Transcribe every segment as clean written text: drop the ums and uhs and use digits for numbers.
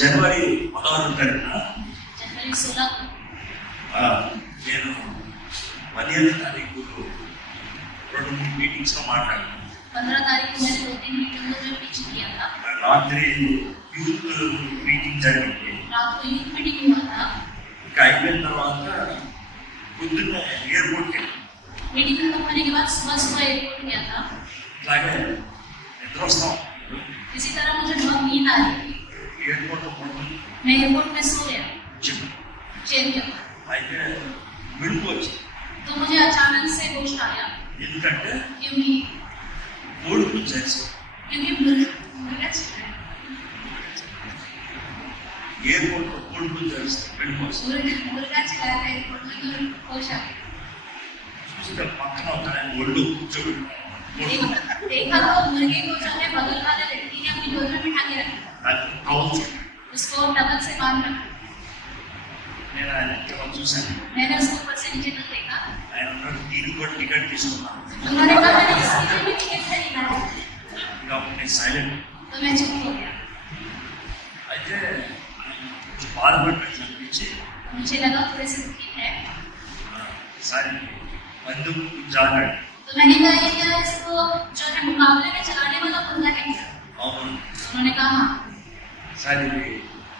జనవరి 16 తారీఖున जनवरी 16 को నేను 15 తారీఖు 2 మీటింగ్స్లో మాట్లాడాను. 15 तारीख को मैंने 2-3 मीटिंगों में पिच किया था. రాత్రి యూత్ మీటింగ్ జరిగింది. रात को यूथ मीटिंग हुआ था. ఇంకా అయిపోయిన తర్వాత పొద్దున్న ఎయిర్పోర్ట్కి मीटिंग खत्म होने के बाद सुबह एयरपोर्ट गया था. ఇట్లాగే నిద్ర వస్తాం. इसी तरह मुझे बहुत नींद आ रही थी. ఎయిర్పోర్ట్లో పడుకుని मैं एयरपोर्ट में सो गया चेयर के ऊपर. అయితే మెలుకు వచ్చింది. तो मुझे अचानक से होश आया. ఎందుకంటే क्योंकि కోడుకు చేసి मुर्गा चिल्लाया. ఎయిర్పోర్ట్లో కోడుకు చేస్తే మెలుకు వస్తుంది. मुर्गा चिल्लाया था एयरपोर्ट में, तो होश आ गया. చూస్తే పక్కన ఒక ఆయన ఒళ్ళు కూర్చోబెట్టి देखा तो मुर्गे को जो है बगल वाले व्यक्ति ने अपनी गोद में बिठा के रखा. उसको टबल से बांध रखा. నేను ఆయన చూశాను. मैंने उसको ऊपर से नीचे तक देखा. ఆయన దీనికి కూడా టికెట్ తీసుకున్నాను. उन्होंने कहा मैंने इसके लिए भी टिकट खरीदा है. ఇక అప్పుడు నేను సైలెంట్. तो मैं चुप हो गया. అయితే కొంచెం బాధపడినట్లు అనిపించి मुझे लगा थोड़े से दुखी है. సరే మందు జానాడు. तो मैंने कहा ये क्या है, इसको जो है मुकाबले में चलाने वाला मुर्गा है क्या? అవును. उन्होंने कहा हाँ. సరే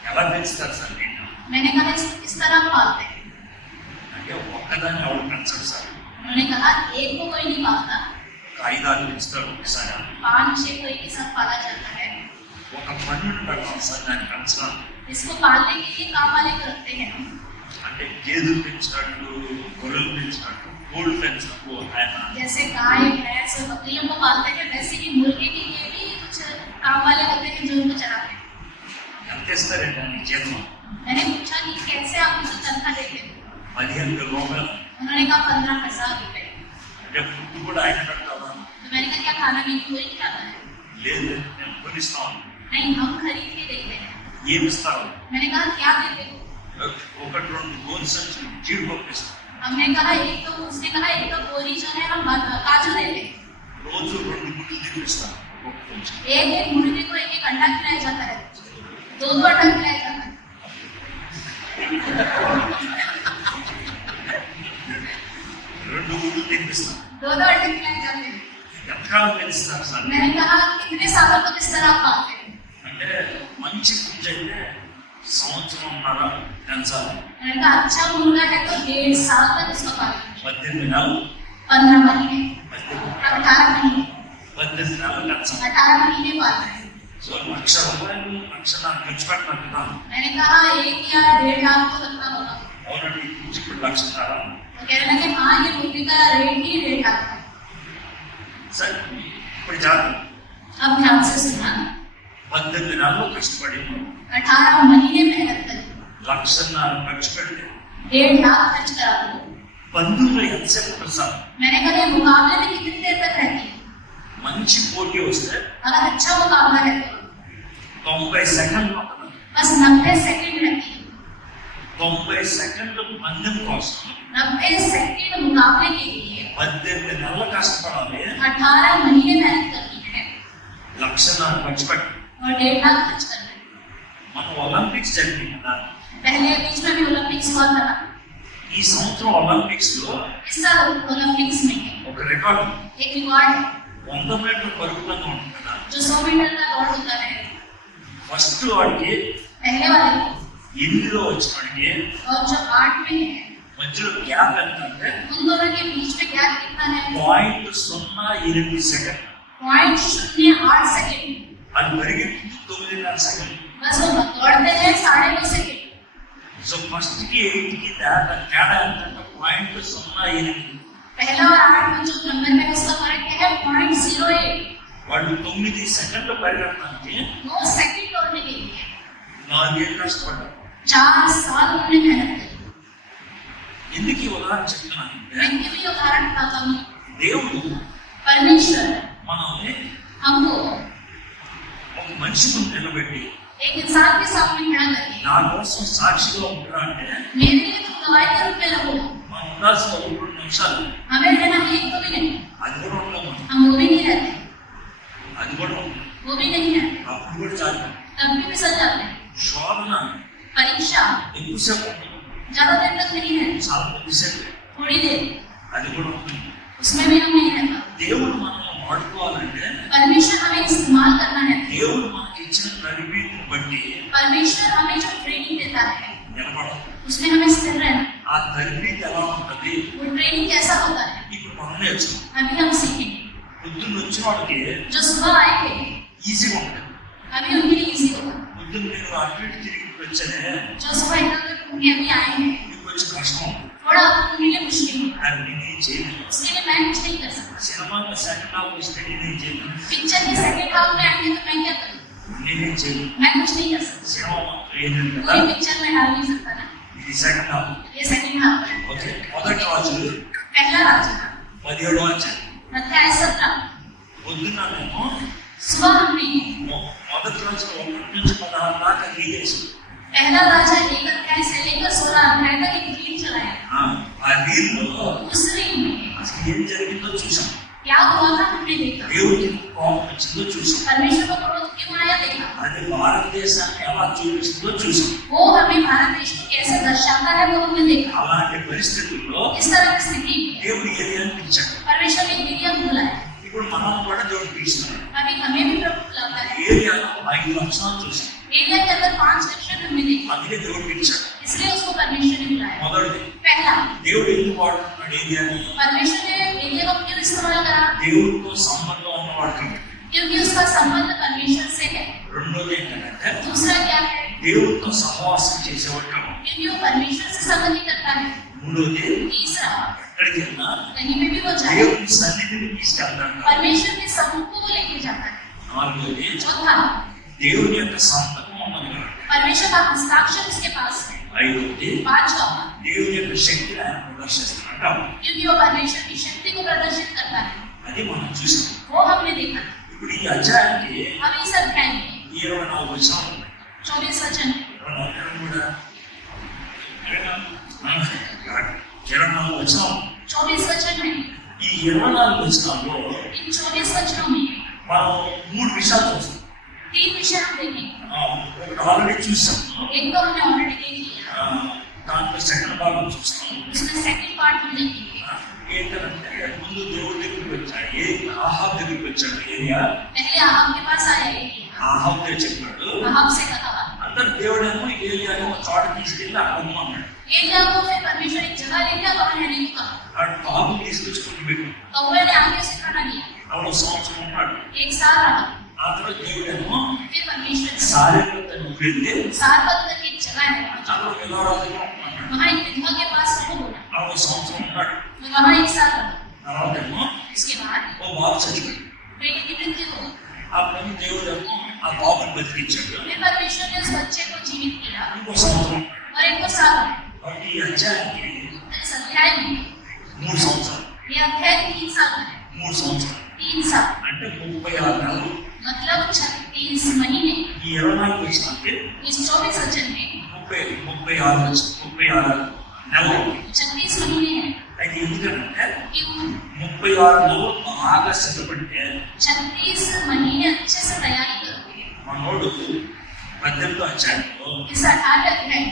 ఎలా పెంచుతారు సార్ నేను? मैंने कहा इसको किस तरह पालते हैं? అంటే ఒక్కదాన్ని ఎవరు పెంచరు సార్. उन्होंने कहा एक को कोई नहीं पालता, 5-6 పెంచుతారు ఒకసారి. 5-6 कोई के साथ पाला जाता है. ఒక పన్నును పెడతాం సార్ దాన్ని పెంచడానికి. इसको पालने के लिए काम वाले को रखते हैं हम. అంటే గేదెలు పెంచినట్టు గొర్రెలు పెంచినట్టు కోళ్ళు పెంచినట్టు ఆయన जैसे गाय भैंस और बकरियों को पालते हैं, वैसे ही मुर्गे के लिए भी कुछ काम वाले होते हैं जो उनको चलाते हैं. ఎంత ఇస్తారండి అని జీతం? मैंने पूछा कि कैसे आप मुझे तनख्वाह देते हैं? 15,000 రూపాయలు. उन्होंने कहा 15,000 रुपए. అంటే ఫుడ్ కూడా ఆయన పెడతావా? तो मैंने कहा क्या खाना मेरी कोई खाता है? లేదు నేను కొనిస్తాను. नहीं, हम खरीद के देते हैं. ఏమి ఇస్తావు? मैंने कहा क्या देते हो? 1-2 గోధుమ సంచులు జీడిపప్పు ఇస్తాను. हमने कहा उसने कहा एक तो बोरी जो है हम काजू देते हैं. రోజు 2 గుడ్లు తినిపిస్తాను. एक मुर्गे को एक अंडा खिलाया जाता है, 2 अंडा खिलाया जाता है. 2 గుడ్లు తినిపిస్తాను. 2 अंडे खिलाए जाते हैं. ఎంతకాలం పెంచుతారు సార్? मैंने कहा कितने सालों तक इस तरह पालते हैं? అంటే మంచి ఫుడ్ అయితే సంవత్సరంన్నర పెంచాలి. मैंने कहा अच्छा मुर्गा है तो 1.5 साल तक इसको पालना. 18 నెలలు 15 महीने 18 महीने 18 నెలలు పెంచాలి. 18 महीने पालना है. సో 1,00,000 రూపాయలు 1,00,000 ఖర్చు పెట్టినట్టు కాదు. मैंने कहा 1 या 1.5 लाख तो लगता होगा. అవునండి ఇప్పుడు 1,00,000. तो कहने लगे हाँ ये मुर्गे का रेट ही 1.5 लाख है. సరే ఇప్పుడు జాగ్రత్త. अब ध्यान से सुनना. 18 నెలలు కష్టపడి 18 महीने मेहनत करी, 1,00,000 ఖర్చు పెడితే 1.5 लाख खर्च करा दो. పందులు ఎంతసేపు ఉంటుంది సార్? मैंने कहा ये मुकाबले में कितनी देर तक रहती है? మంచి పోటీ వస్తే अगर अच्छा मुकाबला है तो 90 సెకండ్లు ఉంటుంది. बस 90 सेकंड रहती है. 90 సెకండ్లు పందెం కోసం 90 सेकंड मुकाबले के लिए 18 నెలలు కష్టపడాలి. 18 महीने मेहनत करनी है 1,00,000 ఖర్చు పెట్టి और 1.5 लाख खर्च करना है. మనం ఒలింపిక్స్ జరిగింది కదా. पहले बीच में भी ओलंपिक्स हुआ था. ఈ సంవత్సరం ఒలింపిక్స్ లో इस साल ओलंपिक्स में ఒక రికార్డు एक रिकॉर्ड है 100 మీటర్ పరుగులను ఉంటుంది కదా. जो 100 मीटर का दौड़ होता है. ఫస్ట్ వాడికి पहले वाले को 8లో వచ్చినవాడికి और जो 8 में है మధ్యలో గ్యాప్ ఎంత అంటే उन दोनों के बीच में गैप कितना है? 0.08 సెకండ్. 0.08 सेकंड. అది పరిగెత్తి 9.5 సెకండ్. बस वो दौड़ते हैं 2.5 सेकंड. సో ఫస్ట్ కి 8 కి తేడా ఏంటంటే 0.08. पहला और 8 में जो नंबर में उसका फर्क है 0.08. వాళ్ళు 9 సెకండ్లు పరిగెత్తడానికి 9 सेकंड दौड़ने के लिए 4 ఏళ్ళు కష్టపడ్డారు. 4 साल उन्होंने मेहनत करी. ఎందుకు ఈ ఉదాహరణ చెప్తున్నానంటే मैं ये भी उदाहरण बताता हूँ. దేవుడు परमेश्वर మనల్ని हमको ఒక మనిషి ముందు నిలబెట్టి एक इंसान के सामने खड़ा करके నా కోసం సాక్షిగా ఉంటా అంటే मेरे लिए तुम गवाही के रूप में रहो. మనం ఉండాల్సిన 2 నిమిషాలు हमें रहना 1 तो भी नहीं, అది కూడా ఉండము. हम वो भी नहीं रहते, అది కూడా ఉండదు. वो भी नहीं है, అప్పుడు కూడా చాలు. तब भी फिसल जाते हैं. శోధ ఎక్కువసేపు ఉండదు, ज्यादा देर तक नहीं है, చాలా కొద్దిసేపు, थोड़ी देर, అది కూడా ఉంటుంది. उसमें भी हम नहीं रहता. దేవుడు మనల్ని వాడుకోవాలంటే परमेश्वर हमें इस्तेमाल करना है. దేవుడు మనకి ఇచ్చిన తరబీదుని బట్టి परमेश्वर हमें जो ट्रेनिंग देता है నిలబడాలి. उसमें हमें स्थिर रहना. ఆ తరబీదు ఎలా ఉంటుంది वो ट्रेनिंग कैसा होता है ఇప్పుడు మనం నేర్చుకున్నాం. अभी हम सीखेंगे. పొద్దున్న వచ్చిన వాళ్ళకి जो सुबह आएंगे ఈజీగా ఉంటుంది. अभी उनके लिए इजी होगा. పొద్దున్న నేను అటు ఇటు తిరిగి వచ్చానే जो सुबह इधर उधर घूम के अभी आए हैं మీకు కొంచెం కష్టం, थोड़ा उनके लिए मुश्किल होगा. అది నేనేం చేయలేదు. उसके लिए मैं कुछ नहीं कर सकता. సినిమాలో సెకండ్ హాఫ్ వస్తే నేనేం చేయలేదు, पिक्चर के सेकंड हाफ में आएंगे तो मैं क्या करूँ? నేనేం చేయలేదు. मैं कुछ नहीं कर सकता. సినిమా ఏంటంటే కదా, पूरी पिक्चर में डाल नहीं सकता ना. ఇది సెకండ్ హాఫ్. ये सेकंड हाफ है. ఓకే, మొదటి రోజు पहला राजा 17వ అధ్యాయం. अध्याय 17. పొద్దున్న మేము सुबह हमने మొదటి రోజు 1 నుంచి 16 దాకా రీలేసి पहला राजा 1 अध्याय से लेकर 16 अध्याय तक एक रील चलाया. ఆ రీల్లో उस रील में అసలు ఏం జరిగిందో చూసాం. क्या हुआ था हमने देखा. దేవుడికి కోపం వచ్చిందో చూసాం. परमेश्वर को क्रोध क्यों आया देखा. అది భారతదేశాన్ని ఎలా చూపిస్తుందో చూసాం. वो हमें भारत देश को कैसे दर्शाता है वो हमने देखा. అలాంటి పరిస్థితుల్లో इस तरह की स्थिति में దేవుడు ఏలియాని పిలిచాడు. परमेश्वर ने एलिया को बुलाया. ఇప్పుడు మనం కూడా దేవుడు పిలుస్తున్నాడు. अभी हमें भी प्रभु बुलाता है. ఏలియాలో 5 లక్షణాలు చూసాం. एलिया के अंदर 5 लक्षण हमने देखे, అందుకే దేవుడు పిలిచాడు. इसलिए उसको परमेश्वर ने बुलाया. మొదటిది, पहला, దేవుడు ఎందుకు వాడుతున్నాడు ఏలియాని? परमेश्वर ने एलिया को क्यों इस्तेमाल करा. దేవుడితో సంబంధం ఉన్నవాడు కాబట్టి. क्योंकि उसका संबंध परमेश्वर से है. రెండోది ఏంటంటే दूसरा क्या है, దేవుడితో సహవాసం చేసేవాడు కాబట్టి. क्योंकि वो परमेश्वर से संबंध करता है. మూడోది, तीसरा, ఎక్కడికి వెళ్ళినా कहीं पे भी वो जाए దేవుని సన్నిధిని తీసుకెళ్తాడు. परमेश्वर के समूह को वो लेके जाता है. నాలుగోది, चौथा, దేవుని యొక్క సంతకం ఉన్నది కాబట్టి. परमेश्वर का हस्ताक्षर उसके पास है. ఐదోది, पांचवा, దేవుని యొక్క శక్తిని ఆయన ప్రదర్శిస్తున్నాడు. क्योंकि वो परमेश्वर की शक्ति को प्रदर्शित करता है. అది మనం చూసాం. वो हमने देखा. ఇప్పుడు ఈ అధ్యాయానికి हम इस अध्याय में 24 వచనాలు ఉన్నాయి. 24 वचन, 24 వచనాలు. 24 वचन है. ఈ 24 వచనాల్లో इन 24 वचनों में మనం 3 విషయాలు చూస్తాం. 3 विषय हम देखेंगे. ఒకటి ఆల్రెడీ చూసాం, एक तो हमने ऑलरेडी देख लिया, దాంట్లో సెకండ్ భాగం చూస్తాం. उसमें सेकंड पार्ट हम देखेंगे. ఏంటంటే ముందు దేవుడి దగ్గరికి వచ్చాడు, ఆహాబ్ దగ్గరికి వచ్చాడు ఏరియా. पहले आहाब के पास आया एलिया. ఆహాబ్తో చెప్పాడు, आहाब से कहा, అందరు దేవుడేమో ఏరియాని ఒక చోట తీసుకెళ్ళి అక్కడ అన్నాడు. एलिया को फिर परमेश्वर एक जगह ले गया, वहां रहने को कहा. ఆ బాబు తీసుకొచ్చుకుని పెట్టు. कौवे ने आगे से खाना लिया. అప్పుడు సంవత్సరం ఉన్నాడు. 1 साल रहा. ఆ తర్వాత దేవుడేమో फिर परमेश्वर సారెపత్తను వెళ్ళి सारपत करके एक जगह है, అక్కడ విధవరాజుగా ఉన్నాడు. वहां एक विधवा के पास रहो बोला. అప్పుడు సంవత్సరం ఉన్నాడు. तो वहां 1 साल रहा. తర్వాత ఏమో इसके बाद ఓ బాబు చచ్చిపోయాడు. बेटी की मृत्यु हो. అప్పుడు దేవుడేమో ఆ బాబుని బతికించాడు. फिर परमेश्वर ने उस बच्चे को जीवित किया ఇంకో సంవత్సరం. और 1 साल रहा. కాబట్టి ఈ అధ్యాయానికి तो इस अध्याय में 3 సంవత్సరాలు. ये अध्याय 3 साल का है. 3 సంవత్సరాలు 3 साल అంటే 36 నెలలు. मतलब 36 महीने. ఈ 24 వచ్చినాకే इस 24 वचन में 36 నెలలు. 36 महीने हैं. అయితే ఎందుకంటే क्यों? 36 నెలలు బాగా సిద్ధపడితే 36 महीने अच्छे से तैयारी करोगे. మనోడు 18వ అధ్యాయంలో इस 18 अध्याय में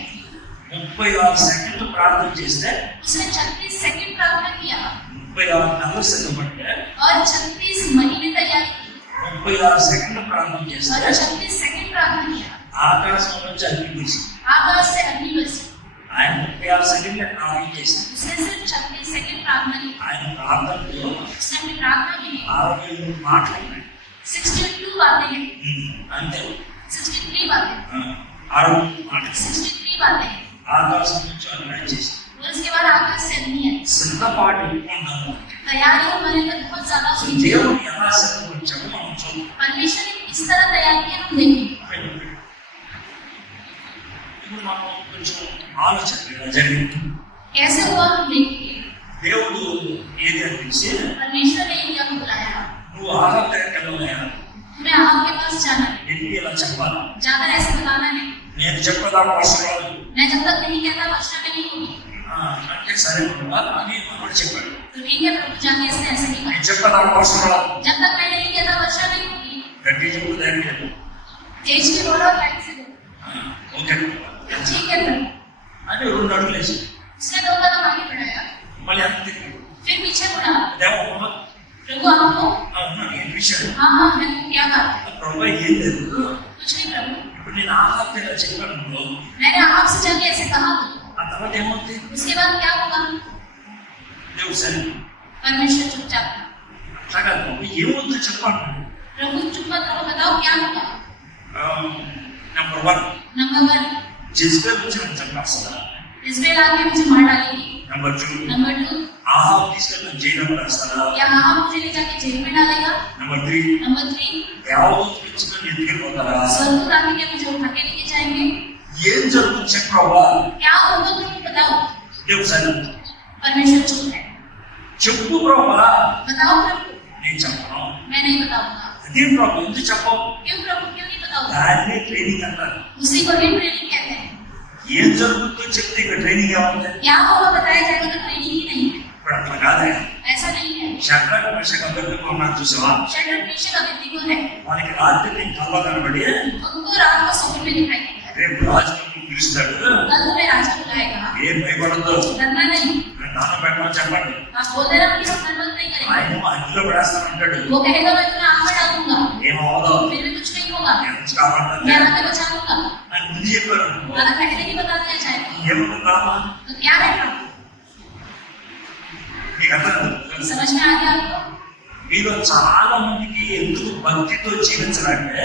36 సెకండ్లు ప్రార్థన చేస్తే उसने 36 सेकंड प्रार्थना किया 36 నెలలు సిద్ధపడితే और 36 महीने तैयारी की 36 సెకండ్లు ప్రార్థన చేస్తే और 36 सेकंड प्रार्थना किया. ఆకాశం నుంచి అగ్ని వీసింది. आकाश से अग्नि बरसी. ఆయన 36 సెకండ్లు ప్రార్థన చేసింది. उसने सिर्फ 36 सेकंड प्रार्थना की. ఆయన ప్రార్థనలో उसने अपनी प्रार्थना में 63 माటలు ఉన్నాయి. 62 बातें हैं. అంతే 63 बातें. 63 మాటలు. 63 बातें हैं. ఆకాశం నుంచి అగ్ని చేసింది. और उसके बाद आकाश से अग्नि है. సిద్ధపాటు ఉన్నాము. तैयारी हमारे अंदर बहुत ज्यादा సో होनी चाहिए. దేవుడు ఎలా సిద్ధపరిచాడో మనం చూద్దాం. परमेश्वर ने किस तरह तैयार किया हम देखेंगे. ఇప్పుడు మనం కొంచెం ఆలోచన జరిగింది. कैसे हुआ हम देखेंगे. దేవుడు ఏది అనిపించి परमेश्वर ने एलिया को बुलाया. నువ్వు ఆహాబ్ దగ్గరికి వెళ్ళాయా, तुम्हें आहाब के पास जाना है. వెళ్ళి ఇలా చెప్పాలి. जाकर ऐसे बताना है. నేను చెప్పదా వర్షం రాదు मैं जब तक नहीं कहता वर्षा नहीं होगी. అంటే సరే ప్రభా అని మనోడు చెప్పాడు. तो ठीक है प्रभु, जाके इसने ऐसे नहीं कहा. నేను చెప్పదా వర్షం రాదు, जब तक मैं नहीं कहता वर्षा नहीं होगी. గట్టి చెప్పు ధైర్యం. तेज के बोलो और लाइट से बोलो. ఓకే ठीक है प्रभु. అని 2 అడుగులు వేసి उसने 2 कदम आगे बढ़ाया, మళ్ళీ అంత తిరిగి फिर पीछे मुड़ा। దేవ प्रभु आपको ఏం విషయం हाँ हाँ मैं क्या बात है? ప్రభు ఏం లేదు कुछ नहीं प्रभु, ఇప్పుడు నేను ఆహారం ఇలా చెప్పాను मैंने आपसे जाके ऐसे कहा तो ఆ తర్వాత ఏమవుతుంది उसके बाद क्या होगा? దేవుడు సరే परमेश्वर चुपचाप था। అట్లాగా ప్రభు ఏమవుతుందో చెప్పండి प्रभु चुप मत रहो, बताओ क्या होगा? నెంబర్ 1 नंबर 1, జెజబెల్ వచ్చి నన్ను చంపేస్తా. इज़राइल आके मुझे मार डालेगी। నెంబర్ 2 नंबर 2, ఆహాబ్ తీసుకెళ్ళి జైల్లో పడేస్తాడా. या आप मुझे ले जाके जेल में डालेगा। నెంబర్ 3 नंबर 3, దేవదూత తీసుకెళ్ళి ఎత్తుకెళ్ళిపోతారా. स्वर्गदूत आके क्या मुझे उठा के लेके जाएंगे? ఏం జరుగుతుంది చెప్పవా. क्या होगा तुम बताओ। దేవుడు సరే परमेश्वर चुप है, చెప్పు ప్రభా. बताओ प्रभु। నేను చెప్పను. मैं नहीं बताऊंगा। అదే ప్రభు ఎందుకు చెప్పవు. क्यों प्रभु, क्यों नहीं बताऊंगा? దాన్నే ట్రైనింగ్ అంటారు. उसी को ही ट्रेनिंग कहते हैं। ఏం జరుగుతుందో చెప్తే ఇక్కడ ట్రైనింగ్ ఏమంటే क्या होगा बताया जाएगा तो ट्रेनिंग ही नहीं है। ఇప్పుడు అట్లా కాదే. ऐसा नहीं है। శద్రక్ మేషక్ అబేద్నెగో ఉన్నారు చూసావా. शैड्रक मेशक अबेदनगो है, వాళ్ళకి రాత్రి నేను కల్లో కనబడి उनको रात को स्वप्न में दिखाई देता है। రేపు రాజుని పిలుస్తాడు. कल तुम्हें राजा बुलाएगा, ఏం భయపడద్దు. डरना नहीं। నాన్న పెట్టమని చెప్పండి. आप बोल देना कि हम डर नहीं करेंगे। ఆయన అగ్నిలో పడేస్తానంటాడు. वो कहेगा मैं तुम्हें आग में डालूंगा, ఏమవదో फिर भी कुछ नहीं होगा, ఎంత కాపాడతాను मैं आगे बचा लूंगा। అని ముందు చెప్పారు. अगर पहले ही बता दिया जाए ఏమనుకున్నామా तो क्या है प्रभु? మీకు అర్థం समझ में आ गया आपको? మీలో చాలా మందికి ఎందుకు భక్తితో జీవించాలంటే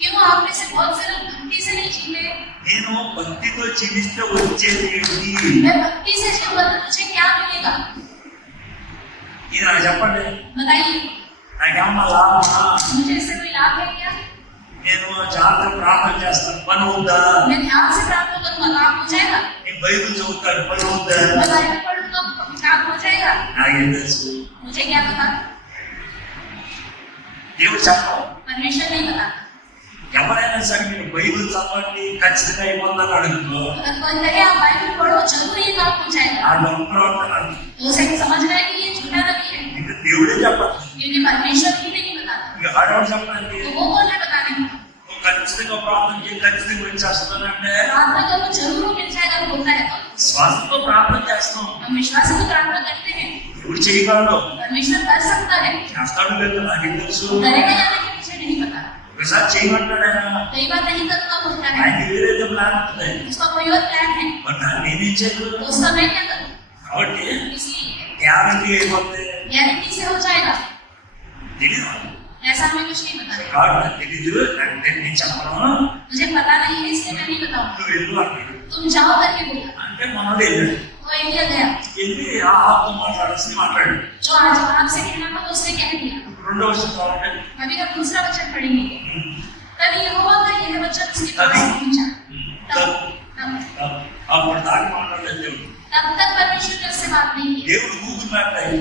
क्यों आप में से बहुत से लोग भक्ति से नहीं जीते? నేను భక్తితో జీవిస్తే వచ్చేది ఏంటి. मैं भक्ति से जीऊंगा तो मुझे क्या मिलेगा? ఇది నాకు చెప్పండి. बताइए, నాకేమన్నా లాభమా. मुझे इससे कोई लाभ है क्या? నేను జాగ్రత్త ప్రార్థన చేస్తాను పని అవుద్దా. मैं ध्यान से प्रार्थना करूंगा, काम हो जाएगा। నేను బైబిల్ చదువుతాను పని అవుద్దా. मैं बाइबल पढ़ूंगा, काम हो जाएगा। నాకేం తెలుసు. मुझे क्या पता? దేవుడు చెప్పవు. परमेश्वर नहीं पता। ఎవరైనా సరే మీరు బైబిల్ చదవండి ఖచ్చితంగా అయిపోతుందని అడుగుతూ अगर कोई कहे आप बाइबल पढ़ो जरूर ये काम हो जाएगा, ఆ డొంకరాడు तो उसे समझ में आएगा कि ये झूठा नबी है, ఇంకా దేవుడే చెప్పాలి. क्योंकि परमेश्वर ही नहीं बताता। ఇంకా ఆడవాడు చెప్పండి तो वो कौन है बताने को? నువ్వు ఖచ్చితంగా ప్రార్థన చేయి ఖచ్చితంగా వచ్చేస్తానంటే प्रार्थना करो जरूर मिल जाएगा बोलता है तो శ్వాసతో ప్రార్థన చేస్తాం. हम विश्वास से तो प्रार्थना करते हैं। దేవుడు చేయగలడు परमेश्वर कर सकता है, చేస్తాడు లేదు నాకేం తెలుసు. करेगा या नहीं मुझे नहीं पता। ఒకసారి చేయమంటాడు ఆయన. कई बार नहीं करता बोलता है, ఆయన వేరేదో ప్లాన్ ఉంటుంది. उसका कोई और प्लान है, మరి దాన్ని నేనేం చేయలేదు. तो उसका मैं क्या करूँ? కాబట్టి इसलिए గ్యారంటీ అయిపోతే गारंटी से हो जाएगा, తెలీదు. ऐसा हमें कुछ नहीं पता। కాబట్టి నాకు తెలీదు అంటే నేను చెప్పను. मुझे पता नहीं है इसलिए मैं नहीं बताऊंगा। నువ్వు వెళ్ళు అన్నాడు. तुम जाओ करके बोला, అంటే మనోడు వెళ్ళాడు. वो एलिया गया, వెళ్ళి ఆ ఆత్మ మాట్లాడాల్సింది మాట్లాడాడు. जो आज आपसे कहना था तो उसने कह दिया। రెండో వర్షం కావాలంటే अभी हम दूसरा वचन पढ़ेंगे। तब यहोवा का यह वचन उसके पास पहुंचा। అప్పుడు దాకా మాట్లాడలేదు దేవుడు. तब तक परमेश्वर ने उससे बात नहीं की। దేవుడు గూగుల్ మ్యాప్ అయ్యి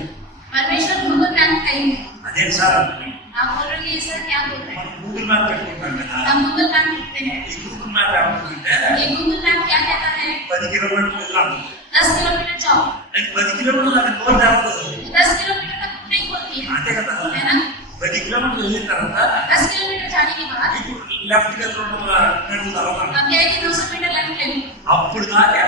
परमेश्वर गूगल मैप कहीं है। అదే సార్ అంటున్నాడు. आप बोल रहे हैं सर क्या बोल रहे हैं? మనం గూగుల్ మ్యాప్ పెట్టుకుంటాం కదా. हम गूगल मैप लिखते हैं। ఈ గూగుల్ మ్యాప్ ఏమంటుందంటే ये गूगल मैप क्या कहता है? 10 కిలోమీటర్లు వెళ్ళాలి. 10 किलोमीटर जाओ। 10 కిలోమీటర్లు దాకా దూరం రావద్దు. 10 किलोमीटर तक नहीं बोलती है, అంతే కదా. है ना? 10 కిలోమీటర్లు వెళ్ళిన తర్వాత 10 किलोमीटर जाने के बाद ఇప్పుడు లెఫ్ట్ కి 200 తర్వాత हम कहेंगे 200 मीटर लेफ्ट ले लो, అప్పుడు దాకా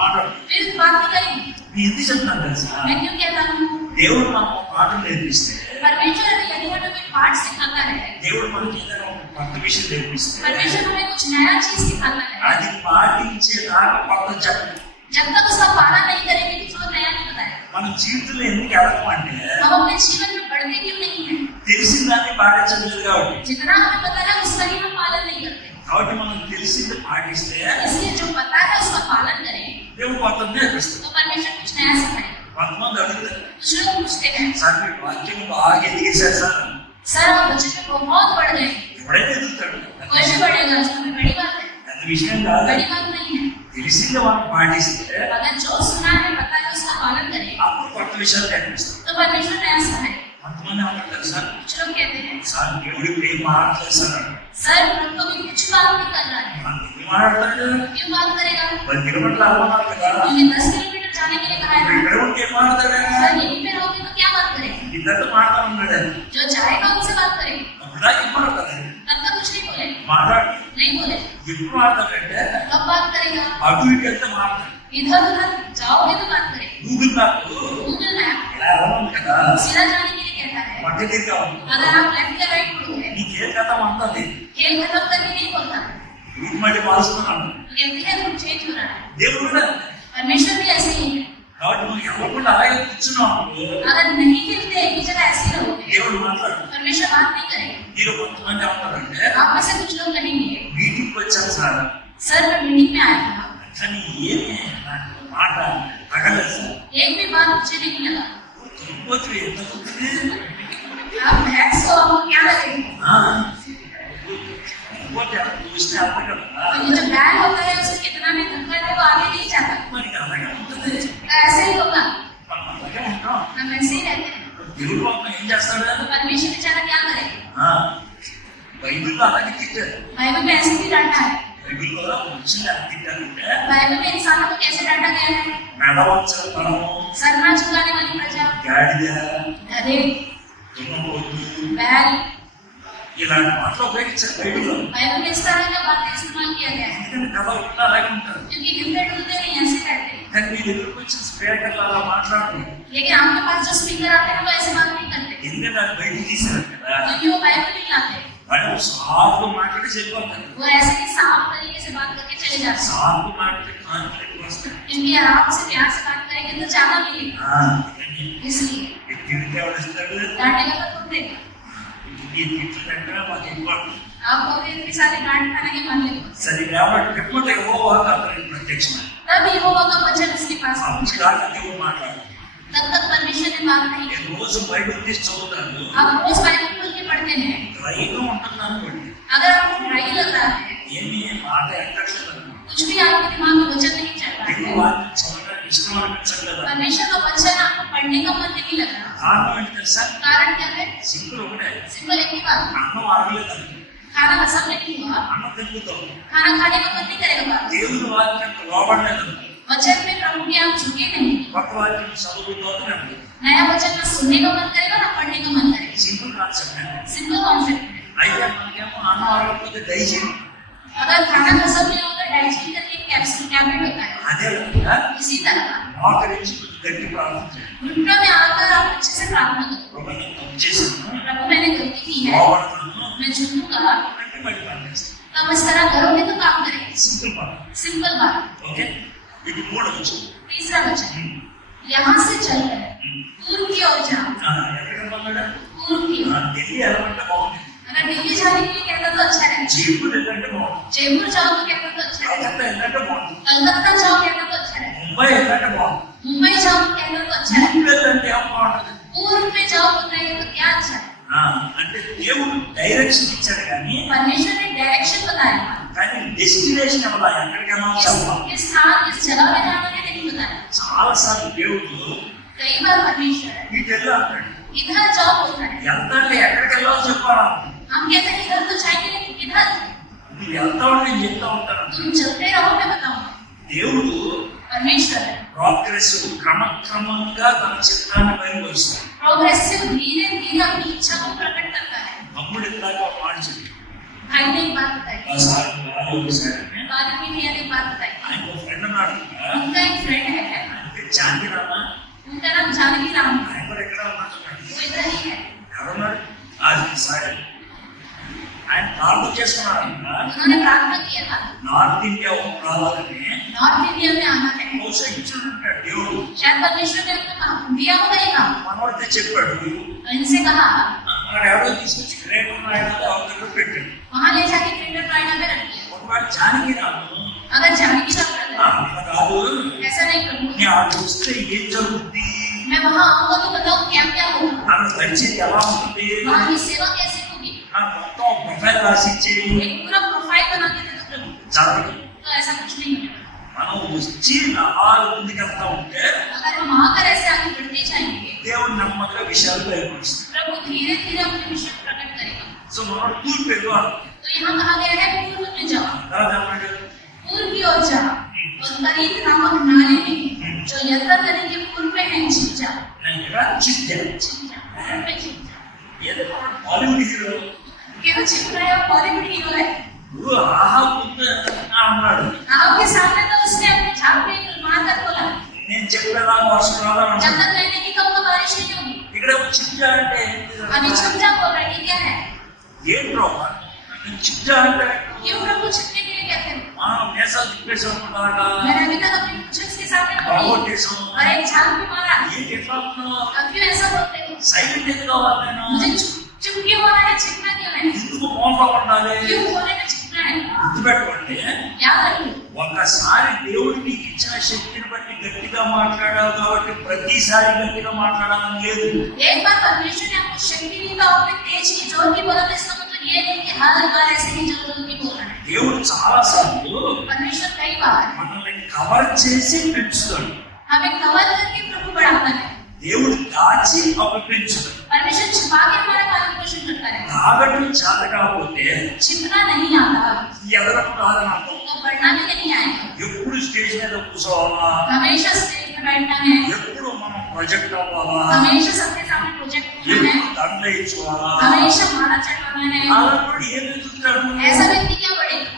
మాట్లాడు. फिर बात नहीं करेंगे। నేను ఎందుకు చెప్తాను తెలుసా. मैं क्यों कहता हूँ? దేవుడు మనకు ఒక పాఠం నేర్పిస్తే परमेश्वर यदि हमें कोई पाठ सिखाता है, దేవుడు మనకి ఏదైనా ఒక కొత్త విషయం నేర్పిస్తే परमेश्वर हमें कुछ नया चीज सिखाता है, అది పాటించేదాకా కొత్త చెప్పండి. जब तक उसका पालन नहीं करेंगे कुछ और नया नहीं बताएगा। మన జీవితంలో ఎందుకు ఎదగమంటే हम अपने जीवन में बढ़ते क्यों नहीं है? తెలిసిన దాన్ని పాటించలేదు కాబట్టి. जितना हमें पता है उसका ही हम पालन नहीं करते, కాబట్టి మనం తెలిసింది పాటిస్తే इसलिए जो पता है उसका पालन करें దేవుడు కొత్త నేర్పిస్తాడు. तो परमेश्वर कुछ नया सिखाएगा। కొంతమంది అడుగుతారు कुछ लोग पूछते हैं, సార్ మీరు వాక్యం బాగా ఎదిగేశారు సార్. सर आप बच्चे में बहुत बढ़ गए। ఎప్పుడైతే ఎదుగుతాడు कोई भी बढ़ेगा उसमें बड़ी बात है, పెద్ద విషయం కాదు. बड़ी बात नहीं है। తెలిసింది మనం పాటిస్తే अगर जो सुना है पता है उसका पालन करें అప్పుడు కొత్త విషయాలు నేర్పిస్తాం. तो परमेश्वर नया सिखाएगा। కొంతమంది ఏమంటారు సార్ कुछ लोग कहते हैं, సార్ దేవుడు ఏం మాట్లాడలేదు సార్ అంటారు. सर प्रभु भी कुछ बात नहीं कर रहा है, మనకి ఏం మాట్లాడతాడు. क्यों बात करेगा? 10 కిలోమీటర్లు అవ్వన్నారు కదా. क्योंकि 10 किलोमीटर जाने के लिए कहा है, ఇక్కడ ఉంటే ఏం మాట్లాడతాడు. सर यहीं पे रहोगे तो क्या बात करें? ఇద్దరితో మాట్లాడుతున్నాడు. जो जाएगा उनसे बात करें, అప్పుడు దాకా ఏం మాట్లాడతాడు. तब तक कुछ नहीं बोले, మాట్లాడి नहीं बोले। ఎప్పుడు మాట్లాడాలంటే कब बात करेगा? అటు ఇటు వెళ్తే మాట్లాడు. इधर उधर जाओगे तो बात करें। గూగుల్ మ్యాప్ गूगल मैप ఇలా ఎలా ఉంది కదా, सीधा जाने के लिए कहता है। మధ్య తిరిగా ఉంది. अगर आप लेफ्ट या राइट मुड़ोगे, నీకు ఏ కథ అంతది खेल खत्म करके नहीं बोलता, రూట్ మళ్ళీ మారుస్తున్నాను. तो कहते हैं रूट चेंज हो रहा है। దేవుడు కూడా परमेश्वर भी ऐसे ही है। కాబట్టి నువ్వు ఎవరు అలాగే కూర్చున్నావు, अगर नहीं हिलते एक ही जगह ऐसे ही रहोगे, దేవుడు మాట్లాడు. परमेश्वर बात नहीं करेगा। మీరు కొంతమంది ఏమంటారంటే आप में से कुछ लोग कहेंगे, మీటింగ్కి వచ్చాను సార్, सर मैं मीटिंग में आया था, కానీ ఏమి నాకు మాట తగలేదు సార్. एक भी बात मुझे नहीं लगा। తిరుపతి ఎంత ఉంటుంది? आप भैंस को आपको क्या लगेगा? తిరుపతి ఎంత చూస్తే అర్థం కదా, और ये जो बैल होता है उसे कितना भी धक्का दे वो आगे नहीं जाता। మరి అలాగే ఉంటుంది. तो ऐसे ही होगा, మనం అలాగే ఉంటాం. हम ऐसे ही रहते हैं। దేవుడు మాత్రం ఏం చేస్తాడు? तो परमेश्वर बेचारा क्या करेगा? బైబిల్లో అలాగే తిట్టారు. बाइबल में ऐसे भी डांटा है। బైబిల్లో వచ్చింది ఎలా తిట్టారంటే बाइबल में इंसानों को कैसे डांटा गया है? మెడవంచల తనము, सरना झुकाने वाली प्रजा, గాడిద, गधे, దున్నపోతు, बैल, ఇలాంటి మాటలు ఉపయోగించారు బైబిల్లో. बाइबल में इस तरह का बातें इस्तेमाल किया गया है, ఎందుకంటే కథ ఉంటా అలాగే ఉంటారు. क्योंकि हिलते डुलते नहीं ऐसे रहते। కానీ మీ దగ్గరకు వచ్చిన స్పీకర్లు అలా మాట్లాడరు. लेकिन आपके पास जो स्पीकर आते हैं वो ऐसे बात नहीं करते, ఎందుకంటే అది బయటికి తీశారు కదా, क्योंकि वो बाइबल नहीं लाते। వాళ్ళు సాఫ్ట్ మాట్లాడి చెప్పిపోతారు. वो ऐसे ही साफ तरीके से बात करके चले जाते हैं, సాఫ్ట్ మాట్లాడి కాన్ఫ్లిక్ట్ వస్తాయి. क्योंकि आराम से प्यार से बात करेंगे तो ज्यादा मिलेगा। इसलिए తిరిగితే ఎవరు ఇస్తాడు? डांटेगा तो तुम देगा। ఈ తిట్లు దగ్గర మాకు ఇంపార్టెంట్. आप बोलते इतनी सारी डांट खाने के मान लेते, సరే కాబట్టి ఎప్పుడు యెహోవా అతనికి ప్రత్యక్షమై तब यहोवा का वचन उसके पास అప్పుడు पहुंचा। దాకా దేవుడు మాట్లాడు. तब तक परमेश्वर ने बात नहीं की। రోజు బైబిల్ తీసి చదువుతాను, आप रोज बाइबल खोल के पढ़ते हैं, రైగా ఉంటుంది అనుకోండి, अगर आपको ड्राई लग रहा है, ఏమి మాట ఎక్కట్లేదు అనుకోండి, कुछ भी आपके दिमाग में वचन नहीं चल रहा దేవుడు है, వాక్యం చదవడానికి ఇష్టం అనిపించట్లేదు. परमेश्वर का वचन आपको पढ़ने का मन नहीं लग रहा, కారణం ఏంటి తెలుసా? कारण क्या है? సింపుల్ ఒకటే, सिंपल एक ही बात, అన్నం ఆరలేదు అనుకో, खाना हजम नहीं हुआ, అన్నం తిరుగుతాం. खाना खाने का मन नहीं करेगा बात। దేవుని వాక్యానికి లోబడలేదు అనుకో, वचन में प्रभु के आप झुके नहीं, కొత్త వాక్యం చదువుతాను అనుకో. नया वचन ना सुनने का मन करेगा ना पढ़ने का मन करेगा। సింపుల్ కాన్సెప్ట్ అండి. सिंपल कॉन्सेप्ट है। అయితే మనకేమో అన్నం ఆరకపోతే డైజెషన్, अगर खाना हजम नहीं होगा डाइजेशन करके कैप्सूल टैबलेट होता है, అదే విధంగా इसी तरह మోకరించి కొంచెం గట్టి ప్రార్థించండి. घुटनों में आकर आप अच्छे से प्रार्थना करो, ఒకవేళ తప్పు చేశాను, प्रभु मैंने गलती की है, లోబడుతున్నాను मैं झुकूंगा, అంటే మళ్ళీ పనిచేస్తాను. तब इस तरह करोगे तो काम करेंगे। సింపుల్ మాట. सिंपल बात। ఓకే, ఇది మూడో విషయం. तीसरा वचन, यहाँ से चलकर पूर्व की ओर जाओ। ఎక్కడ ఉన్నాడు? पूर्व की ओर, ఢిల్లీ వెళ్ళమంటే బాగుంది, अगर दिल्ली जाने के लिए कहता तो अच्छा है, జైపూర్ వెళ్ళంటే బాగుంది, जयपुर जाओ तो कहता तो अच्छा है, కలకత్తా వెళ్ళంటే బాగుంది, कलकत्ता जाओ कहता तो अच्छा है, ముంబై వెళ్ళంటే బాగుంది, मुंबई जाओ तो कहता तो अच्छा है, ఢిల్లీ వెళ్ళంటే ఏం బాగుంటుంది? पूर्व में जाओ तो कहेगा तो क्या अच्छा है। అంటే దేవుడు డైరెక్షన్ ఇచ్చాడు కానీ परमेश्वर ने डायरेक्शन बताया, కానీ డెస్టినేషన్ ఇవ్వాలా, ఎక్కడికైనా చెప్పాలి. किस स्थान किस जगह में जाना है नहीं बताया। చాలా సార్లు దేవుడు कई बार परमेश्वर ఇటు వెళ్ళు అంటాడు, इधर जाओ बोलता है, ఎంత అంటే ఎక్కడికి వెళ్ళాలో చెప్పాలా. हम कहते हैं इधर तो जाएंगे लेकिन किधर? నువ్వు వెళ్తావు నేను చెప్తా ఉంటాను. तुम चलते रहो मैं बताऊंगा। దేవుడు परमेश्वर ప్రోగ్రెసివ్ క్రమక్రమంగా తన చిత్తాన్ని బయలుపరుస్తాడు. प्रोग्रेसिव धीरे धीरे अपनी इच्छा को प्रकट करता है। తమ్ముడు ఇందాక ఒక మాట చెప్పాడు, भाई ने एक बात बताई, ఒకసారి వాళ్ళు ఒకసారి बालिनी भैया ने एक बात बताई, ఆయన ఒక ఫ్రెండ్ ఉన్నాడు, उनका एक फ्रेंड है, ఆయనకి జాంగిరామా, उनका नाम जानकी राम है, ఆయన కూడా ఎక్కడ ఉన్నాడు, वो इधर ही है। ఎవరున్నాడు? అది సాయి ఆయన ప్రార్థన చేస్తున్నాడు. उन्होंने प्रार्थना किया था, నార్త్ ఇండియా రావాలని नॉर्थ इंडिया में आना है, బహుశా ఇచ్చాడంటాడు దేవుడు. शायद परमेश्वर ने उनको काम दिया होगा ये काम। మనవాడితే చెప్పాడు, तो इनसे कहा అక్కడ ఎవరో తీసుకొచ్చి గ్రేట్ ఆయన దగ్గర పెట్టాడు. वहां ले जाके प्रिंटर नोएडा में रख दिया। ఒకవేళ జానకి రాము अगर जानकी का ब्रदर అట్లా కాదు, ऐसा नहीं करूंगी, నేను అక్కడ వస్తే ఏం జరుగుద్ది, मैं वहां आऊंगा तो बताऊं क्या क्या होगा, అక్కడ పరిస్థితి ఎలా ఉంటుంది, वहां की सेवा कैसे होगी, నాకు మొత్తం ప్రొఫైల్ రాసిచ్చి एक पूरा प्रोफाइल बना के दे दो प्रभु। జరగదు. तो ऐसा कुछ नहीं होगा। మనం వచ్చి నహాలు ముందుకెళ్తా ఉంటే अगर हम आकर ऐसे आगे बढ़ते जाएंगे, దేవుడు నెమ్మదిగా విషయాలు బయలుపరుస్తాడు. प्रभु धीरे धीरे अपने विषय को प्रकट करेगा। సో మనం తూర్పు వెళ్ళాలి. तो यहाँ कहा गया है पूर्व में जाओ, पूर्व की ओर जाओ और करीत नामक नाले में जो यात्रा नदी के पूर्व में है छिप जाओ, छिप जाओ, पूर्व में छिप जाओ। బాలీవుడ్ హీరో क्यों छिप रहे हो? बॉलीवुड हीरो है, ఇప్పుడు ఆహా ముందు అన్నాడు, आहाब के सामने तो उसने अपने झाग में एक मारकर बोला, నేను చెప్పేదా వర్షం రావాలని जब तक मैंने कि कब बारिश नहीं होगी। ఇక్కడ చిచ్చా అంటే अभी छिपजा बोल रहा है, ये क्या है? ఏంట్రో చిచ్చా అంటే क्यों प्रभु छिपने के लिए कहते हैं? మనం నేసాలు తిప్పేసాం అనుకున్నారా, मैंने अभी तक अपनी पूछन के सामने बोली బాగొట్టేసాం, और एक झाग भी मारा। ఏంటి ఎట్లా అనుకున్నావు, अब क्यों ऐसा बोलते हो? సైలెంట్ ఎందుకు కావాలి నేను, मुझे चुप क्यों होना है, छिपना क्यों है? ఎందుకు మోసం ఉండాలి, क्यों बोलने में छिपना है? గుర్తుపెట్టుకోండి, याद रखिए, ఒక్కసారి దేవుడు నీకు ఇచ్చిన శక్తిని బట్టి గట్టిగా మాట్లాడావు కాబట్టి ప్రతిసారి గట్టిగా మాట్లాడాలని లేదు. एक बार परमेश्वर ने आपको शक्ति दी तो आपने तेज की जोर की बोला, तो इसका मतलब ये नहीं कि हर बार ऐसे ही जोर की बोलना है। దేవుడు చాలా సార్లు परमेश्वर कई बार మనల్ని కవర్ చేసి పెంచుతాడు, हमें कवर करके प्रभु बढ़ाता है। దేవుడు దాచి అప్పుడు పెంచుతాడు. परमेश्वर छिपा के हमारा पालन पोषण करता है। తాగటం చేత కాకపోతే छिपना नहीं आता ఎదగటం రాదని అర్థం. तो बढ़ना भी नहीं आएगा। ఎప్పుడు స్టేజ్ మీద కూర్చోవాలా, हमेशा स्टेज में बैठना है, ఎప్పుడు మనం ప్రొజెక్ట్ అవ్వాలా, हमेशा सबके सामने प्रोजेक्ट करना है, ఎప్పుడు దండ ఇచ్చుకోవాలా, हमेशा माला चढ़ाना है। అలాంటి ఏం ఎదుగుతాడు. ऐसा व्यक्ति क्या बढ़ेगा?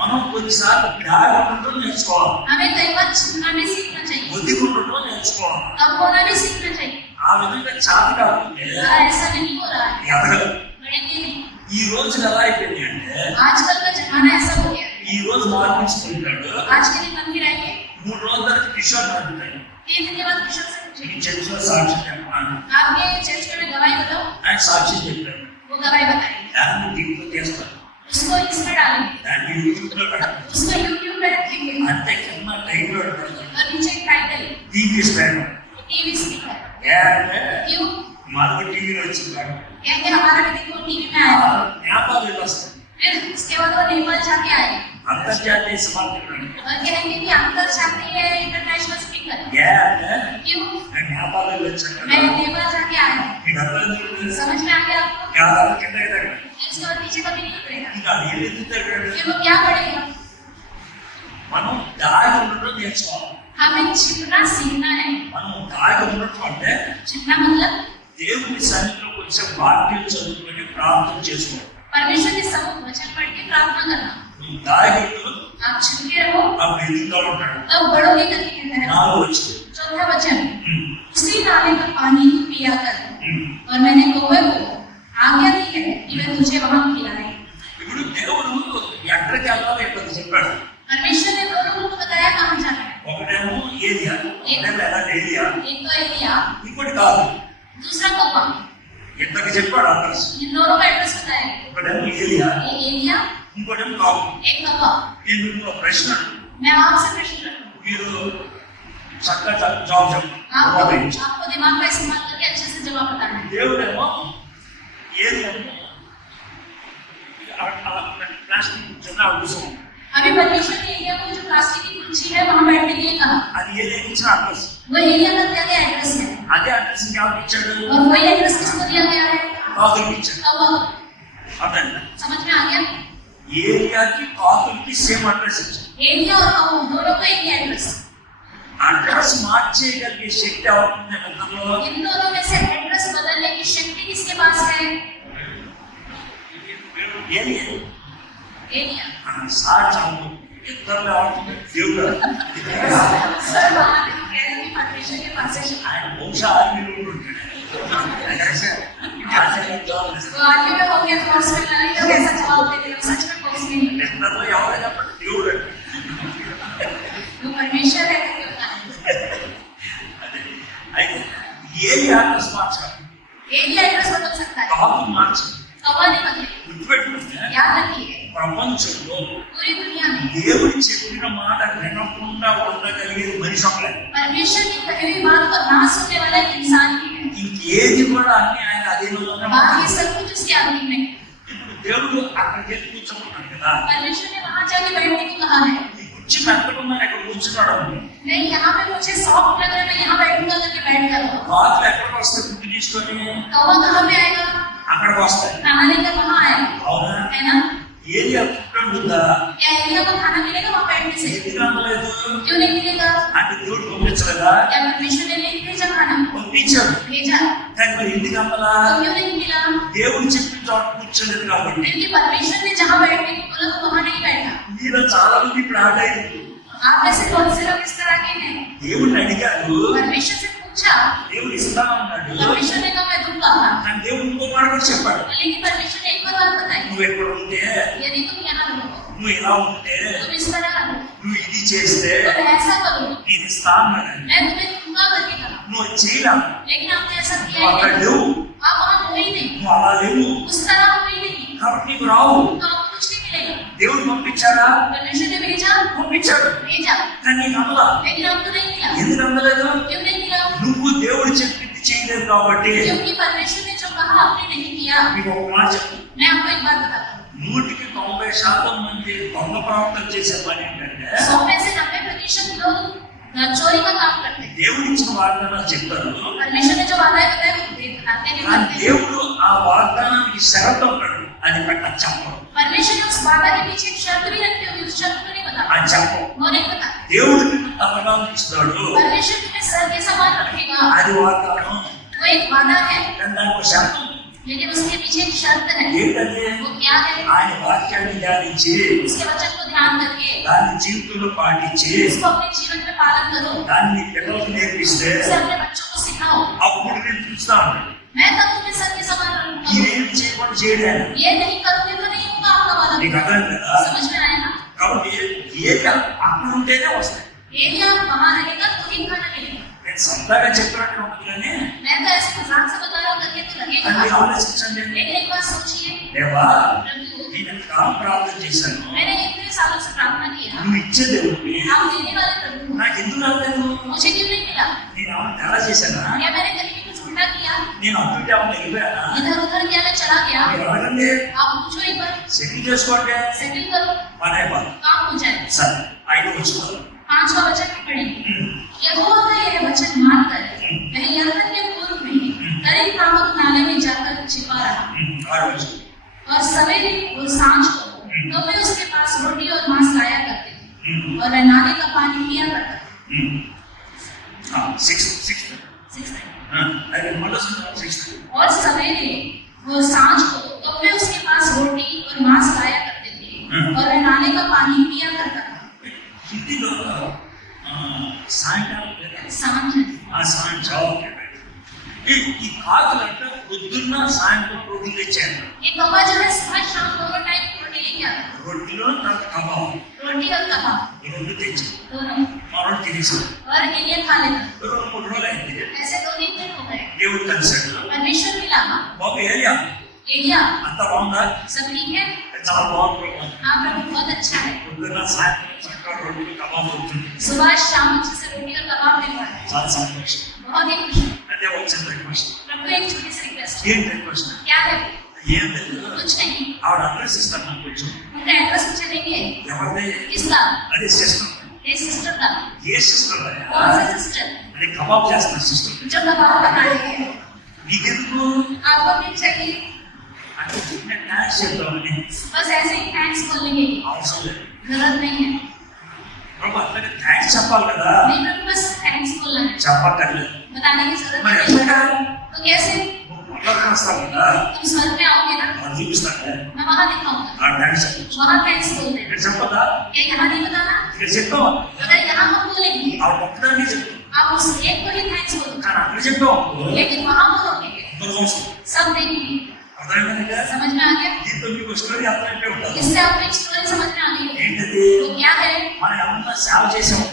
మనం కొన్నిసార్లు దాగకుండా నేర్చుకోవాలి, हमें कई बार छिपना भी सीखना चाहिए, ఒదిగుండటం నేర్చుకోవాలి. कब होना भी सीखना चाहिए। ఆ విధంగా చేత కాకపోతే ऐसा नहीं हो रहा है, ఎదగదు. बढ़ेंगे नहीं। ఈ రోజు ఎలా అయిపోయింది అంటే, आजकल का जमाना ऐसा हो गया है। ఈ రోజు మార్పించుకుంటాడు, आज के दिन मंदिर आएंगे, 3 రోజుల తర్వాత కిషోర్ నడుపుతాడు. 3 दिन के बाद किशोर से पूछेंगे, ఈ చర్చిలో సాక్షి చెప్పాను, आपके चर्च में गवाही बताओ, ఆయన సాక్షి చెప్పాడు, वो गवाही बताएंगे, దాన్ని దీంట్లో చేస్తాడు, उसको इसमें डालेंगे, దాన్ని యూట్యూబ్లో పెడతాడు, उसको यूट्यूब में रखेंगे అంతే కింద టైంలో పెడతాడు, और नीचे एक title, TV stand. TV speaker. అంటే क्यों? మాకు టీవీలో వచ్చింది कहते हमारा भी देखो टीवी में आया, జ్ఞాపకాలు వస్తాయి. फिर उसके बाद वो नेपाल जाके आए అంతర్జాతీయ సమాచారం और कहेंगे कि अंतर जातीय इंटरनेशनल स्पीकर। అంటే क्यों? జ్ఞాపకాలు వచ్చాడు. मैं नेपाल जाके आया, మీకు అర్థం అవుతుందా? समझ में आ गया आपको? జ్ఞాపకాలు కింద ఎదగడు. इसके बाद नीचे कभी नहीं उतरेगा, ఇంకా ఏం ఎదుగుతాడు. फिर वो क्या बढ़ेगा? మనం దాగి ఉండటం నేర్చుకోవాలి. हमें छिपना सीखना है। మనం దాగి ఉండటం అంటే छिपना मतलब దేవుని సన్నిధిలోకి వచ్చే వాక్యం చదువుకొని ప్రార్థన చేసుకోవాలి. परमेश्वर के सम्मुख वचन पढ़ के प्रार्थना करना। నువ్వు దాగి ఉండు, आप छिपके रहो అప్పుడు ఎదుగుతూ ఉంటాడు. तब बढ़ोगे करके कहता है। 4 వచ్చింది. चौथा वचन, उसी नाले का पानी को पिया कर, और मैंने कौवे को आज्ञा दी है कि मैं तुझे वहां खिलाए। ఇప్పుడు దేవుడు ఎక్కడికి వెళ్ళాలో ఇక్కడ చెప్పాడు. परमेश्वर ने 2 लोगों को बताया कहाँ जाना है। ఒకటేమో ఏలియా, ఒకటేమో ఏలియా, एक तो एलिया, ఇంకోటి కాదు. दूसरा कौवा। ఇద్దరికి చెప్పాడు అడ్రస్. इन दोनों का एड्रेस बताया, ఒకటేమో ఏలియా, एक एलिया, ఇంకోటేమో కాదు. एक कौवा। నేను ఒక ప్రశ్న, मैं आपसे प्रश्न रखूं, మీరు చక్కగా జవాబు చెప్పండి. आपको दिमाग का इस्तेमाल करके अच्छे से जवाब बताना है। దేవుడేమో ఏలియా ప్లాస్టిక్ చిన్న అవసరం, अभी परमेश्वर ने एलिया को जो प्लास्टिक की कुर्सी है वहां बैठने के लिए कहा, అది ఏలియా ఇచ్చిన అడ్రస్. वो एलिया का दिया गया एड्रेस है, అదే అడ్రస్ ఎవరికి ఇచ్చాడు? और वही एड्रेस किसको दिया गया है? కాకులకి ఇచ్చాడు. कौवा। అర్థం समझ में आ गया? ఏలియాకి కాకులకి సేమ్ అడ్రస్ ఇచ్చాడు. एलिया और कौवा दोनों का एक ही एड्रेस। అడ్రస్ మార్చేయగలిగే శక్తి అవుతుంది ఇద్దరిలో. इन दोनों में से एड्रेस बदलने की शक्ति किसके पास है? ఏలియా एलिया। సాక్షాత్తు ఇద్దరిలో అవుతుంది దేవుడు. सर बात कह रहे हैं परमेश्वर के पास है। ఆయన బహుశా ఆర్మీలో ఉంటుంటాడు. वो आर्मी में हो गया, फोर्स में नहीं तो कैसा जवाब देते हो? सच में फोर्स में नहीं, ఇద్దరిలో ఎవరైనా చెప్పండి దేవుడు అంటే. वो परमेश्वर है कि होता है। అదే. అయితే ఏలియా అడ్రస్ మార్చాలి, एलिया एड्रेस बदल सकता है, కాకు మార్చాలి. कौवा नहीं बदले। గుర్తుపెట్టుకుంటే याद रखिए, ప్రపంచంలో पूरी दुनिया में దేవుడు చెప్పిన మాట వినకుండా ఉండగలిగేది మనిషి ఒకలే. परमेश्वर की कही हुई बात को ना सुनने वाला एक इंसान ही है। ఇంకేది కూడా అన్ని ఆయన అధీనంలోనే बाकी ఉంటుంది. सब कुछ उसके अधीन में है। ఇప్పుడు దేవుడు అక్కడికి వెళ్ళి కూర్చోమన్నాడు కదా, परमेश्वर ने वहां जाके बैठने को कहा है। ఈ కుర్చీ మెత్తకుండా ఇక్కడ కూర్చున్నాడు అనుకో, नहीं, यहाँ पे मुझे सॉफ्ट लग रहा है, मैं यहाँ बैठूंगा करके बैठ गया। కాకులు ఎక్కడికి వస్తాయి గుడ్డు తీసుకొని? कौवा कहाँ पे आएगा? అక్కడికి వస్తాయి. खाना लेकर वहाँ आएगा, అవునా? है ना? ఏరియా పుట్టుందా? क्या एलिया को खाना मिलेगा वहाँ बैठने से? ఎందుకు అందలేదు? क्यों नहीं मिलेगा? అంటే దేవుడు పంపించలేదా? क्या परमेश्वर ने नहीं भेजा खाना? పంపించాడు. भेजा। కానీ మరి ఎందుకు అమ్మలా? तो क्यों नहीं मिला? దేవుడు చెప్పిన చోట కూర్చోలేదు కాబట్టి. क्योंकि परमेश्वर ने जहाँ बैठने को बोला तो वहाँ नहीं बैठा। మీలో చాలా మంది ఇప్పుడు ఆడారు. आप में से बहुत से लोग इस तरह के हैं। దేవుడిని అడిగారు, परमेश्वर से पूछा, దేవుడు ఇస్తానన్నాడు. परमेश्वर ने कहा मैं दूंगा, కానీ దేవుడు ఇంకో మాట కూడా చెప్పాడు. लेकिन परमेश्वर ने एक और बात बताई, నువ్వు ఎక్కడ ఉంటే, यदि तुम यहाँ रहो, నువ్వు ఇలా ఉంటే, तुम इस तरह रहो, నువ్వు ఇది చేస్తే तुम ऐसा करो, ఇది ఇస్తా అన్నాడు. मैं तुम्हें दूंगा करके कहा। నువ్వు చేయలా, लेकिन आपने ऐसा किया నువ్వు ही అక్కడ नहीं। లేవు, आप वहाँ हुए ही नहीं, నువ్వు అలా లేవు, उस तरह हुए ही नहीं, కాబట్టి నీకు రావు. तो आपको कुछ नहीं मिलेगा। దేవుడు పంపించాడా? परमेश्वर ने भेजा, పంపించాడు. भेजा, కానీ నీకు అందలా. लेकिन आपको नहीं मिला। ఎందుకు అందలేదు? क्यों नहीं मिला? నువ్వు దేవుడు చెప్పింది చేయలేదు కాబట్టి. क्योंकि परमेश्वर ने जो कहा आपने नहीं किया। నీకు ఒక మాట చెప్పు, मैं आपको एक बात बताता हूँ, 100% మంది దొంగ ప్రవర్తన చేసే పని ఏంటంటే 100 में से 90% लोग चोरी का काम करते हैं। దేవుడు ఇచ్చిన వాగ్దానాలు చెప్తారు, परमेश्वर ने जो वादा बताया वो बताते हैं, కానీ करते हैं। దేవుడు ఆ వాగ్దానానికి షరతు ఉంటాడు, అది పెట్ట చెప్పం. परमेश्वर ने उस वादा के पीछे एक शर्त भी रखी होगी, उस शर्त को नहीं అది बताता, చెప్పం. वो नहीं बताता। దేవుడు నిన్ను తలగా ఉంచుతాడు, परमेश्वर तुम्हें सर के समान रखेगा, అది వాగ్దానం. वो एक वादा है, కానీ దానికి ఒక షరతు ఉంది. लेकिन उसके पीछे एक शर्त है। ఏంటది? वो क्या है? ఆయన వాక్యాన్ని ధ్యానించి उसके वचन को ध्यान करके దాన్ని జీవితంలో పాటించి उसको अपने जीवन में पालन करो, దాన్ని పిల్లలకు నేర్పిస్తే उसे अपने बच्चों को सिखाओ, అప్పుడు నేను చూస్తా ఉంటాను. मैं तब तुम्हें सर के समान रखूंगा। ఇవేం చేయకుండా చేయడానికి ये नहीं करोगे तो नहीं होगा आपका वादा। నీకు అర్థం కదా? समझ में आया ना? కాబట్టి ఏరియా అక్కడ ఉంటేనే వస్తాయి. एरिया वहाँ रहेगा तो ही खाना मिलेगा। నేను సొంతగా చెప్పినట్టు ఉంటుంది కానీ मैं तो ऐसे मजाक से बता रहा हूँ, करके तो అది लगेगा। ఆలోచించండి. लेकिन एक बात सोचिए, దేవా प्रभु, నేను ఎంతకాలం ప్రార్థన చేశాను, मैंने इतने सालों से प्रार्थना किया, నువ్వు ఇచ్చే దేవుడివి, आप देने वाले प्रभु, నాకు ఎందుకు రాలేదు? मुझे क्यों नहीं मिला? నేను ఏమైనా తేడా చేశానా? क्या मैंने कहीं भी कुछ उल्टा किया? నేను అటు ఏమైనా వెళ్ళిపోయానా? इधर उधर क्या मैं चला गया? మీరు అడగండి, आप पूछो एक बार, సెటిల్ చేసుకోండి, सेटल करो, పని అయిపోదు. काम हो जाए। సరే 5 వచ్చుకోవాలి. 5वां वचन में पढ़ेंगे, यहोवा का यह वचन मानकर वह यर्दन के पूर्व में करीम नामक नाले में जाकर छिपा रहा, 6 వచ్చు. और सवेरे और सांझ को तो वे उसके पास रोटी और मांस लाया करते थे, और वह नाले का पानी पिया करता था। 6 అది మొదటి 6. और सवेरे और सांझ को तो वे उसके पास रोटी और मांस लाया करते थे, और वह नाले का पानी पिया करता था। హిందీలో సాయంకాలం सांझ, సాయంత్రం ఈ కాకులు అంటే పొద్దున్న సాయంత్రం రోడ్లు తెచ్చాను. ये कौवा जो है सुबह शाम दोनों टाइम रोटी लेके आता है, రొట్టెలో నాకు కబాబు रोटी और कबाब రెండు తెచ్చాను. दोनों, మనం తినేసాం. और ये खा लेता। 2-3 రోజులు అయింది. ऐसे 2-3 दिन हो गए, దేవుడు కలిసాడు. परमेश्वर मिला। బాబు ఏరియా एरिया అంత బాగుందా? सब ठीक है? చాలా బాగుంది. हाँ प्रभु, बहुत अच्छा है। పొద్దున్న సాయంత్రం చక్కగా రొట్టెలు కబాబు అవుతుంది. सुबह शाम अच्छे से रोटी और कबाब मिल रहा है, చాలా సంతోషం. बहुत ही खुश हूँ। అదే వచ్చిన రిక్వెస్ట్. प्रभु एक छोटी सी रिक्वेस्ट, ఏం రిక్వెస్ట్? क्या है? ఏం లేదు, कुछ नहीं, ఆవిడ అడ్రస్ ఇస్తాను నాకు కొంచెం. उनका एड्रेस पूछे देंगे। ఎవరిది? किसका? అదే సిస్టమ్. ये सिस्टर का। ఏ సిస్టమ్? कौन सा सिस्टर? అదే కబాబ్ చేస్తున్న సిస్టమ్. जो कबाब बना रही है। నీకెందుకు आपको नहीं चाहिए, అంటే థ్యాంక్స్ చెప్తామని बस ऐसे ही थैंक्स बोलेंगे, అవసరం లేదు. जरूरत नहीं है। ప్రభు అట్లా థ్యాంక్స్ చెప్పాలి కదా, नहीं प्रभु, बस थैंक्स बोलना है, చెప్పక్కర్లేదు. बताने की जरूरत మరి नहीं ఎట్లా? है। तो कैसे? మొదలు వస్తాం కదా, तुम स्वर्ग में आओगे ना, వాళ్ళు చూపిస్తాను मैं वहाँ दिखाऊंगा, ఆ థ్యాంక్స్ చెప్పచ్చు. वहाँ थैंक्स बोलते हैं। ఇక్కడ చెప్పదా? क्या यहाँ नहीं बताना? ఇక్కడ చెప్తావా? अगर यहाँ हम बोलेंगे, ఆ ఒక్కదాన్ని చెప్తాం. आप उस एक को ही थैंक्स बोलोगे, కానీ అక్కడ చెప్పావు लेकिन वहाँ बोलोगे అందరూ వస్తుంది. सब देखेंगे। అర్థమైందా? समझ में आ गया? దీంతో మీకు స్టోరీ అర్థమైపోయి ఉంటుంది. इससे आपको एक स्टोरी समझ में आ गई होगी। ఏంటది? वो क्या है? మనం ఏమన్నా సేవ చేసాము,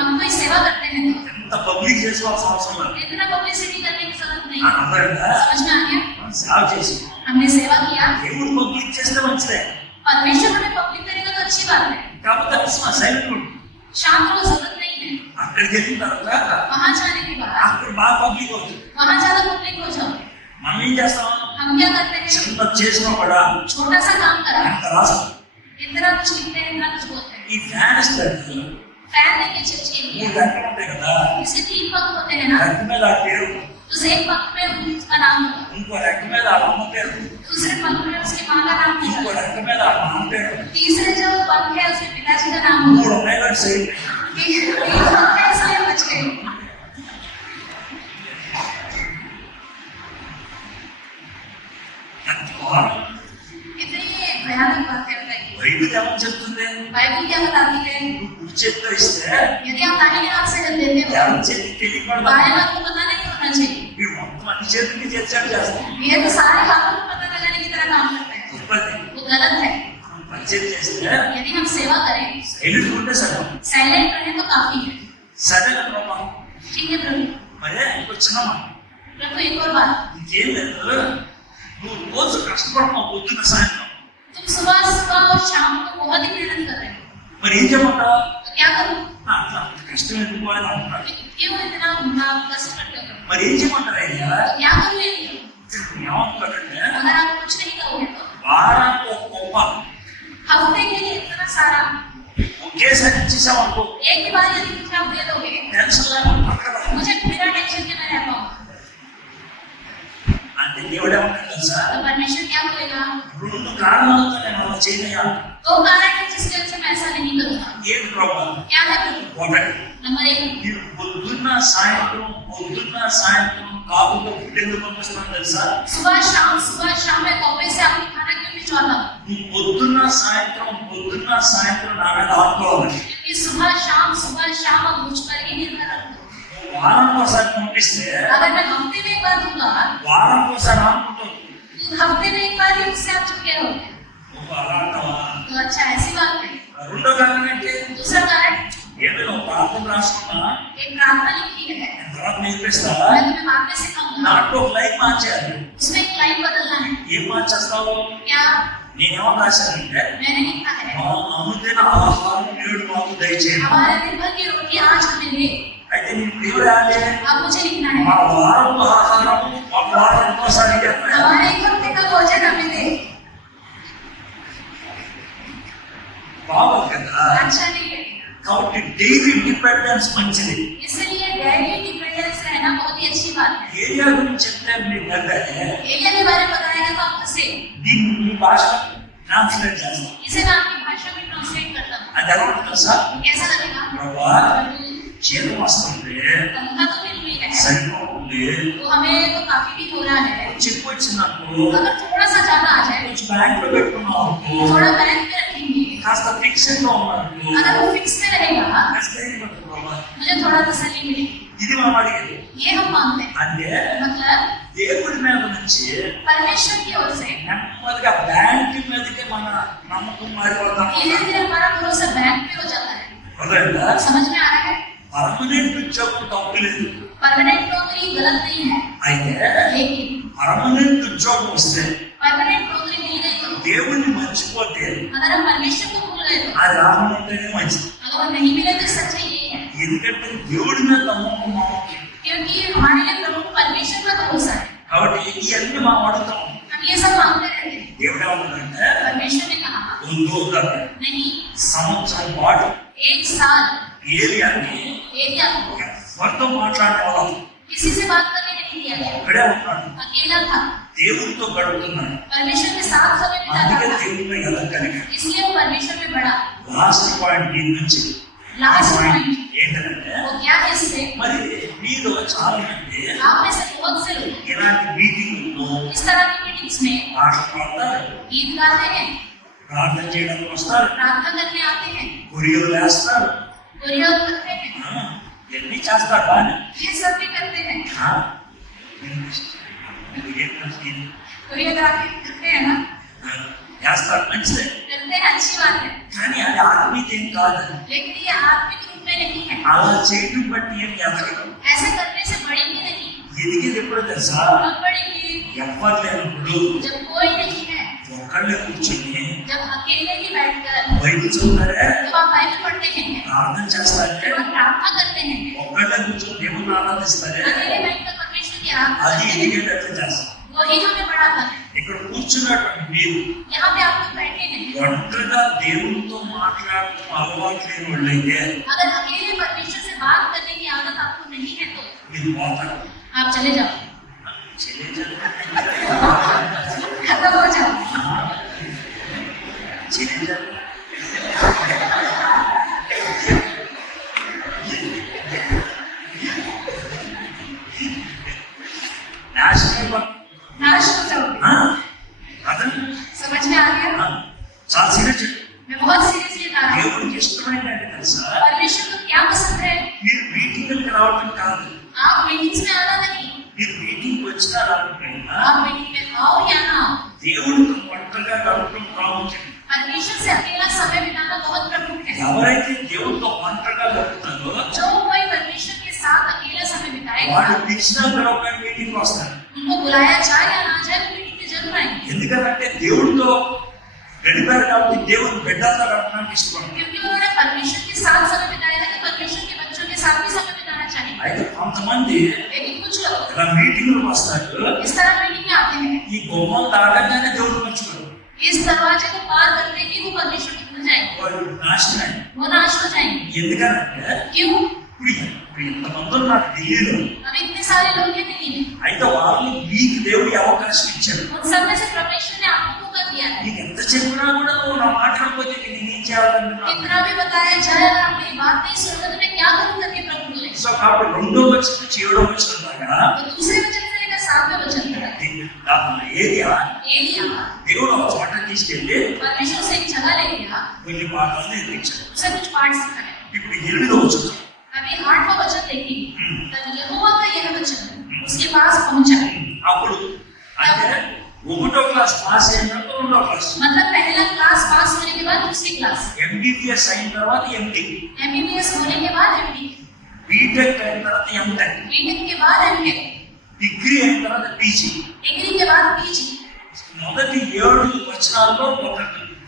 हम कोई सेवा करते हैं तो ఎంత పబ్లిక్ చేసుకోవాల్సిన అవసరం లేదు. इतना पब्लिसिटी करने की जरूरत नहीं, అర్థమైందా? समझ में आ गया? మనం సేవ చేసాం, हमने सेवा किया, దేవుడు పబ్లిక్ చేస్తే మంచిదే. परमेश्वर हमें पब्लिक करेगा तो अच्छी बात है, కాకపోతే సైలెంట్ ఉంటుంది. शांत को जरूरत नहीं है। అక్కడికి వెళ్ళిన తర్వాత वहाँ जाने के बाद అక్కడ బాగా పబ్లిక్ అవుతుంది. वहाँ ज्यादा पब्लिक हो जाओ, మనం ఏం చేస్తాం? हम क्या करते हैं? చిన్న చేసినా కూడా छोटा सा काम करा, ఎంత రాస్తాం. इतना कुछ लिखते हैं, इतना कुछ बोलते हैं। ఈ ఫ్యాన్ ఇస్తారు, फैन लेके चर्च के 3 लिए గంటలు ఉంటాయి కదా, इसके 3 पंख होते हैं ना, రెక్క మీద ఆ పేరు, उस एक पंख में उसका नाम होगा, ఇంకో రెక్క మీద ఆ అమ్మ పేరు, दूसरे पंख में उसकी माँ का नाम ఇంకో होगा, రెక్క మీద ఆ నాన్న పేరు. तीसरे जो पंख है उसके पिताजी का नाम होगा। 3 ఉన్నాయి కాబట్టి సైడ్. इसलिए बच गए। ఘోరం. कितनी भयानक बातें बताई। బైబిల్ ఏమని చెప్తుంది? बाइबल क्या बताती है? నువ్వు కుడి చేత్తో ఇస్తే यदि आप दाहिने हाथ से कर देते हो, ఎవరి చేతికి తెలియకూడదు. बाएं हाथ को पता नहीं होना चाहिए। వీడు మొత్తం అన్ని చేతులకి చేర్చాడు చేస్తాం. ये तो सारे हाथों को पता लगाने की तरह काम करता है, ఇబ్బంది. वो गलत है। మనం పనిచేతి చేస్తే यदि हम सेवा करें, సైలెంట్ ఉంటే సగం. साइलेंट रहे तो काफी है। సరైన ప్రభావం. ठीक है प्रभु। మరే ఇంకో చిన్న మాట. प्रभु एक और बात, ఇంకేం లేదు, నువ్వు రోజు కష్టపడుతున్నావు పొద్దున్న సాయంత్రం. तुम सुबह सुबह और शाम को बहुत ही मेहनत कर रहे हो, మరి ఏం చేయమంటావు? तो क्या करूं? అట్లా అంత కష్టం ఎందుకు అని అంటున్నాడు. क्यों इतना कष्ट करते हो? మరి ఏం చేయమంటారు అయ్యా? तो क्या करूं ये? ఏమంటాడంటే अगर आप कुछ नहीं करोगे तो వారానికి ఒక గొప్ప हफ्ते के लिए इतना सारा ఒకేసారి ఇచ్చేసామనుకో, एक ही बार यदि मुझे आप दे दोगे, టెన్షన్ లేకుండా కదా. मुझे बिना टेंशन के मैं रह पाऊंगा। అంటే దేవుడు ఏమంటాడు తెలుసా? तो परमेश्वर क्या बोलेगा? రెండు కారణాలతో నేను అలా చేయనయ్యా. दो कारण है जिसकी वजह से मैं ऐसा नहीं करूंगा। ఏం ప్రాబ్లం? क्या है प्रभु? ఒకటి, नंबर एक, మీరు పొద్దున్న సాయంత్రం కాపుతో పుట్టేందుకు పంపిస్తున్నాను తెలుసా? सुबह शाम मैं कॉफी से आपको खाना क्यों भिजवाता हूँ? నువ్వు పొద్దున్న సాయంత్రం నా మీద ఆడుకోవాలి. क्योंकि सुबह शाम आप मुझ पर ही निर्भर रखते हो। వారానికి ఒకసారి పంపిస్తే अगर मैं हफ्ते में एक बार दूंगा, వారానికి ఒకసారి ఆడుకుంటావు. तो हफ्ते में एक बार ही उससे आप चुके हो, నువ్వు అలా అంటావా? तो अच्छा ऐसी बात है। రెండో కారణం ఏంటి? दूसरा कारण, ఏదో ప్రార్థన రాసుకున్నా एक प्रार्थना लिखी है, తర్వాత నేర్పిస్తా. मैं तुम्हें बाद में सिखाऊंगा, దాంట్లో ఒక లైన్ మార్చాలి. उसमें एक लाइन बदलना है। ఏం మార్చేస్తావు? क्या నేనేమో రాశానంటే मैंने लिखा है? మా అనుదిన ఆహారం నేడు మాకు దయచేయండి. हमारे दिन भर की रोटी आज हमें दे। అయితే నేను దేవుడు రాయాలి. अब मुझे लिखना है, మా వారపు ఆహారం ఒక వారం ఇంకోసారి చెప్పాలి. हमारे एक हफ्ते का भोजन हमें दे। బాగుంది కదా? अच्छा नहीं लगेगा। కాబట్టి డైలీ డిపెండెన్స్ మంచిది. इसलिए डेली डिपेंडेंस रहना बहुत ही अच्छी बात है। ఏరియా గురించి చెప్తే మీకు నవ్వానే. एरिया के बारे में बताएगा तो आप हंसे। దీన్ని మీ భాష ట్రాన్స్లేట్ చేస్తాం. इसे मैं आपकी भाषा में ट्रांसलेट करता हूँ। అది ఎలా ఉంటుంది తెలుసా? कैसा लगेगा? ప్రభా జీతం వస్తుంది, तनख्वाह तो मिल रही है, సరిపోతుంది, तो हमें तो काफी भी हो रहा है। చెప్పు వచ్చినప్పుడు अगर थोड़ा सा ज्यादा आ जाए, కొంచెం బ్యాంక్ లో పెట్టుకున్నావు అనుకో, थोड़ा बैंक में रखेंगे, కాస్త ఫిక్స్డ్ గా ఉన్నాను अगर वो फिक्स में रहेगा, కాస్త అయిపోతుంది ప్రభా. मुझे थोड़ा तसल्ली मिलेगी। ఇది మనం అడిగేది. ये हम मांगते हैं। అంటే मतलब దేవుడి మీద నుంచి परमेश्वर की ओर से నెమ్మదిగా బ్యాంక్ మీదకి మన నమ్మకం మారిపోతాం. धीरे धीरे हमारा भरोसा बैंक पे हो जाता है। అర్థమైందా? समझ में आ रहा है? పర్మనెంట్ ఉద్యోగం తప్పు లేదు. परमानेंट नौकरी गलत नहीं है, అయితే लेकिन పర్మనెంట్ ఉద్యోగం వస్తే परमानेंट नौकरी मिल गई तो దేవుణ్ణి మర్చిపోతే अगर हम परमेश्वर को भूल गए तो, అది రావడం ఉంటేనే మంచిది. अगर वो नहीं मिले तो सच्चाई ये है, ఎందుకంటే దేవుడి మీద నమ్మకం మాకు. क्योंकि हमारे लिए प्रभु परमेश्वर का भरोसा है। కాబట్టి ఇవన్నీ మనం అడుగుతాం. हम ये सब मांगते रहते हैं। దేవుడు ఏమన్నాడంటే परमेश्वर ने कहा नहीं, సంవత్సరం పాటు एक साल ఏరియాని एरिया को ఎవరితో మాట్లాడే వాళ్ళం किसी से बात करने नहीं दिया गया, ఇక్కడే ఉన్నాడు. अकेला था, దేవుడితో గడుపుతున్నాడు. परमेश्वर के साथ समय అందుకే बिताता था, దేవుడిని ఎలా కలిగాడు. इसलिए वो परमेश्वर में बढ़ा। లాస్ట్ పాయింట్ దీని నుంచి लास्ट पॉइंट ఏంటంటే वो क्या है? इससे మరి మీలో చాలా మంది आप में से बहुत से लोग ఇలాంటి మీటింగ్లో इस तरह की मीटिंग्स में పాటలు పాడతారు, गीत गाते हैं, ప్రార్థన చేయడానికి వస్తారు, प्रार्थना करने आते हैं, కొరియలు వేస్తారు, कोरियर करते हैं, ఎన్ని చేస్తారు బాగా. ये सब भी करते हैं, कोरियोग्राफी करते हैं ना, వేస్తారు మంచిదే. करते हैं, अच्छी बात है, కానీ అది ఆత్మీయత ఏం కాదు. लेकिन ये आत्मिक रूप में नहीं है। అలా చేయడం బట్టి ఏం ఎదగడం. ऐसे करने से बढ़ेंगे नहीं, ఎదిగేది ఎప్పుడు తెలుసా? कब बढ़ेंगे? ఎవ్వరు లేనప్పుడు जब कोई नहीं है, ఒక్కళ్ళే కూర్చొని जब अकेले ही बैठकर, బైబిల్ చదువుతారే, जब आप बाइबल पढ़ते हैं, ప్రార్థన చేస్తారే, जब आप प्रार्थना करते हैं, ఒక్కళ్ళే కూర్చొని దేవుని ఆరాధిస్తారే, अकेले बैठकर परमेश्वर की आराधना అది करते हैं, ఎదిగేటట్లు చేస్తాం. वही हमें बढ़ाता है। ఇక్కడ కూర్చున్నటువంటి మీరు यहाँ पे आप लोग बैठे हैं, ఒంటరిగా దేవునితో మాట్లాడటం అలవాటు లేని వాళ్ళైతే अगर अकेले परमेश्वर से बात करने की आदत आपको नहीं है तो మీరు పోతారు. आप चले जाओ, చెల్లెజారు. खत्म हो जाओ। చెల్లెజారు. నేషనల్ नाश हो जाओ। అతను ఇష్టమైనది తెలుసా? परमेश्वर को क्या पसंद है? మీరు మీటింగ్లకు రావడం కాదు, आप मीटिंग्स में आना नहीं, మీరు మీటింగ్ వచ్చినా రాకపోయినా आप मीटिंग में आओ या ना आओ, దేవుడితో ఒంటరిగా గడపడం ప్రాముఖ్యం. परमेश्वर से अकेला समय बिताना बहुत प्रमुख है। ఎవరైతే దేవుడితో ఒంటరిగా గడుపుతారో जो कोई परमेश्वर के साथ अकेला समय बिताएगा, వాడు పిలిచినా పిలవక మీటింగ్ వస్తారు. उनको बुलाया जाए या ना जाए, मीटिंग में जरूर आएंगे, ఎందుకంటే దేవుడితో గడిపారు కాబట్టి దేవుని బిడ్డలతో గడపడానికి ఇష్టపడతారు. क्योंकि उन्होंने परमेश्वर के साथ समय बिताया है, तो परमेश्वर के बच्चों के साथ भी समय बिताना चाहिए। అయితే కొంతమంది लेकिन कुछ लोग ఇలా మీటింగ్లకు వస్తారు, इस तरह मीटिंग में आते हैं, ఈ గుమ్మం దాటగానే దేవుడు మర్చిపోరు, इस दरवाजे को पार करते ही वो परमेश्वर को भूल जाएंगे, వాళ్ళు నాశనం. वो नाश हो जाएंगे। ఎందుకంటే क्यों? ఇప్పుడు ఇంతమంది నాకు ఢిల్లీలో, अब इतने सारे लोग हैं दिल्ली में, అయితే వాళ్ళు మీకు దేవుడి అవకాశం ఇచ్చారు. उन सब में से परमेश्वर ने आपको मौका दिया है। నీకు ఎంత చెప్పినా కూడా నువ్వు నా మాట వినకపోతే నేనేం చేయాలనుకున్నా? कितना भी बताया जाए, अगर आप मेरी बात नहीं सुनोगे तो मैं क्या करूं करके प्रभु बोले। సో కాబట్టి 2వ వచనం నుంచి 7వ వచనం దాకా तो दूसरे वचन से लेकर 7वें वचन तक ఏరియా एलिया దేవుడు ఒక చోట తీసుకెళ్ళి परमेश्वर से एक जगह ले गया, కొన్ని పాఠాలు నేర్పించాడు. उसे कुछ पाठ सिखाया। ఇప్పుడు 8వ వచనం अभी 8वां वचन देखेंगे, तब यहोवा का यह वचन उसके पास पहुंचा। అప్పుడు అంటే 1వ క్లాస్ పాస్ అయిన తర్వాత 2వ క్లాస్, मतलब पहला क्लास पास होने के बाद दूसरी क्लास, ఎంబీబీఎస్ అయిన తర్వాత ఎండి, एमबीबीएस होने के बाद एमडी, బీటెక్ అయిన తర్వాత ఎంటెక్, बीटेक के बाद एमटेक, డిగ్రీ అయిన తర్వాత పీజీ. डिग्री के बाद पीजी। మొదటి 7 వచనాల్లో ఒక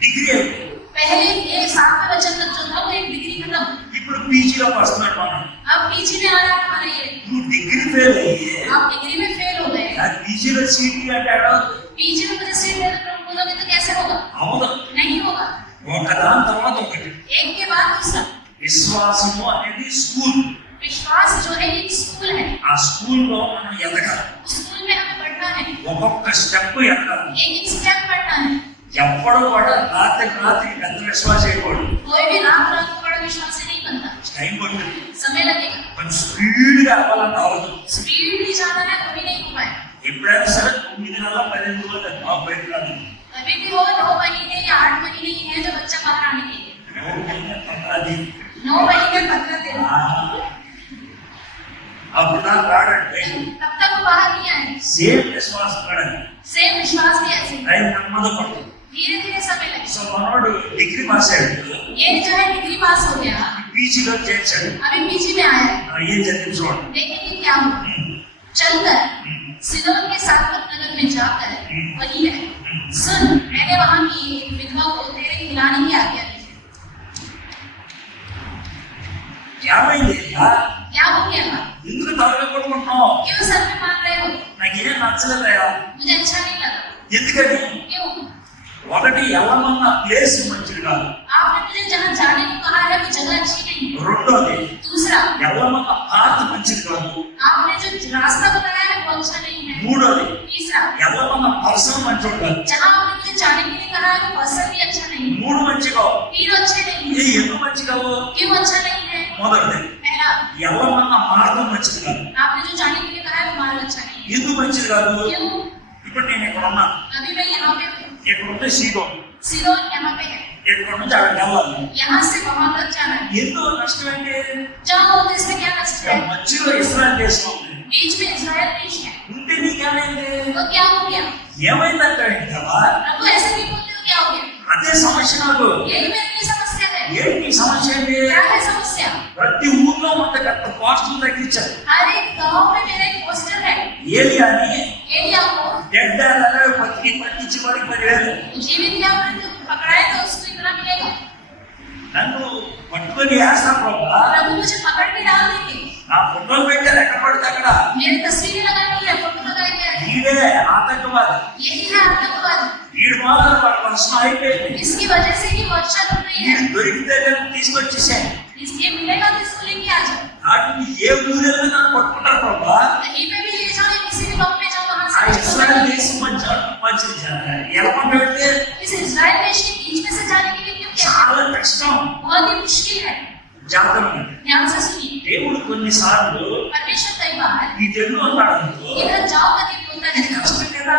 డిగ్రీ అయిపోయింది. पहले ये 7वें वचन तक जो था वो एक डिग्री खत्म, ఇప్పుడు పీజీలోకి వస్తున్నాడు మనం. अब पीजी में आ रहा है हमारा ये। నువ్వు డిగ్రీ ఫెయిల్ అయ్యి आप डिग्री में फेल हो गए, ఆ పీజీలో సీటీ అంటే అడగదు, पीजी में मुझे सीट दे दो प्रभु बोलोगे तो कैसे होगा? అవదు. नहीं होगा, ఒకదాని తర్వాత ఒకటి. एक के बाद दूसरा। విశ్వాసము అనేది స్కూల్, विश्वास जो है एक स्कूल है, ఆ స్కూల్లో మనం ఎదగాలి. उस स्कूल में हमें पढ़ना है, ఒక్కొక్క స్టెప్ ఎదగాలి. एक एक स्टेप पढ़ना है। ఎప్పుడు కూడా రాత్రి పెద్ద విశ్వాసం చేయకూడదు. कोई भी रात रात को बड़ा विश्वास से नहीं बनता, టైం పడుతుంది, समय लगेगा, కొంచెం స్పీడ్గా అవ్వాలని అవ్వదు. स्पीड भी जाना है कभी नहीं हो पाएगा। ఎప్పుడైనా సరే 9 నెలల 15 రోజులు మా బయట రాదు, अभी भी हो 9 महीने या 8 महीने ही है जो बच्चा बाहर आने के लिए, 9 महीने 15 दिन, అప్పుడు నాకు రాడండి. तब तक वो बाहर नहीं आए। సేమ్ విశ్వాసం రాడండి, सेम विश्वास भी ऐसे ही। టైం నెమ్మది పడుతుంది. धीरे धीरे समय लगे। సో మనోడు డిగ్రీ పాస్ అయ్యాడు, एक जो है डिग्री पास हो गया, పీజీలో చేర్చాడు. अभी पीजी में आया, ఏం జరిగింది చూడండి. देखेंगे क्या हुआ। चलकर सिदोन के सारपत नगर में जाकर वही है, सुन मैंने वहां की एक विधवा को तेरे खिलाने की आज्ञा दी है। ఏమైంది? क्या हो गया? ఎందుకు తలగా కొట్టుకుంటున్నావు? क्यों सर में मार रहे हो? నాకేం నచ్చలేదయా. मुझे अच्छा नहीं लगा। ఎందుకని? क्यों? ఒకటి ఎవరన్నా ప్లేస్ మంచిది కాదు, आपने मुझे जहाँ जाने को कहा है वो जगह अच्छी नहीं है। రెండోది दूसरा, ఎవరన్నా పాత మంచిది కాదు, आपने जो रास्ता बताया है वो अच्छा नहीं है। మూడోది तीसरा, ఎవరన్నా పర్సన్ మంచోడు కాదు. जहाँ आपने मुझे जाने के लिए कहा है वो पर्सन भी अच्छा नहीं है। మూడు మంచిగా तीनों अच्छे नहीं है। ఎందుకు మంచిగావు? क्यों अच्छा नहीं है? మొదటిది पहला, ఎవరన్నా మార్గం మంచిది కాదు. आपने जो जाने के लिए कहा है वो मार्ग अच्छा नहीं है। ఎందుకు మంచిది కాదు? क्यों? ఇప్పుడు నేను ఇక్కడ ఉన్నా, अभी मैं यहाँ पे हूँ, ఇక్కడ ఉంటే సీగో, सिदोन यहाँ पे है, ఇక్కడ నుంచి అక్కడికి వెళ్ళాలి. यहाँ से वहां तक जाना है। ఎందుకు నష్టం ఏంటి? जाओ तो इससे क्या नष्ट है? మధ్యలో ఇస్రాయల్ దేశం ఉంది, बीच में इस्राएल देश है, ఉంటే నీకేమైంది? तो क्या हो गया? ఏమైందంటే కదా, प्रभु ऐसे नहीं बोलते हो, क्या हो गया? అదే సమస్య నాకు. यही मेरी समस्या है। ఏంటి సమస్య ఏంటి? क्या है समस्या? ప్రతి ఊర్లో మన పెద్ద పోస్టులు తగ్గించారు. हर एक गांव में मेरा एक पोस्टर है, ఏలియాని एलिया को డెడ్ పట్టించి వాడికి 10,000. जीवित क्या मृत्यु पकड़ाए तो उसको इतना मिलेगा। నన్ను పట్టుకొని వేస్తా ప్రభా, प्रभु मुझे पकड़ के डाल देंगे। నా ఫోటోలు పెట్టారు ఎక్కడ పడితే అక్కడ. मेरी तस्वीरें लगाई है, फोटो लगाए गए हैं, వీడే ఆతంకవాది, यही है आतंकवाद। వీడు మాత్రం వాడి వర్షం అయిపోయింది. इसकी वजह से ही वर्षा रुक रही है। వీడు దొరికితే నేను తీసుకొచ్చేసాను. इसके मिलेगा तो इसको लेके आ जाओ। వాటిని ఏ ఊరెళ్ళి నన్ను పట్టుకుంటారు ప్రభా. कहीं पे भी ले जाओ या किसी भी गांव में जाओ, वहां ఆ से ఇస్రాయల్ దేశం మంచిది ఎలా పంటే इस इस्राएल देश के बीच में से जाने के लिए क्यों कहते చాలా కష్టం. हैं? बहुत ही मुश्किल है। జాగ్రత్త. ध्यान से सुनिए, దేవుడు కొన్నిసార్లు परमेश्वर कई बार ఈ తెలుగు అన్నాడు, इधर जाओ करके बोलता ఇది है, కష్టం కదా,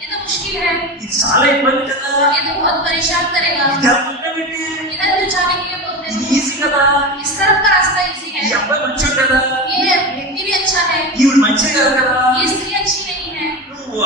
ये तो मुश्किल है, ఇది చాలా ఇబ్బంది కదా, ये तो बहुत परेशान करेगा, ఇది అనుకుంటామేంటి? इधर क्यों जाने के लिए बोलते ఇది हैं? కదా, इस तरफ का रास्ता इजी ఈ है, అబ్బాయి మంచోడు కదా, ये व्यक्ति भी अच्छा है, ఈవిడ మంచిది కాదు కదా, ये स्त्री अच्छी नहीं है, నువ్వు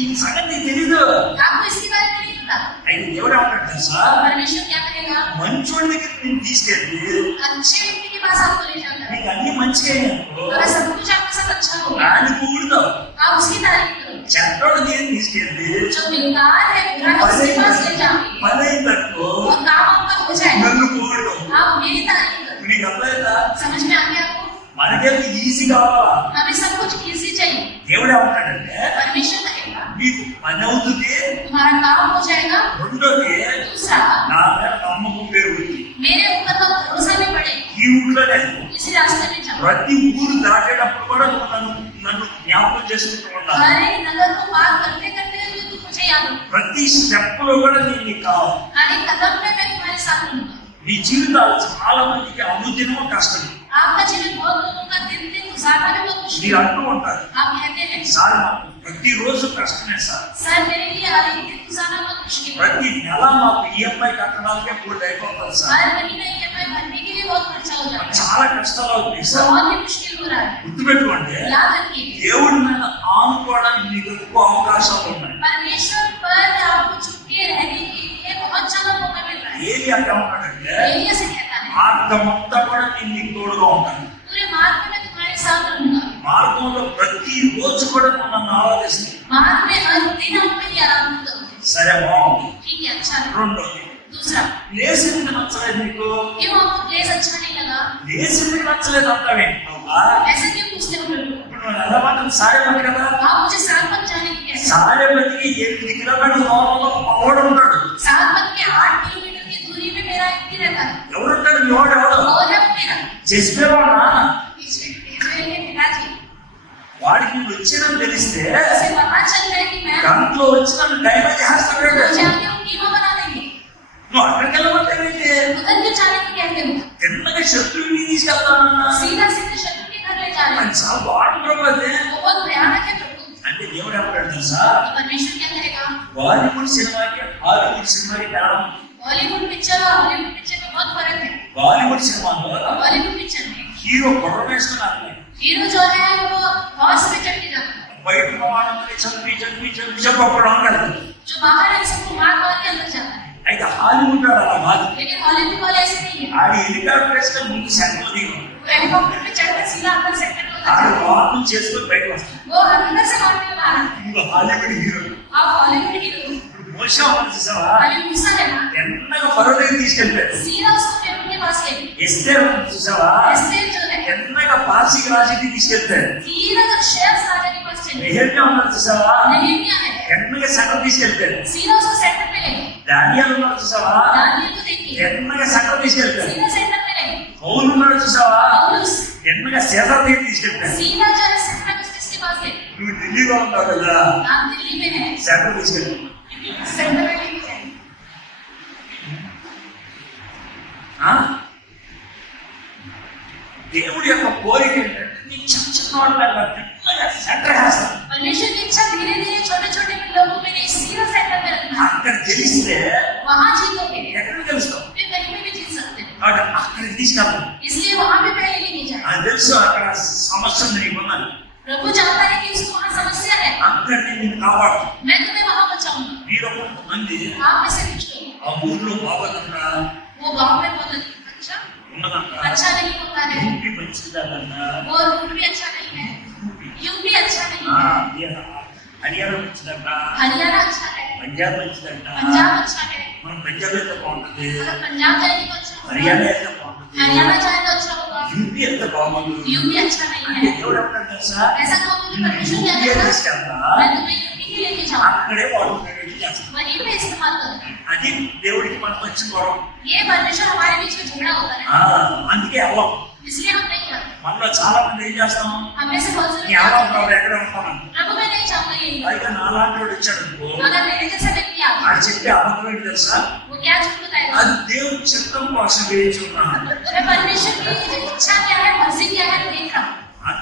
ఈ సంగతి నీకు తెలీదు. आपको इसके बारे में नहीं पता। అయితే దేవుడు ఏమంటాడు తెలుసా, परमेश्वर क्या करेगा, మంచోడి దగ్గర నేను తీసుకెళ్ళి अच्छे व्यक्ति के पास आपको ले जाता है। నీకు అన్ని మంచిగా అయినాకో अगर सब कुछ आपके साथ अच्छा हो गया, దాన్ని పొగుడుతావు. आप उसकी तारीफ करो। చెడ్డోడు దీన్ని తీసుకెళ్ళి जो बेकार है, बुरा है, उसके पास ले जाओगे, పని అయినట్టు वो काम आपका हो जाएगा, నన్ను పొగుడుతావు. आप मेरी तारीफ करो। నీకు అర్థమైందా? समझ में आ गया आपको? మనకేమి ఈజీ కావాలా? हमें सब कुछ इजी चाहिए। దేవుడు ఏమంటాడంటే परमेश्वर कहेगा నీకు పని అవుతుంది, तुम्हारा काम हो जाएगा, రెండోది दूसरा నా మీద నమ్మకం పెరుగుతుంది. मेरे ऊपर तो भरोसा भी बढ़े। ఈ ఊళ్ళోనే इसी रास्ते में जाओ, ప్రతి ఊరు దాటేటప్పుడు కూడా నువ్వు నన్ను జ్ఞాపకం చేసుకుంటూ ఉండాలి. हर एक नगर को पार करते करते हुए तुम मुझे याद हो, ప్రతి స్టెప్ లో కూడా నేను నీకు కావాలి. हर एक कदम में मैं तुम्हारे साथ रहूंगा। నీ జీవితాలు చాలా మందికి అనుదినము కష్టం. आपका जीवन बहुत लोगों का दिन दिन गुजारना भी बहुत मुश्किल మీరు है। అంటూ ఉంటారు, आप कहते हैं సార్ మాకు ప్రతిరోజు కష్టమే సార్, सर मेरे लिए हर एक दिन गुजारना बहुत मुश्किल है, ప్రతి నెల మాకు ఈఎంఐ కట్టడానికే పూర్తి అయిపోతుంది సార్, हर महीने EMI भरने के लिए बहुत खर्चा हो जाता చాలా కష్టాలు అవుతాయి है, సార్. बहुत ही मुश्किल हो रहा है। గుర్తుపెట్టుకోండి, याद रखिए, దేవుడి మీద ఆనుకోవడానికి మీకు ఎక్కువ అవకాశాలు ఉన్నాయి. परमेश्वर पर आपको चुपके रहने के लिए बहुत ज्यादा मौका मिल रहा है। ఏది అంటే ఏమంటాడంటే एलिया से कहता है మార్గమంతా కూడా నేను నీకు తోడుగా ఉంటాను. पूरे मार्ग में मैं तुम्हारे साथ रहूंगा, మార్గంలో ప్రతి రోజు కూడా నువ్వు నన్ను ఆరాధిస్తుంది. मार्ग में हर दिन आप मेरी आराधना करोगे। సరే బాగుంది. ठीक है, अच्छा है। రెండోది, दूसरा, లేచింది నచ్చలేదు నీకు, क्यों आपको प्लेस अच्छा नहीं लगा, లేచింది నచ్చలేదు అంటావే. ऐसे क्यों पूछते हो लोग? ఇప్పుడు నువ్వు నిలబడి సారేపతి కదా, आप मुझे सारपत जाने की कहते हैं। సారేపతికి 8 కిలోమీటర్ల దూరంలో పవడు ఉంటాడు. सारपत के 8 किलोमीटर की दूरी में मेरा व्यक्ति रहता है, ఎవరుంటాడు? మీ వాడు ఎవడు? और है वो मेरा చేసిపోయావా నాన్న? मेरे पिताजी। వాడికి నువ్వు వచ్చిందని తెలిస్తే उसे पता चल रहा है कि मैं దాంట్లో వచ్చిన డైవర్ట్ చేస్తాడు. मुझे आगे वो कीमा बना देंगे, నువ్వు అక్కడికి వెళ్ళమంటే उधर क्यों जाने को कहते हो? తిన్నగా శత్రువుని తీసుకెళ్తానన్నా सीधा सीधे शत्रु के घर ले जा रहे అది हैं, చాలా బాగుంటుంది. वो बहुत भयानक है प्रभु। అంటే దేవుడు ఏమంటాడు తెలుసా, तो परमेश्वर क्या करेगा, బాలీవుడ్ సినిమాకి హాలీవుడ్ సినిమాకి తేడా ఉంది. बॉलीवुड पिक्चर और हॉलीवुड पिक्चर में बहुत फर्क है। బాలీవుడ్ సినిమాలో बॉलीवुड पिक्चर में హీరో గొడవ వేసుకున్నారు, हीरो जो है वो हॉर्स पे चढ़ के जाता है, బయట వాళ్ళని చంపి చెప్పడం ఉండదు. जो बाहर है सबको मार मार के अंदर जाता है। అయితే హాలీవుడ్ వాడు అలా కాదు, लेकिन हॉलीवुड वाले ऐसे नहीं है, ఆడి హెలికాప్టర్ వేసుకొని ముందు సెంటర్ దిగు, वो हेलीकॉप्टर पे चढ़कर सीधा अंदर सेक्टर में ఆడి जाता है, వాహనం చేసుకొని బయటకు వస్తాడు. वो अंदर से मारने में मारा। ఇంకో హాలీవుడ్ హీరో आप हॉलीवुड हीरो, ఇప్పుడు మోషా మనం చూసావా, अभी मूसा है ना, ఎన్నగా ఫరో దగ్గర తీసుకెళ్ళిపోయాడు. सीधा उसको फेरो के पास ले गए। ఎస్తేర్ మనం చూసావా, एस्तेर जो है ఎన్నగా పార్సీకి రాజుకి తీసుకెళ్తాడు. सीधा जब शेष राजा के पास चले गए। నెహెమ్యా ఉన్నాడు చూసావా, नehemiया है ఎన్నగా సెంటర్ తీసుకెళ్తాడు. सीधा उसको सेंटर पे ले गए। దానియేలు ఉన్నాడు చూసావా, दानियल को देखिए ఎన్నగా సెంటర్ తీసుకెళ్తాడు. सीधा सेंटर पे ले गए। పౌలు ఉన్నాడు చూసావా, पौलुस ఎన్నగా సీజర్ దగ్గర తీసుకెళ్తాడు. सीधा जो है सेंटर के पास ले गए। నువ్వు ఢిల్లీలో ఉన్నావు కదా, आप दिल्ली में हैं, సెంటర్ తీసుకెళ్తాడు. सेंटर में लेके जाएं। ఆ? దేవుడి యొక్క కోరిక ఏంటంటే నీ చిన్న చిన్న వాళ్ళ మీద సెంటర్ వేస్తాను. परमेश्वर की इच्छा धीरे धीरे छोटे छोटे लोगों में नहीं, सीधा सेंटर में रखना है। అక్కడ తెలిస్తే वहां जीतोगे, ఎక్కడ తెలుస్తావు, फिर कहीं पे भी जीत सकते हैं। కాబట్టి అక్కడికి తీసుకెళ్తాను. इसलिए वहां पे पहले लेके जाए। అది తెలుసు అక్కడ సమస్య ఉంది నీకున్నది, प्रभु जानता है कि उसको वहां समस्या है, అక్కడ నేను నిన్ను కాపాడుతాను. मैं तुम्हें वहां बचाऊंगा। మీరు కొంతమంది आप में से कुछ लोग, ఆ ఊర్లో బాగోదంట, वो गांव में बहुत अच्छा ఉన్నదంట, अच्छा नहीं होता है, యూపీ మంచిదంట, वो रूट भी अच्छा नहीं है, यूपी अच्छा नहीं है, హర్యానా మంచిదంట, हरियाणा अच्छा है, పంజాబ్ మంచిదంట. पंजाब अच्छा है, మనం పంజాబ్ అయితే బాగుంటుంది, अगर पंजाब जाएंगे तो अच्छा होगा, హర్యానా అయితే బాగుంటుంది, हरियाणा जाए तो अच्छा होगा, యూపీ అయితే బాగుంటుంది. यूपी अच्छा नहीं అంటే है। దేవుడు ఏమంటాడు తెలుసా, ऐसा कहूँ कि परमेश्वर क्या యూపీ करेगा, తీసుకెళ్తా, मैं तुम्हें यूपी ही लेके जाऊंगा, అక్కడే వాడుకునేది చేస్తాను. वहीं पे इस्तेमाल करूंगा। అది దేవుడికి మనకు వచ్చిన గొడవ. ये परमेश्वर हमारे बीच में झगड़ा होता है, అందుకే అవ్వం. इसलिए हम नहीं करते। మనలో చాలా మంది ఏం చేస్తాం, हमें से बहुत నీ जरूरी అవ్వం है, ప్రభు ఎక్కడ ఉంటాను, प्रभु मैं नहीं चाहूंगा यही, పైగా నాలాంటి వాడు వచ్చాడు అనుకో, अगर मेरे जैसा व्यक्ति आ అది చెప్పే అబద్ధం ఏంటి తెలుసా, वो क्या झूठ बताएगा, అది దేవుడి చిత్తం కోసం వేయించుకున్నాను. मैं परमेश्वर की इच्छा क्या है, मर्जी क्या है देख रहा हूँ।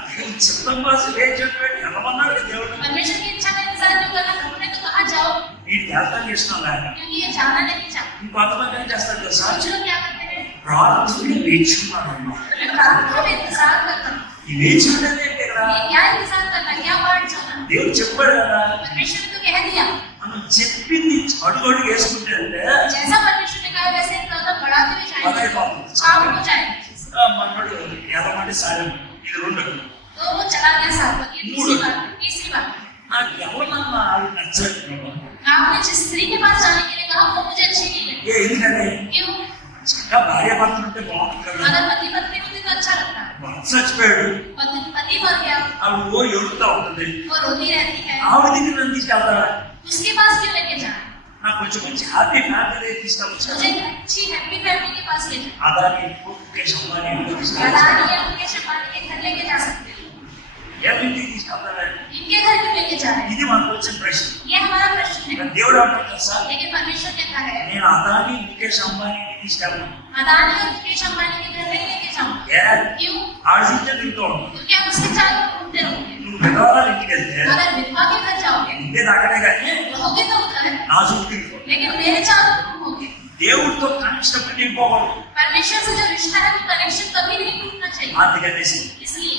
దేవుడి చిత్తం కోసం వేయించుకున్నాడు ఎలామన్నాడు దేవుడు. परमेश्वर की इच्छा का इंतजार क्यों करना, प्रभु ने तो कहा जाओ, ఈ ధ్యానం చేస్తున్నాం లేక क्योंकि ये जाना नहीं चाहता। ఇంకొంతమంది ఏం చేస్తారు తెలుసా, कुछ लोग क्या करते हैं, ప్రార్థన వేచున్నాను అన్నమాట. मैं प्रार्थना में इंतजार करता हूँ। ఈ వేచి ఉండేది ఏంటి ఇక్కడ? ये क्या इंतजार करना, क्या पाठ चलना? దేవుడు చెప్పాడు కదా, परमेश्वर ने तो कह दिया, మనం చెప్పింది అడుగడుగు వేసుకుంటే అంటే जैसा परमेश्वर ने कहा वैसे कदम बढ़ाते हुए जाएंगे, काम हो जाएगा। మనోడు ఎదమంటే సాయం ఇది రెండు. तो वो चला गया साथ में। ये तीसरी बात నాకు ఎవరన్నా ఆవిడ నచ్చలేదు. आपने जिस स्त्री के पास जाने के लिए कहा वो मुझे अच्छी नहीं लगी। ఎందుకని? क्यों? చక్కగా భార్య భర్తలు ఉంటే బాగుంటుంది కదా. अगर पति पत्नी होती तो अच्छा लगता। భర్త చచ్చిపోయాడు, पति मर गया, ఆవిడ ఓ ఎడుతా ఉంటుంది. वो रोती रहती है, ఆవిడ దగ్గర నన్ను తీసుకెళ్తారా? उसके पास क्यों लेके जाए? నాకు కొంచెం మంచి హ్యాపీ ఫ్యామిలీ తీసుకెళ్ళచ్చు. मुझे एक अच्छी हैप्पी फैमिली के पास ले जाए। అదాని ముఖేష్ అంబానీ अदानी या मुकेश अंबानी के घर लेके जा सकते हैं, ఎవరింటికి తీసుకెళ్తారా? इनके घर क्यों लेके जा रहे हैं? ఇది మనకు వచ్చిన ప్రశ్న. ये हमारा प्रश्न है। దేవుడు అంటాడు తెలుసా, लेकिन परमेश्वर कहता है నేను అదాని ముఖేష్ అంబానీ తీసుకెళ్ళను. अदानी और मुकेश अंबानी के घर नहीं लेके जाऊँ। क्यों? ఆవిడ ఇంట్లో తింటూ ఉంటాను. क्योंकि आप उसके चारों ओर घूमते रहोगे। నువ్వు విధవరాలు ఇంటికి వెళ్తే अगर विधवा के घर जाओगे ఉండేది అక్కడే కానీ रहोगे तो उधर, నా చుట్టూ తిరుగుతావు. लेकिन मेरे चारों ओर घूमोगे। దేవుడితో కనెక్షన్ పెట్టుకోకూడదు. परमेश्वर से जो रिश्ता है वो कनेक्शन कभी नहीं टूटना चाहिए। అందుకనేసి इसलिए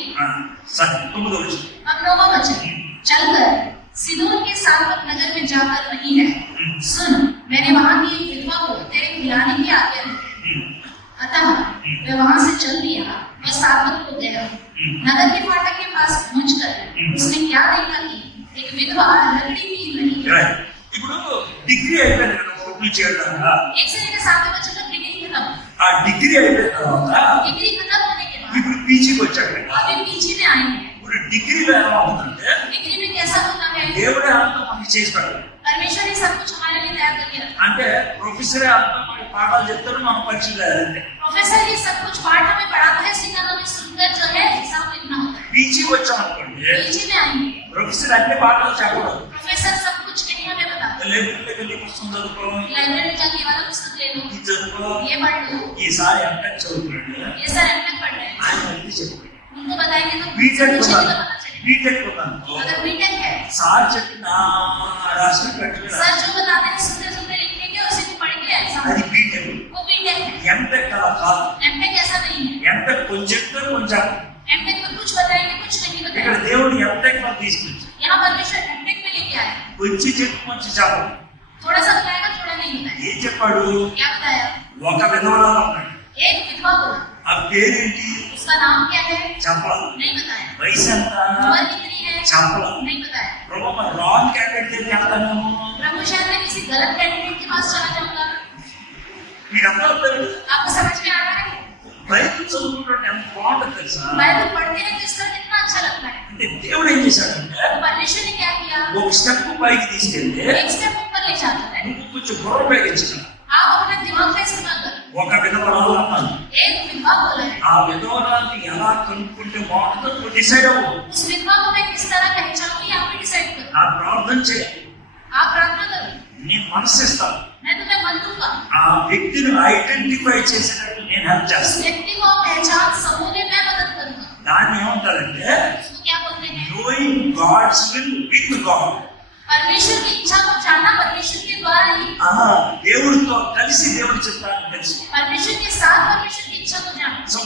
సరే 9వ వచనం. अब 9वां वचन, चलकर सीदोन के सारपत नगर में जाकर वहीं है। सुन, मैंने वहां की एक विधवा को तेरे खिलाने की आज्ञा दी। अतः मैं वहां से चल दिया और सारपत को गया। नगर के फाटक के पास पहुंचकर उसने क्या देखा कि एक विधवा लकड़ी पीस रही है। Right. ఇప్పుడు డిగ్రీ అయిపోయింది కదా, కోర్టు చేయడానికి. 1 से लेकर 7 बच्चों तक डिग्री खत्म। ఆ డిగ్రీ అయిపోయిన తర్వాత डिग्री खत्म होने के बाद ఇప్పుడు పీజీకి వచ్చాడు కదా. अभी पीजी में आए हैं। ఇప్పుడు డిగ్రీలో ఎలా అవుతుందంటే डिग्री में कैसा होता है? దేవుడే అంతా మనకి చేసి పెడతాడు. परमेश्वर ने सब कुछ हमारे लिए तैयार करके रखा। అంటే ప్రొఫెసరే అంతా మనకి పాఠాలు చెప్తారు, మనం పరీక్షలు రాయాలంటే. प्रोफेसर ये सब कुछ पाठ हमें पढ़ाता है, सीखा हमें सुनकर जो है एग्जाम लिखना होता है। పీజీకి వచ్చాం అనుకోండి, पीजी में आएंगे, ప్రొఫెసర్ అన్ని పాఠాలు చెప్పడం. प्रोफेसर सब कुछ नहीं हमें बताता। లైబ్రరీలోకి వెళ్ళి పుస్తకం చదువుకో, लाइब्रेरी में जाके ये वाला पुस्तक ले लो, ఇది చదువుకో. ये पढ़ लो, ఈసారి ఎంటెక్ చదువుతున్నాడు, ये सर एमटेक पढ़ रहे हैं, ఆయన అన్ని చెప్పాడు. उनको बताएंगे तो బీటెక్ मुझे ఉన్నాను, भी तो पता चलेगा। బీటెక్ ఉన్నాను. अगर बीटेक है, సార్ చెప్పిన రాష్ట్రం పెట్టలేదు, सर जो बताते हैं सुनते सुनते लिखेंगे, उसी को पढ़ के एग्जाम అది బీటెక్. वो बीटेक है। ఎంటెక్ అలా కాదు. एमटेक ऐसा नहीं है। ఎంటెక్ కొంచెం చెప్తే కొంచెం. एमटेक में कुछ बताएंगे, कुछ नहीं ఇక్కడ बताएंगे। దేవుడు ఎంటెక్ లో తీసుకొచ్చి यहाँ परमेश्वर एमटेक में लेके आया, కొంచెం చెప్పి కొంచెం చెప్పడు. थोड़ा सा बताएगा, थोड़ा नहीं बताएगा। ఏం చెప్పాడు? क्या बताया? ఒక విధవరాలు ఉన్నాడు, एक विधवा बोला, ఆ పేరేంటి उसका नाम क्या है? చెప్పాలి. नहीं बताया। వయసు ఎంత उम्र कितनी है? చెప్పాలి. नहीं बताया। ప్రభు మరి రాంగ్ క్యాండిడేట్ దగ్గరికి వెళ్తాను. प्रभु शायद मैं किसी गलत कैंडिडेट के पास चला जाऊंगा। మీకు అర్థం आपको समझ में आ रहा है? బైబిల్ చదువుకుంటుంటే ఎంత బాగుంటుంది తెలుసా? बाइबल पढ़ते हैं तो इसका कितना अच्छा लगता है। అంటే దేవుడు ఏం చేశాడంటే तो परमेश्वर ने क्या किया? ఒక స్టెప్ పైకి తీసుకెళ్తే एक स्टेप ऊपर ले जाता है। నువ్వు కొంచెం బుర్ర ఉపయోగించిన आप अपने दिमाग का इस्तेमाल करो। ఒక విధవరాలు అన్నాను. एक विधवा बोला है, ఆ విధవరాన్ని ఎలా కనుక్కుంటే బాగుంటుందో నువ్వు డిసైడ్ అవ్వు. उस विधवा को मैं किस तरह पहचानूं, यहाँ पे डिसाइड करो। నా ప్రార్థన చేయి, आप प्रार्थना करो, నేను మనసు ఇస్తాను. मैं तुम्हें मन दूंगा। ఆ వ్యక్తిని ఐడెంటిఫై చేసినట్టు నేను హెల్ప్ उस చేస్తాను. व्यक्ति को पहचान समूह में मैं मदद करूंगा। దాన్ని ఏమంటారంటే उसको क्या बोलते हैं? Knowing God's will with God. परमेश्वर की इच्छा को जानना परमेश्वर के द्वारा ही। దేవుడితో కలిసి దేవుడు చెప్తాను తెలుసు. परमेश्वर के साथ परमेश्वर की इच्छा को जानना, సో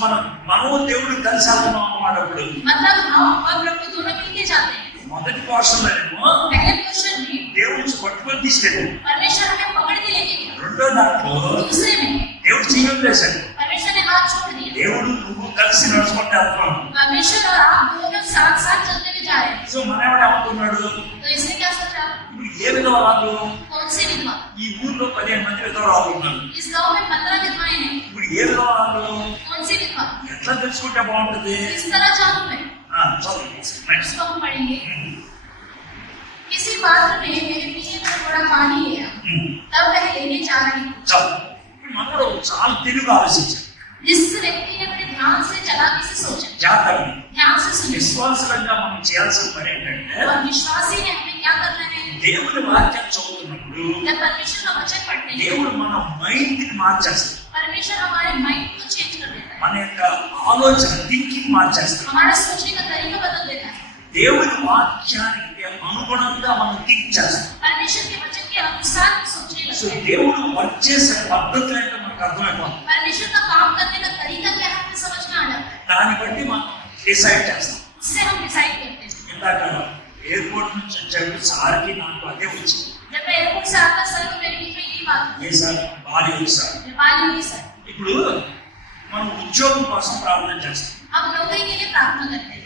మనము దేవుడు కలిసి వెళ్తున్నాం అన్నమాట. అప్పుడు मतलब हम और प्रभु दोनों मिलके जाते हैं। మొదటి పోర్షన్లో पहले क्वेश्चन में దేవుడు పట్టుకొని తీసుకెళ్ళాడు. परमेश्वर हमें पकड़ के लेके गया। రెండో దాంట్లో दूसरे में దేవుడు చేయడం చేశాడు. परमेश्वर ने हाथ छोड़ दिया। దేవుడు నువ్వు కలిసి నడుచుకుంటే వెళ్తున్నాం. परमेश्वर और आप दोनों साथ साथ चलते हुए जा रहे हैं। సో మనవాడు ఏమనుకున్నాడు, तो इसने क्या सोचा? ఇప్పుడు ఏ విధవరాలు? कौन सी विधवा? ఈ ఊర్లో 15 మంది విధవరాలు ఉన్నారు. इस गांव में 15 विधवाएं हैं। ఇప్పుడు ఏ విధవరాలు? कौन सी विधवा? ఎట్లా తెలుసుకుంటే బాగుంటుంది? किस तरह जानूं मैं? చదువు. इसको हम पढ़ेंगे। किसी पात्र में मेरे पीने को थोड़ा पानी लिया, तब वह लेने जा रही थी। చదువు. మనవాడు చాలా తెలుగు ఆలోచించాడు. जिस व्यक्ति ने बड़े ध्यान से चलाकी से सोचा, జాగ్రత్తగా ध्यान से सुने, విశ్వాసంగా మనం చేయాల్సిన పని ఏంటంటే और विश्वासी ने हमें क्या करना है? దేవుని వాక్యం చదువుతున్నప్పుడు जब परमेश्वर का वचन पढ़ते हैं, దేవుడు మన మైండ్ ని మార్చేస్తాడు. परमेश्वर हमारे माइंड को चेंज कर देता है, మన యొక్క ఆలోచన థింకింగ్ మార్చేస్తాడు. हमारा सोचने का तरीका बदल देता है। దేవుని వాక్యానికి అనుగుణంగా మనం థింక్ చేస్తాం. परमेश्वर के वचन के अनुसार सोचने సో लगते हैं। దేవుడు వర్క్ చేసే పద్ధతులు అంటే మనకు అర్థమైపోతుంది. परमेश्वर का काम करने का तरीका क्या है हमें समझ में आ जाता है, దాన్ని బట్టి మనం డిసైడ్ చేస్తాం. उससे हम डिसाइड करते हैं. ఇందాక ఎయిర్పోర్ట్ నుంచి వచ్చాడు సార్కి నాకు అదే వచ్చింది. जब मैं एयरपोर्ट से आता सर तो मेरे बीच में यही बात ఏ సార్ బాలి సార్. नेपाली हुई सर. ఇప్పుడు మనం ఉద్యోగం కోసం ప్రార్థన చేస్తాం. हम नौकरी के लिए प्रार्थना करते हैं.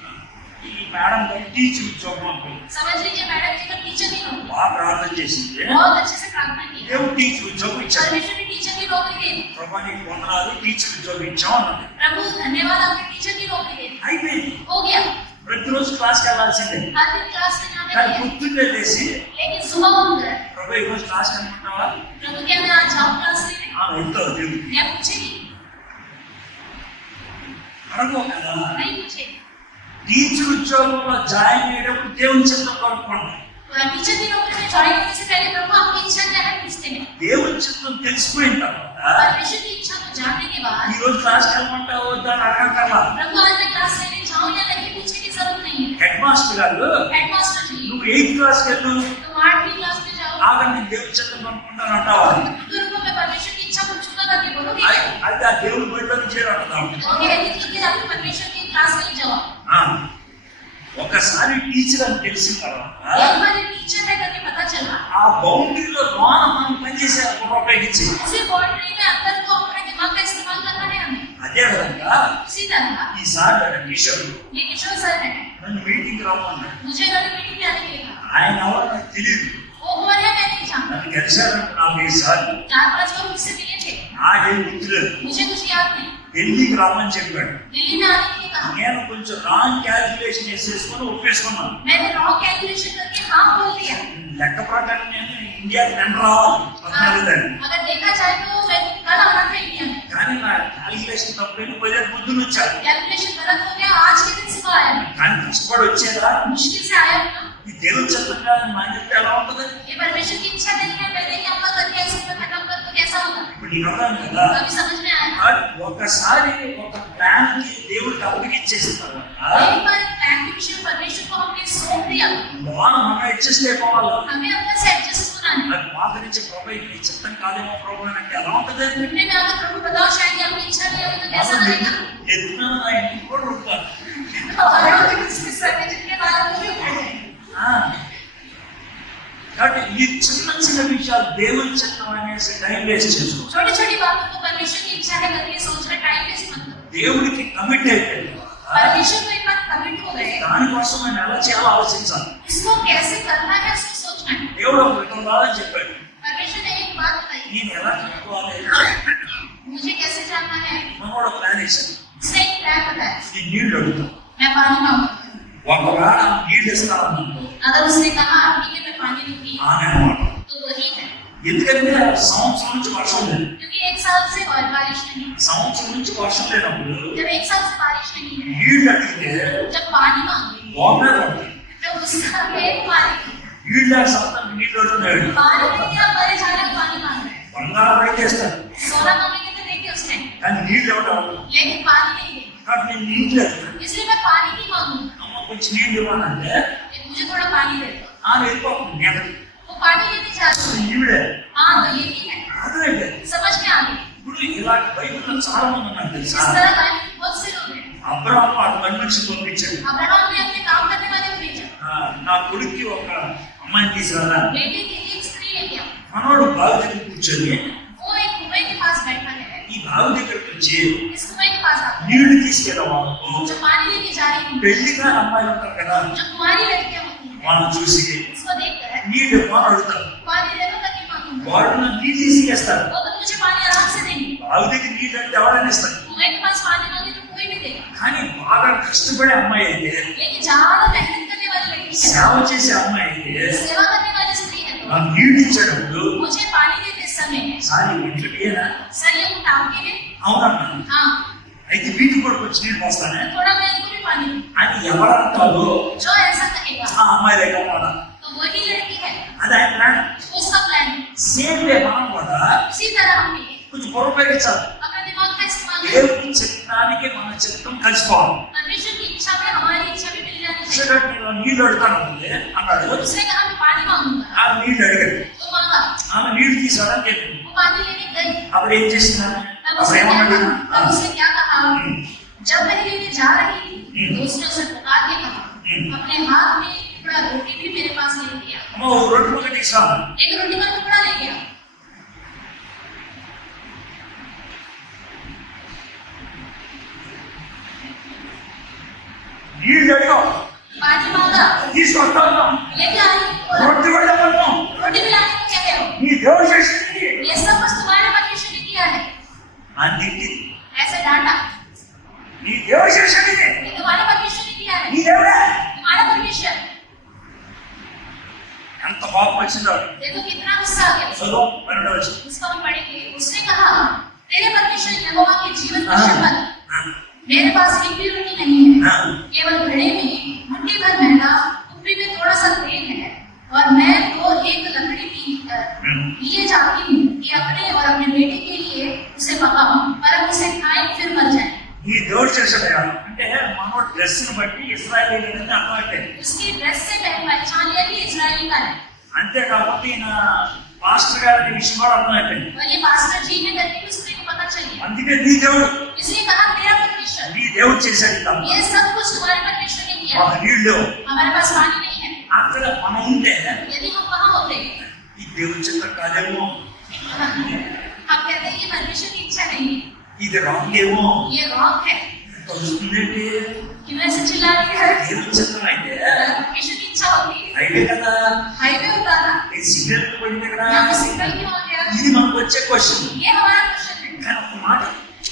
ఈ మేడం గారు టీచర్ ఉద్యోగం అనుకుంది, समझ लीजिए मैडम जी का टीचर की नौकरी, బాగా ప్రార్థన చేసింది, बहुत अच्छे से प्रार्थना की. దేవుడు టీచర్ ఉద్యోగం ఇచ్చాడు. परमेश्वर ने टीचर की नौकरी दे दी. ప్రభా నీకు వందనాలు టీచర్ ఉద్యోగం ఇచ్చాం అన్నది. प्रभु धन्यवाद आपने टीचर की नौकरी दे दी. అయిపోయింది. हो गया. ప్రతిరోజు క్లాస్కి వెళ్ళాల్సిందే. हर दिन क्लास में जाना కానీ है, పొద్దున్నే లేచి लेकिन सुबह उठकर ప్రభా ఈరోజు క్లాస్ అనుకుంటావా प्रभु क्या मैं आज जाऊँ क्लास लेने, వెళ్తావు దేవుడు या पूछेगी అడగవు కదా. नहीं पूछेगी. టీచర్ ఉద్యోగంలో జాయిన్ అయ్యేటప్పుడు దేవుని చిత్తం కనుక్కోండి. टीचर की नौकरी में ज्वाइन होने से पहले प्रभु आपकी इच्छा क्या है पूछते हैं. దేవుని చిత్తం తెలిసిపోయిన తర్వాత परमेश्वर की इच्छा को जानने के बाद ఈ రోజు క్లాస్కి వెళ్ళమంటావు వద్దా అని అడగక్కర్లా. प्रभु आज मैं क्लास लेने जाऊँ या नहीं पूछने की जरूरत नहीं है. హెడ్ మాస్టర్ గారు हेडमास्टर जी నువ్వు 8th క్లాస్కి వెళ్ళు तुम 8वीं क्लास में जाओ, ఆగండి దేవుని చిత్తం కనుక్కుంటాను అంటావా. तो उनको मैं परमेश्वर की इच्छा पूछूंगा करके बोलोगे क्या? అది ఆ దేవుని బడిలో చేయడం అంటాం. तो कहती थी कि आप परमेश्वर की क्लास में जाओ. ఒకసారి టీచర్ అని తెలిసిన తర్వాత एक बार ये टीचर है करके पता चला, ఆ బౌండరీలో లోన మనం పనిచేసే ఉపయోగించి उसी बाउंड्री में अंदर को अपने दिमाग का इस्तेमाल करना है हमें. అదే విధంగా इसी तरह ఈసారి టీచర్ ये किशोर सर है, నన్ను మీటింగ్ రమ్మన్నాడు. मुझे इन्होंने मीटिंग में आने के लिए कहा. ఆయన ఎవరో నాకు తెలియదు. वो कौन है मैं नहीं जानता. నన్ను కలిశారంటే 4-5 సార్లు 4-5 लोग मुझसे मिले थे, నాకేం గుర్తులేదు. मुझे कुछ याद नहीं. ఢిల్లీకి రమ్మని చెప్పాడు. दिल्ली में आने के लिए कहा. నేను కొంచెం రాంగ్ క్యాల్కులేషన్ వేసేసుకొని ఒప్పేసుకున్నాను. मैंने रॉन्ग कैलकुलेशन करके हाँ बोल दिया. లెక్క ప్రకారం నేను ఇండియాకి రెండు రావాలి 14 దాన్ని. अगर देखा जाए तो मैं कल आना था इंडिया में, కానీ నా క్యాల్కులేషన్ తప్పని పదే పొద్దున వచ్చాను. कैलकुलेशन गलत हो गया, आज के दिन सुबह आया. కానీ కష్టపడి వచ్చేదా मुश्किल से आया हूँ ना. ఈ దేవుని చిత్తంగా నా చెప్తే ఎలా ఉంటుంది. ये परमेश्वर की इच्छा नहीं है, मैंने ये अमल करके इसे मैं खत्म कर तो कैसा होगा. ఇప్పుడు నీకు అర్థం కదా. अभी समझ में आया. ఒకసారి ఒక ప్లాన్ కి దేవుడికి అప్పగిచ్చేసిన తర్వాత एक बार प्लान के विषय परमेश्वर को हमने सौंप दिया, మనం అడ్జస్ట్ అయిపోవాలి. हमें अंदर से एडजस्ट होना है. అది మాదిరించి ప్రభు ఇది నీ చిత్తం కాదేమో ప్రభు అంటే ఎలా ఉంటుంది. घुटने में आकर प्रभु बताओ शायद ये आपकी इच्छा नहीं होगी तो कैसा लगेगा. ఎదుగుతున్నా నా ఇంటికి కూడా ఉంటాను. और जिनके बारे में भी पढ़े. కాబట్టి ఈ చిన్న చిన్న విషయాలు దేవుని చిత్తం అనేసి టైం వేస్ట్ చేసుకో. छोटी छोटी बातों को परमेश्वर की इच्छा है करके सोचना टाइम वेस्ट मत करो. దేవుడికి కమిట్ అయిపోయింది. परमेश्वर को एक बार कमिट हो गए, దానికోసం నేను ఎలా చేయాలో ఆలోచించాలి. इसको कैसे करना है उसको सोचना है. దేవుడు ఒక విధంగా చెప్పాడు. परमेश्वर ने एक बात बताई, నేను ఎలా కనుక్కోవాలి. मुझे कैसे जानना है. మనోడు ప్లాన్ వేశాను. उसने एक प्लान बताया, ఈ నీళ్ళు అడుగుతాను. मैं पानी मांगूंगा. ఒకవేళ నీళ్ళు ఇస్తానన్నాను अगर उसने कहा ठीक है मैं पानी दूंगी ఆమె అన్నమాట. तो वही है, ఎందుకంటే సంవత్సరం నుంచి వర్షం లేదు. क्योंकि एक साल से बारिश नहीं है. సంవత్సరం నుంచి వర్షం లేనప్పుడు जब एक साल से बारिश नहीं है, నీళ్ళు అడిగితే जब पानी मांगे వాటర్ పడుతుంది. तो उसका पेट मारे. నీళ్ళ సత్తా నీళ్ళు అడుగుతున్నాడు. पानी नहीं दिया, मरे जाने का पानी मांग रहे. బంగారం అయితే ఇస్తాడు सोना मांगेंगे तो देंगे उसने, కానీ నీళ్ళు ఇవ్వడం. लेकिन पानी नहीं है. కాబట్టి నేను నీళ్ళు అడుగుతాను. इसलिए मैं पानी नहीं मांगूंगा. అమ్మ కొంచెం నీళ్ళు ఇవ్వాలంటే मुझे थोड़ा पानी दे दो. ఆమె వెళ్ళిపోతుంది. నేను वो पानी लेने जा रही है. ఈవిడే हाँ तो यही है, అదే समझ में आ गई. ఇప్పుడు ఇలాంటి బైబిల్లో చాలా మంది ఉన్నారు తెలుసా. इस तरह बाइबल में बहुत से लोग हैं. అబ్రహాము ఆ పని మనిషి పంపించాడు. अब्राहम ने अपने काम करने वाले को भेजा, నా కొడుక్కి ఒక అమ్మాయిని తీసుకురా. बेटे के लिए एक स्त्री ले गया. మనోడు బావి దగ్గర కూర్చొని वो एक कुएं के पास बैठा है. ఈ బావి దగ్గరికి వచ్చి इस कुएं के पास आता है, నీళ్లు తీసుకెళ్ళవాళ్ళు जो पानी लेके जा रही है, పెళ్లిగా అమ్మాయిలు ఉంటారు కదా, जो कुंवारी लड़कियां होती हैं, వాళ్ళని చూసి उसको देखकर నీళ్ళు ఇవ్వమని అడుగుతారు. पानी दे दो ताकि मांगूंगा. వాళ్ళు నాకు నీళ్ళు తీసుకేస్తారు. वो तो मुझे पानी आराम से देंगे. బావి దగ్గర నీళ్ళు అంటే ఎవరైనా ఇస్తారు. कुएं के पास पानी मांगे तो कोई भी देगा. కానీ బాగా కష్టపడే అమ్మాయి అయితే, लेकिन ज्यादा मेहनत करने वाली लड़की है, సేవ చేసే అమ్మాయి అయితే सेवा करने वाली स्त्री है, तो నాకు నీళ్ళు ఇచ్చేటప్పుడు मुझे पानी देते समय సారీ ఇంట్లో ఏనా सर ये उठाओगे है. అవునన్నా हाँ అయితే వీటికి కూడా కొంచెం నీళ్ళు పోస్తానే थोड़ा मैं इनको भी पानी दूं. అని ఎవరంటారో जो ऐसा कहेगा ఆ అమ్మాయి దగ్గర మాట तो वही लड़की है, అది ఆయన ప్లాన్. उसका प्लान है. సేమ్ వే మనం కూడా उसी तरह हम भी కొంచెం ఉపయోగించాలి. अपने दिमाग का इस्तेमाल करें. దేవుని చిత్తానికి మన చిత్తం కలిసిపోవాలి. परमेश्वर की इच्छा में हमारी इच्छा भी मिल जानी चाहिए. సరే నేను నీళ్ళు అడుగుతాను అన్నాడు. उसने कहा मैं पानी मांगूंगा, ఆ నీళ్ళు అడిగాడు. तो मांगा, ఆమె నీళ్ళు తీసుకోవడానికి వెళ్ళింది. वो पानी पानी लेने गई అప్పుడు ఏం చేస్తున్నారు? तब అప్పుడు उसने क्या ఏమన్నాడు? कहा? तब उसने क्या कहा? जब वह लेने जा रही थी तो उसने उसे पुकार के कहा, अपने हाथ में एक टुकड़ा रोटी भी मेरे पास ले लिया। అమ్మో రొట్టె ముక్క తీసాను. एक रोटी का टुकड़ा ले गया। నీళ్ళు అడిగా पानी मांगा, తీసుకొస్తాను. लेके आई, बोला, రొట్టె కూడా ఇవ్వను. रोटी भी लाने को कहते हो? నీ దేవుడు చేసింది ये सब कुछ तुम्हारे परमेश्वर ने किया है। అని ऐसे डांटा, నీ దేవుడు చేసింది ये तुम्हारे परमेश्वर ने किया है। నీ దేవుడే. तुम्हारा परमेश्वर। ఎంత కోపం వచ్చిందో देखो कितना गुस्सा आ गया। చదువు 12వ వచనం. उसको हम पढ़ेंगे। उसने कहा, तेरे परमेश्वर यहोवा के जीवन की शपथ, मेरे पास एक भी रोटी नहीं है, केवल घड़े में मुट्ठी भर मैदा, कुप्पी में थोड़ा सा तेल है, और मैं तो एक लकड़ी भी लिए जाती हूँ कि अपने और अपने बेटे के लिए उसे पकाऊं, पर हम उसे खाएं फिर मर जाएं। ఈ దేవుడు చేశాడు అంటే మనోడు డ్రెస్ ని బట్టి ఇశ్రాయేలీ అని అర్థమైపోయింది. उसकी ड्रेस से पहचान लिया कि इजरायली का है। అంతేకాకపోతే ఈయన పాస్టర్ గారికి విషయం కూడా అర్థమైపోయింది. और ये पास्टर जी ने करके भी स्त्री को पता चल गया। అందుకే నీ దేవుడు इसलिए कहा, तेरा परमेश्वर, నీ దేవుడు చేశాడు తప్ప ये सब कुछ तुम्हारे परमेश्वर ने किया। ఒక నీళ్ళు हमारे पास पानी नहीं है। అక్కడ మనం ఉంటే यदि हम वहाँ होते, ఈ దేవుడి చిత్త కాదేమో, हम कहते हैं ये परमेश्वर की इच्छा नहीं है, ఇది రాంగ్ ఏమో ये रॉन्ग है। తలుస్తుందంటే क्यों ऐसे चिल्ला रही है? దేవుడి చిత్తం అయితే परमेश्वर की इच्छा होती, అయితే కదా हाईवे होता था, ఈ సిగ్నల్ పడింది కదా. यहाँ पे सिग्नल क्यों हो गया? ఇది మనకు వచ్చే క్వశ్చన్. ये हमारा क्वेश्चन है। కానీ ఒక మాట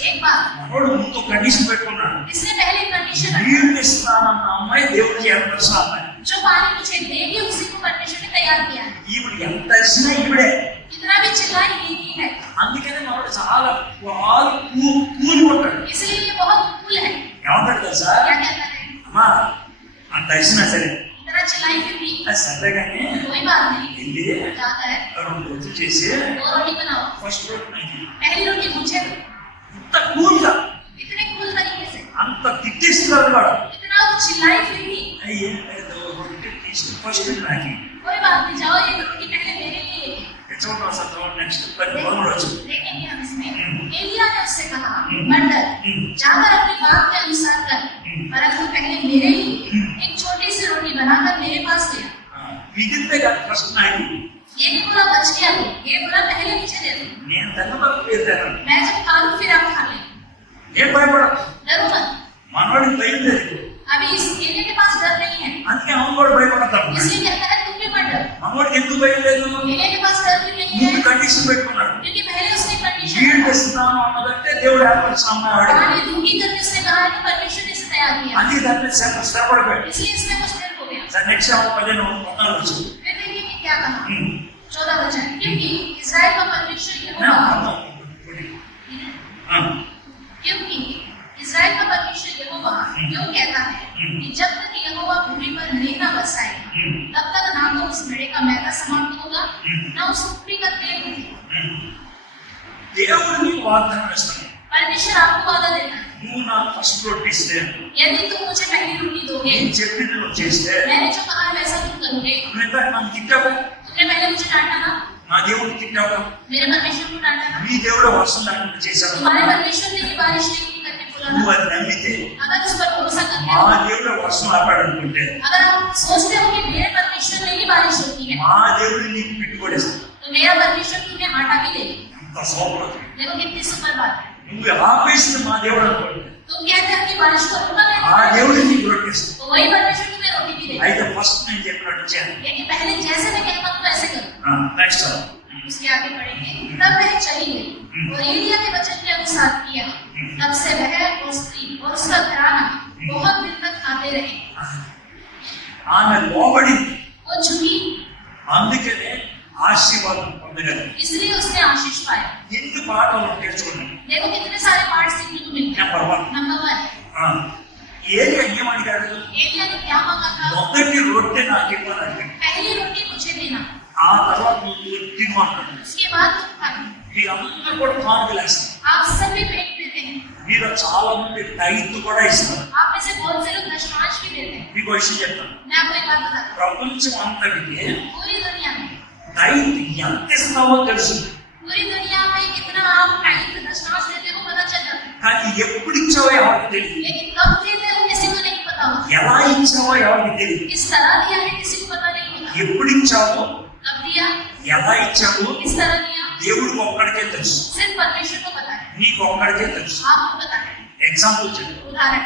एक बात, మనోడు ముందు కండిషన్ పెట్టుకున్నాడు. इसने पहले कंडीशन, నీళ్ళు ఇస్తానన్న అమ్మాయి దేవుడికి ఏర్పరచ అమ్మాయి. जो पानी मुझे देगी उसी को परमेश्वर ने तैयार किया है। ఈవిడ ఎంత ఇచ్చినా ఈవిడే. कितना भी चिल्लाई नहीं की है, అందుకనే మనోడు చాలా కూలి ఉంటాడు. इसलिए ये बहुत कूल है। ఏమంటాడు తెలుసా? क्या कहता है? అమ్మా అంత ఇచ్చినా సరే इतना चिल्लाई फिर भी అది సరే కానీ कोई बात नहीं, వెళ్ళి जाकर 2 రోజులు చేసి 2 रोटी बनाओ, ఫస్ట్ రోటీ నాకు पहली रोटी मुझे दो। ఇంత కూల్గా इतने कूल तरीके से, అంత తిట్టిస్తున్నారు కూడా. इतना वो चिल्लाई फिर भी అయ్యే రొట్టె తీసి ఫస్ట్ నాకు कोई बात नहीं, जाओ ये रोटी पहले मेरे लिए लेके। తెచ్చుకుంటాం సార్. నెక్స్ట్ 13 రోజు देखेंगे हम इसमें। एलिया ने उससे कहा, मर्दर, जाकर अपनी बात के अनुसार कर, परंतु पहले मेरे लिए एक छोटी सी रोटी बनाकर मेरे पास ले आ। మిగిలితే కాదు ఫస్ట్ నాకు. ये भी बोला बच गया, ये बोला पहले मुझे दे दो, నేను తగ్గబడి పేరుతాను. मैं जब खा लूं फिर आप खा लें, ఏం భయపడదు. डरो मत। మనోడికి భయం లేదు. अभी इस एलिया के पास डर नहीं है, అందుకే అవును కూడా భయపడతాడు. इसलिए कहता है तुम भी मत डरो। మనోడికి ఎందుకు భయం లేదు? एलिया के पास डर भी नहीं ముందు है, కండిషన్ పెట్టుకున్నాడు. क्योंकि पहले उसने कंडीशन, నీళ్ళు ఇస్తున్నాను అన్నదంటే దేవుడు ఏర్పరిచిన అమ్మాయి వాడు. पानी दूंगी करके उसने कहा कि परमेश्वर ने इसे तैयार किया, అందుకే దాని మీద స్థిరపడిపోయాడు. इसलिए इसमें कुछ डर हो गया। సార్ నెక్స్ట్ 14 వచ్చి फिर देखिए कि क्या कहा, 14 वचन, क्योंकि इस्राएल का परमेश्वर यहोवा, क्योंकि इस्राएल का परमेश्वर यहोवा यूं कहता है कि जब तक यहोवा भूमि पर नदी न बरसाएगा, तब तक ना तो उस घड़े का मैदा समाप्त होगा, ना उस कुप्पी का तेल उठेगा। దేవుడు నీకు వాగ్దానం ఇస్తాడు. परमेश्वर आपको वादा देता है, నువ్వు నాకు ఫస్ట్ రోటీ ఇస్తే, यदि तुम मुझे पहली रोटी दोगे, నేను చెప్పింది నువ్వు చేస్తే, मैंने जो कहा है वैसा तुम करोगे। నువ్వు ఇంకా నన్ను తిట్టావు, तुमने पहले मुझे डांटा ना, నా దేవుడు తిట్టావు. मेरे परमेश्वर को डांटा ना, నీ దేవుడు వర్షం లేకుండా చేశాడు. तुम्हारे परमेश्वर ने ये बारिश नहीं करने बोला నువ్వు ना। అది నమ్మితే, अगर उस पर भरोसा करते మా हो, దేవుడు వర్షం ఆపాడు అనుకుంటే, अगर आप सोचते हो कि मेरे परमेश्वर में ही बारिश होती है, మా దేవుడు నీకు పెట్టుకోడేస్తాడు. तो मेरा परमेश्वर तुम्हें आटा भी देगा। అంత సోపరం. देखो कितनी सुंदर बात है। నువ్వు ఆపేసిన మా దేవుడు అనుకోండి, तुम कहते हो कि बारिश को रुका ఆ नहीं, దేవుడు నీకు రోటీ ఇస్తాడు. तो वही परमेश्वर तुम्हें रोटी भी देगा। అయితే ఫస్ట్ నేను చెప్పినట్టు చేయాలి. लेकिन पहले जैसे मैं कहता हूँ वैसे करो। నెక్స్ట్ उसके आगे पढ़ेंगे, तब वह चली गई और एलिया के वचन के अनुसार किया। तब से वह और स्त्री और उसका घराना बहुत दिन तक खाते रहे। ఆమె లోబడి, वो झुकी, అందుకనే ఆశీర్వాదం పొందగలరు. इसलिए उसने आशीष पाया। ఎన్ని పాటలు ఉంటాయి చూడండి. देखो कितने सारे पार्ट सीखने को मिलते हैं। నెంబర్ 1 नंबर 1, ఏది అయ్యమడిగాడు? एलिया ने क्या मांगा था? మొదటి రొట్టె నాకు ఇవ్వాలంటే, पहली रोटी मुझे देना, ఆ తర్వాత నువ్వు తినమంటాడు. उसके बाद तुम खाना। మీరందరూ కూడా కానుకలు వేస్తారు. आप सभी भेंट देते हैं, మీరు చాలా మంది టైత్ కూడా ఇస్తారు. आप में से बहुत से लोग दशमांश भी देते हैं। మీకు విషయం చెప్తాను. मैं आपको एक बात बताता हूँ, ప్రపంచం అంతటికి पूरी दुनिया में టైత్ ఎంత ఇస్తావో తెలుసు. पूरी दुनिया में కానీ ఎప్పుడు ఇచ్చావో ఎవరికి తెలియదు. लेकिन कब दिए थे वो किसी को नहीं पता होता. ఎలా ఇచ్చావో ఎవరికి తెలియదు. किस तरह दिया है किसी को पता नहीं होता. ఎప్పుడు ఇచ్చావో कब दिया, ఎలా ఇచ్చావో किस तरह दिया, దేవుడికి ఒక్కడికే తెలుసు. सिर्फ परमेश्वर को पता है, నీకు ఒక్కడికే తెలుసు. आपको पता है. ఎగ్జాంపుల్ చెప్పు. उदाहरण,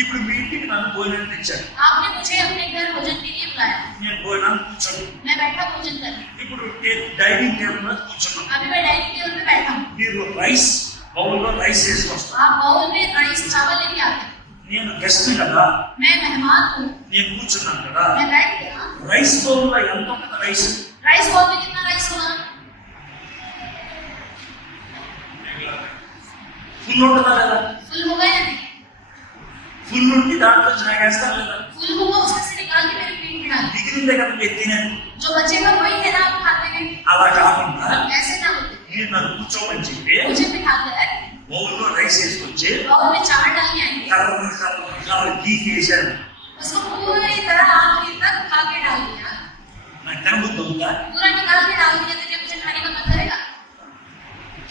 ఇప్పుడు మీ ఇంటికి నన్ను భోజనం తెచ్చారు. आपने मुझे अपने घर भोजन के लिए बुलाया. నేను భోజనం కూర్చొని मैं बैठा भोजन करने. ఇప్పుడు డైనింగ్ టేబుల్ మీద కూర్చున్నాను. अभी मैं डाइनिंग टेबल पे बैठा हूँ. మీరు రైస్ బౌల్లో రైస్ వేసుకొస్తాను. आप बाउल में राइस चावल लेके आते हैं. నేను గెస్ట్ కదా, मैं मेहमान हूँ, నేను కూర్చున్నాను కదా. मैं बैठ गया. రైస్ బౌల్లో ఎంత ఉంటుంది రైస్? राइस बाउल में कितना राइस होगा? ఫుల్ ఉంటుందా లేదా? फुल होगा या नहीं? ఫుల్ ఉండి దాంట్లో వేస్తాను లేదా? फुल होगा, उसमें से निकाल के मेरे पेट में डाल. మిగిలిందే కదా మీరు తినేది. जो बचेगा वही है ना, आप खाते हैं. అలా కాకుండా ऐसे ना होते. మీరు నన్ను కూర్చోమని చెప్పి मुझे बिठाकर బౌల్లో రైస్ వేసుకొచ్చి बाउल में चावल डाल के आएंगे. కర్ర గీకి వేసాను. उसको पूरी तरह आखिर तक खा के डाल दिया. నాకు తినబుద్ధి అవుతుందా? पूरा निकाल के डाल दिया तो क्या मुझे खाने का मन करेगा?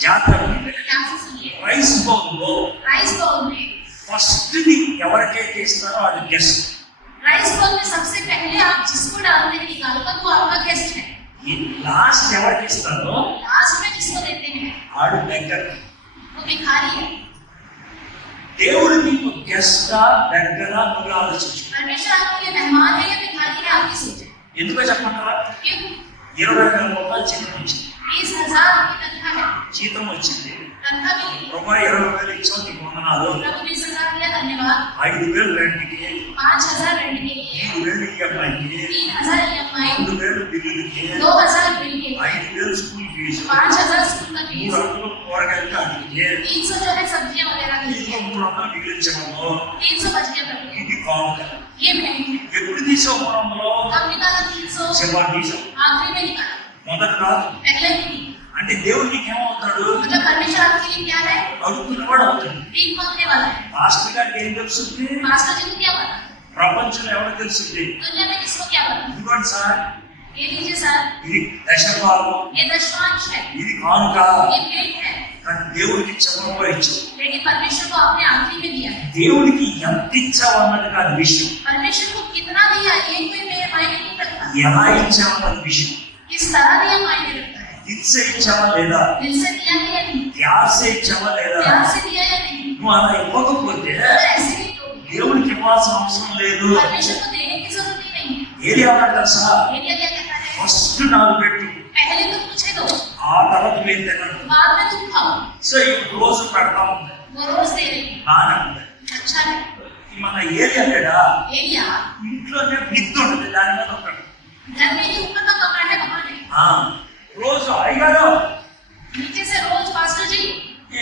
జాగ్రత్త అంటే ध्यान से सुनिए. రైస్ బౌల్లో राइस बाउल में, ఫస్ట్ ది ఎవరికైతే ఇస్తారో అది గెస్ట్. राइस बाउल में सबसे पहले आप जिसको डालते हैं निकालकर वो आपका गेस्ट है. ఈ లాస్ట్ ఎవరికి ఇస్తారో लास्ट में जिसको देते हैं ఆడు బెగ్గర్. वो भिखारी है. దేవుడు నీకు గెస్టా బెగ్గరా నువ్వు ఆలోచించు. परमेश्वर आपके लिए मेहमान है या भिखारी है, आपकी सोच है. ఎందుకో చెప్పమంటారా? क्यों? 20,000 రూపాయలు జీతం వచ్చింది. 20,000 आपकी तनख्वाह है. జీతం వచ్చింది. तनख्वाह मिली. రూపాయి 20,000 ఇచ్చావు, నీకు వందనాలు. प्रभु 20,000 दिया, धन्यवाद. 5,000 రెంట్కి, 5,000 रेंट के लिए, 3,000 ఈఎంఐకి, 3,000 EMI, 2,000 బిల్లులకి, 2,000 बिल के लिए, 5,000 స్కూల్ ఫీజు, 5,000 స్కూల్ का फीस, 300 కూరగాయలు కాటికి, 300 जो है सब्जियां वगैरह के लिए, 300 మిగిలించడము. 300 बच गया प्रभु. ఇది కావాలి. ये भेंट है. ఎప్పుడు తీసావు 300? कब निकाला 300? చివరి తీసావు, आखिरी में निकाला, మొదట కాదు. पहले नहीं. అంటే దేవుడు నీకేమవుతాడు? मतलब परमेश्वर आपके लिए क्या है? అడుగుతున్నవాడు అవుతాడు. भीख मांगने वाला है. పాస్టర్ గారికి ఏం తెలుస్తుంది? मास्टर जी को क्या पता? ప్రపంచంలో ఎవరికి తెలుస్తుంది? दुनिया में किसको क्या पता? ఇదిగోండి సార్, ये लीजिए सर, ఇది దశభాగం, ये दशमांश है, ఇది కానుక. ये भेंट है. కానీ దేవుడికి చివరిలో ఇచ్చావు. लेकिन परमेश्वर को आपने आखिरी में दिया है. దేవుడికి ఎంత ఇచ్చావు అన్నది కాదు విషయం, परमेश्वर को कितना दिया ये कोई मेरे मायने नहीं रखता. ఎలా ఇచ్చావు అన్నది విషయం. किस तरह दिया मायने रखता है. ఇచ్చే ఇచ్చావా లేదా? दिल से दिया है या नहीं, ధ్యాస ఇచ్చావా లేదా? प्यार से दिया या नहीं. నువ్వు అలా ఇవ్వకపోతే अगर ऐसे नहीं तो దేవుడికి ఇవ్వాల్సిన అవసరం లేదు. परमेश्वर को देने की जरूरत ही नहीं है. ఏది ఏమన్నా తెలుసా? एलिया क्या कहता है? ఫస్ట్ నాకు పెట్టు, पहले तुम मुझे दो, ఆ తర్వాత మీరు తినండి. बाद में तुम खाओ. సో ఇప్పుడు రోజు పెడతా ఉంది, वो रोज दे रही है, బాగానే ఉంది. अच्छा है. మన ఏరియా లేడా एलिया ఇంట్లోనే మిద్దు ఉంటుంది, దాని మీద ఉంటాడు. घर में जो ऊपर का कमरा है वहां है. రోజు అయ్యారు नीचे से रोज पास्टर जी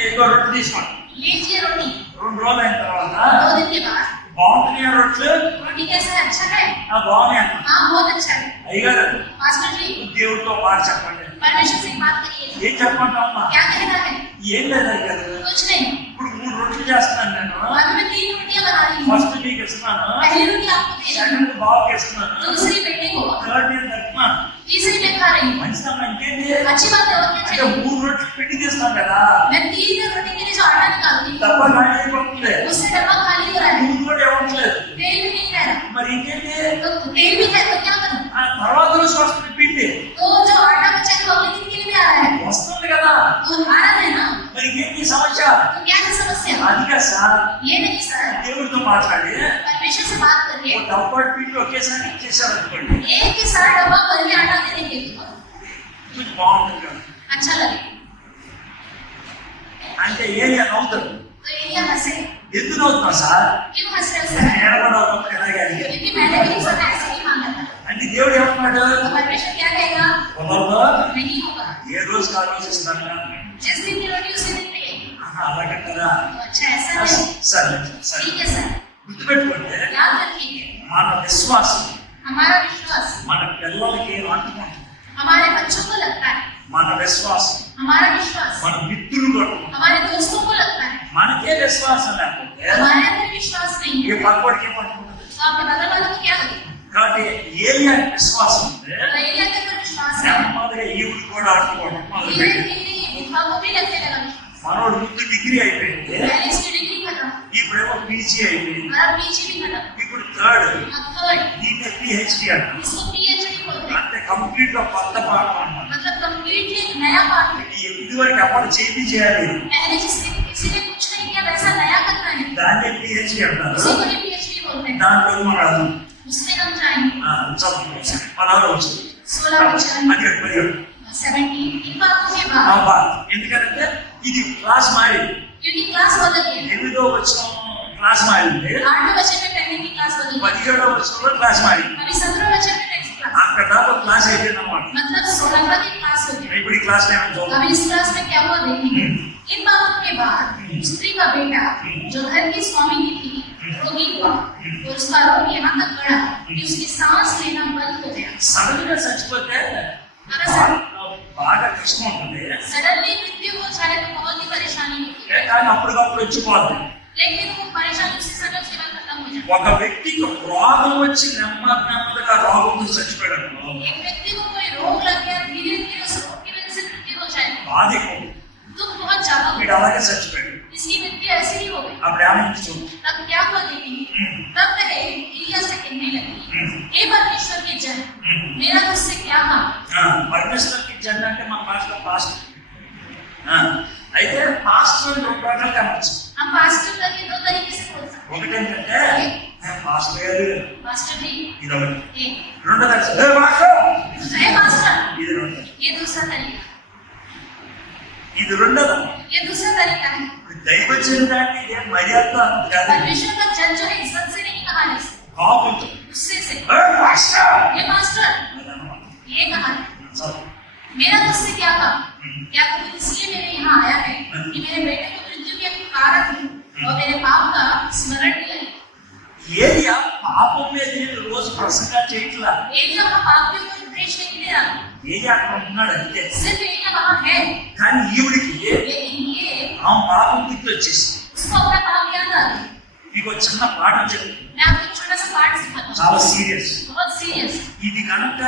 ఏదో రొట్టె తీసుకోండి. लीजिए रोटी. 2 రోజులు అయిన తర్వాత 2 दिन के बाद బాగుంటున్నాయి రొట్టెలు, रोटी कैसा है? अच्छा है. బాగున్నాయి అన్న. हाँ बहुत अच्छा है. అయ్యారు पास्टर जी దేవుడితో మాట చెప్పండి. परमेश्वर से बात करिए. ఏం చెప్పంటామ్మా? क्या कहना है? ఏం లేదు అయ్యారు, कुछ नहीं. ఇప్పుడు 3 రొట్టెలు చేస్తున్నాను నేను. बाद में 3 रोटियां बना रही हूँ. ఫస్ట్ నీకు ఇస్తున్నాను, पहली रोटी आपको दे रही हूँ, సెకండ్ బాబుకి ఇస్తున్నాను, दूसरी बेटे को, థర్డ్ నేను తక్కున్నాను. तीसरी मैं खा रही हूँ. మంచిదమ్మా, ఇంకేంటి? अच्छी बात है. और क्या అంటే चाहिए? 3 రొట్టెలు పిండి తీస్తాను కదా, मैं 3 रोटी के लिए जो आटा निकालती हूँ డబ్బా ఖాళీ అయిపోతుంది, उससे डब्बा खाली हो रहा है. నువ్వు కూడా ఇవ్వట్లేదు. तेल भी नहीं है. మరి ఇంకేంటి? तो तेल भी है तो क्या करूँ? ఆ తర్వాత రోజు వస్తుంది పిండి, तो जो आटा बचा है वो अगले दिन के लिए भी आ रहा है. వస్తుంది కదా. तो आ रहा है ना. మరి ఇంకేంటి సమస్య? तो क्या है समस्या? అదిగా సార్, ये नहीं सर. దేవుడితో మాట్లాడి परमेश्वर से बात करिए. ఓ డబ్బా పిండి ఒకేసారి ఇచ్చేసారు అనుకోండి, एक के साथ डब्बा भर के आटा दे देंगे तो మీకు బాగుంటుంది కదా. अच्छा लगे. అంటే ఏరియా నవ్వుతాడు. तो ये हंसे. ఎందుకు నవ్వుతున్నావు సార్? क्यों हंस रहे हो सर? నేను కూడా నవ్వుతాను ఇలాగే అడిగాను. क्योंकि मैंने भी सब ऐसे ही मांगा था. అంటే దేవుడు ఏమన్నాడు? तो परमेश्वर क्या कहेगा? కుదరదు, नहीं होगा. ఏ రోజు ఆ రోజు ఇస్తాను కదా. जिस दिन की रोटी उसी दिन मिलेगी. అలాగే కదా. तो अच्छा ऐसा है. సరే సరే, ठीक है सर. గుర్తుపెట్టుకోండి, याद रखिए మన విశ్వాసం हमारा विश्वास మన పిల్లలకి అంటుకుంటుంది. हमारे बच्चों को लगता है. మన విశ్వాసం हमारा विश्वास మన మిత్రులు కొట్టుకుంటారు. हमारे दोस्तों को लगता है. మనకే విశ్వాసం లేకపోతే हमारे अंदर विश्वास नहीं ఏ है పక్కవాడికి పట్టుకుంటుంది. तो आपके बगल वालों को क्या लगेगा? కాబట్టి ఏరియా విశ్వాసం ఉంటే तो एलिया के अंदर विश्वास है. నెమ్మదిగా ఈవిడ కూడా ఆడుకోవడం धीरे మొదలుపెట్టింది. धीरे ये विधवा को भी लगने लगा विश्वास. మనోడు ముందు డిగ్రీ అయిపోయింది, पहले इसकी डिग्री खत्म, ఇప్పుడేమో పీజీ అయిపోయింది, और अब पीजी भी खत्म, ఇప్పుడు థర్డ్ अब थर्ड, దీంట్లో పిహెచ్డి అంట. इसको पीएचडी बोलते हैं। అంటే కంప్లీట్ గా కొత్త పాఠం అన్నమాట. मतलब कंप्लीटली एक नया पाठ है। ఇదివరకు అప్పుడు చేయాలి, पहले जिसने किसी ने कुछ नहीं किया वैसा नया करना है, దాన్ని పిహెచ్డి అంటారు. उसी को भी पीएचडी बोलते हैं। దాంట్లో మనం उसमें हम जाएंगे। చదువు మనవరు వచ్చింది 16 बच्चा అది 17 इन बातों के बाद, ఎందుకంటే ఇది క్లాస్ మారింది. क्योंकि क्लास बदल गई, 8వ వచనం క్లాస్ మారింది, 8वें वचन में पहले की क्लास बदल गई, 17వ వచనంలో క్లాస్ మారింది. अभी 17वें वचन में नेक्स्ट क्लास, అక్కడ దాకా క్లాస్ అయిపోయింది అన్నమాట. मतलब 16 तक एक क्लास हो गई। ఇప్పుడు ఈ క్లాస్ ఏమంటాం? अभी इस क्लास में क्या हुआ देखेंगे। इन बातों के बाद स्त्री का बेटा जो घर की स्वामिनी थी रोगी हुआ और उसका रोग यहाँ तक बढ़ा कि उसकी सांस लेना बंद हो गया। సడన్ గా చచ్చిపోతే अगर బాగా కష్టం ఉంటుంది, सडनली मृत्यु हो जाए तो बहुत ही परेशानी होती है, కానీ అప్పటికప్పుడు వచ్చిపోతుంది. लेकिन वो परेशानी उसी समय उसके बाद खत्म हो जाती ఒక వ్యక్తికి రోగం వచ్చి నెమ్మదిగా రోగంతో చచ్చిపోయాడు, है। एक व्यक्ति को कोई रोग लग गया, धीरे धीरे उस रोग की वजह से मृत्यु हो जाए, బాధ ఎక్కువ, दुख बहुत ज्यादा వీడు हो, అలాగే చచ్చిపోయాడు. इसकी मृत्यु ऐसी ही हो गई। అప్పుడు ఏమైంది చూడు. तब क्या हुआ देखेंगे। तब वह एलिया से कहने लगी, हे परमेश्वर के जन, मेरा तुझसे क्या काम। పరమేశ్వరుకి జన్ అంటే మన భాషలో పాస్టర్. అయితే పాస్టర్ రెండు రకాలుగా అనొచ్చు. हम पास्टर का ये दो तरीके से बोल सकते ఒకటి ఏంటంటే పాస్టర్ గారు हैं। पास्टर जी ఇదొకటి, एक, రెండో పాస్టర్ है पास्टर, ఇది రెండో, ये दूसरा तरीका, ఇది రెండోది. ये दूसरा तरीका है। దైవజన దాన్ని ఏం మర్యాద కాదు, परमेश्वर का जन जो है इज्जत से नहीं कहा है, కాపుతో गुस्से से, పాస్టర్ ये पास्टर ये कहा है। मेरा तुझसे क्या काम, क्या तू इसलिए मेरे यहाँ आया है कि मेरे बेटे को मृत्यु के कारण हूँ और मेरे पाप का स्मरण किया है। ఏరియా పాపం మీద నేను రోజు ప్రసంగా చేయట్లా, एलिया का पाप के ऊपर उपदेश नहीं दे रहा, ఏరియా అక్కడ ఉంటున్నాడు అంతే. सिर्फ एलिया वहाँ है, కానీ ఈవిడికి लेकिन ये ఆ పాపం గుర్తు వచ్చేసి उसको अपना पाप याद आ गया। మీకు ఒక చిన్న పాఠం చెప్తాను, मैं आपको एक छोटा सा पार्ट सिखाता हूँ, చాలా సీరియస్. बहुत सीरियस। ఇది కనుక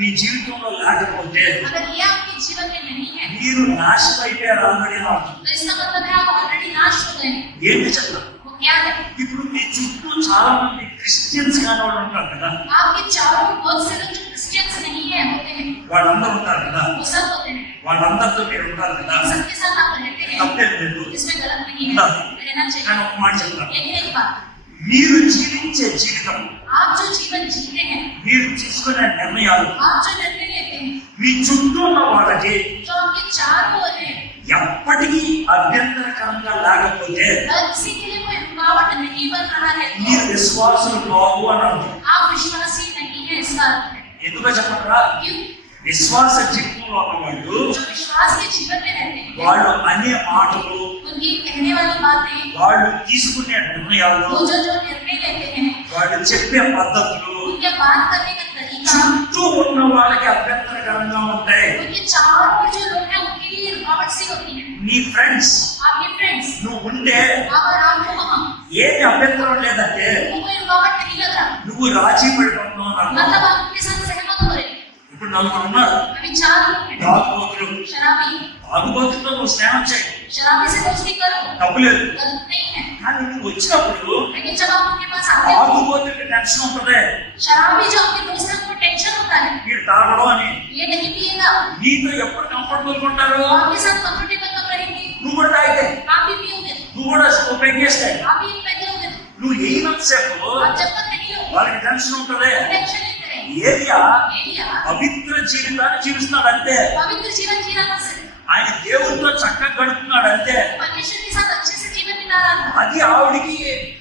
మీ జీవితంలో లేకపోతే अगर ये आपके जीवन में नहीं है మీరు నాశనం అయిపోయారు ఆల్రెడీ అని అర్థం. तो इसका मतलब है आप ऑलरेडी नाश हो गए हैं। ఏంటి చెప్తాను, वो क्या है। ఇప్పుడు మీ చుట్టూ చాలా మంది క్రిస్టియన్స్ కాని వాళ్ళు ఉంటారు కదా, आपके चारों बहुत से लोग जो क्रिश्चियंस नहीं है होते हैं, వాళ్ళందరూ ఉంటారు కదా, वो सब होते हैं, వాళ్ళందరితో మీరు ఉంటారు కదా, सबके साथ आप रहते हैं, తప్పేం లేదు. इसमें गलत नहीं है, रहना కానీ चाहिए। ఒక మాట చెప్తాను, लेकिन एक बात, మీరు జీవించే జీవితం, आप जो जीवन जीते हैं, మీరు తీసుకునే నిర్ణయాలు आप जो निर्णय लेते हैं, మీ చుట్టూ ఉన్న వాళ్ళకి जो आपके चारों ओर है, ఎప్పటికీ అభ్యంతరకరంగా లేకపోతే अगर किसी के लिए कोई रुकावट नहीं बन रहा है మీరు तो విశ్వాసం కావు అని అర్థం. आप विश्वासी नहीं है, इसका अर्थ है। ఎందుకో చెప్పరా, क्यों। విశ్వాస జీవితంలో ఉన్న వాళ్ళు जो विश्वास के जीवन में रहते हैं, వాళ్ళు అనే మాటలు, उनकी कहने वाली बातें, వాళ్ళు తీసుకునే నిర్ణయాలు, वो जो जो निर्णय लेते हैं, వాళ్ళు చెప్పే పద్ధతులు उनके बात करने का तरीका, చుట్టూ ఉన్న వాళ్ళకి అభ్యంతరకరంగా ఉంటాయి. उनके चारों ओर जो लोग हैं उनके लिए रुकावट सी होती है। నీ ఫ్రెండ్స్ आपके फ्रेंड्स, నువ్వు ఉంటే अगर आपको वहाँ ఏమి అభ్యంతరం లేదంటే उनको कोई रुकावट नहीं लग रहा, నువ్వు రాజీ పడిపోతున్నావు అని అర్థం. मतलब आप उनके साथ सहमत हो रहे हैं। ఇప్పుడు నలుగురు ఉన్నారు, अभी 4 लोग हैं, తాగుబోతులు, शराबी, తాగుబోతులతో నువ్వు స్నేహం చేయి, शराबी से दोस्ती करो, తప్పులేదు. गलत नहीं है। కానీ నువ్వు వచ్చినప్పుడు लेकिन जब आप उनके पास आते हो, తాగుబోతులకి టెన్షన్ ఉంటుంది, शराबी जो आपके दोस्त हैं उनको टेंशन होता है, మీరు తాగడం అని. ये नहीं पिएगा, నీతో ఎప్పుడు కంఫర్టబుల్ ఉంటారు, वो आपके साथ कंफर्टेबल कब रहेंगे, నువ్వు కూడా తాగితే, आप भी पियोगे, నువ్వు కూడా ఉపయోగిస్తాయి. आप भी पहनोगे, నువ్వు ఏయినంతసేపు आप जब तक नहीं हो వాళ్ళకి టెన్షన్ ఉంటుంది. टेंशन लेते रहेंगे। ఏరియా एलिया పవిత్ర జీవితాన్ని జీవిస్తున్నాడు అంతే, पवित्र जीवन जी रहा था, ఆయన దేవుడితో చక్కగా గడుపుతున్నాడు అంతే. परमेश्वर के साथ अच्छे से जीवन बिता रहा था, అది ఆవిడికి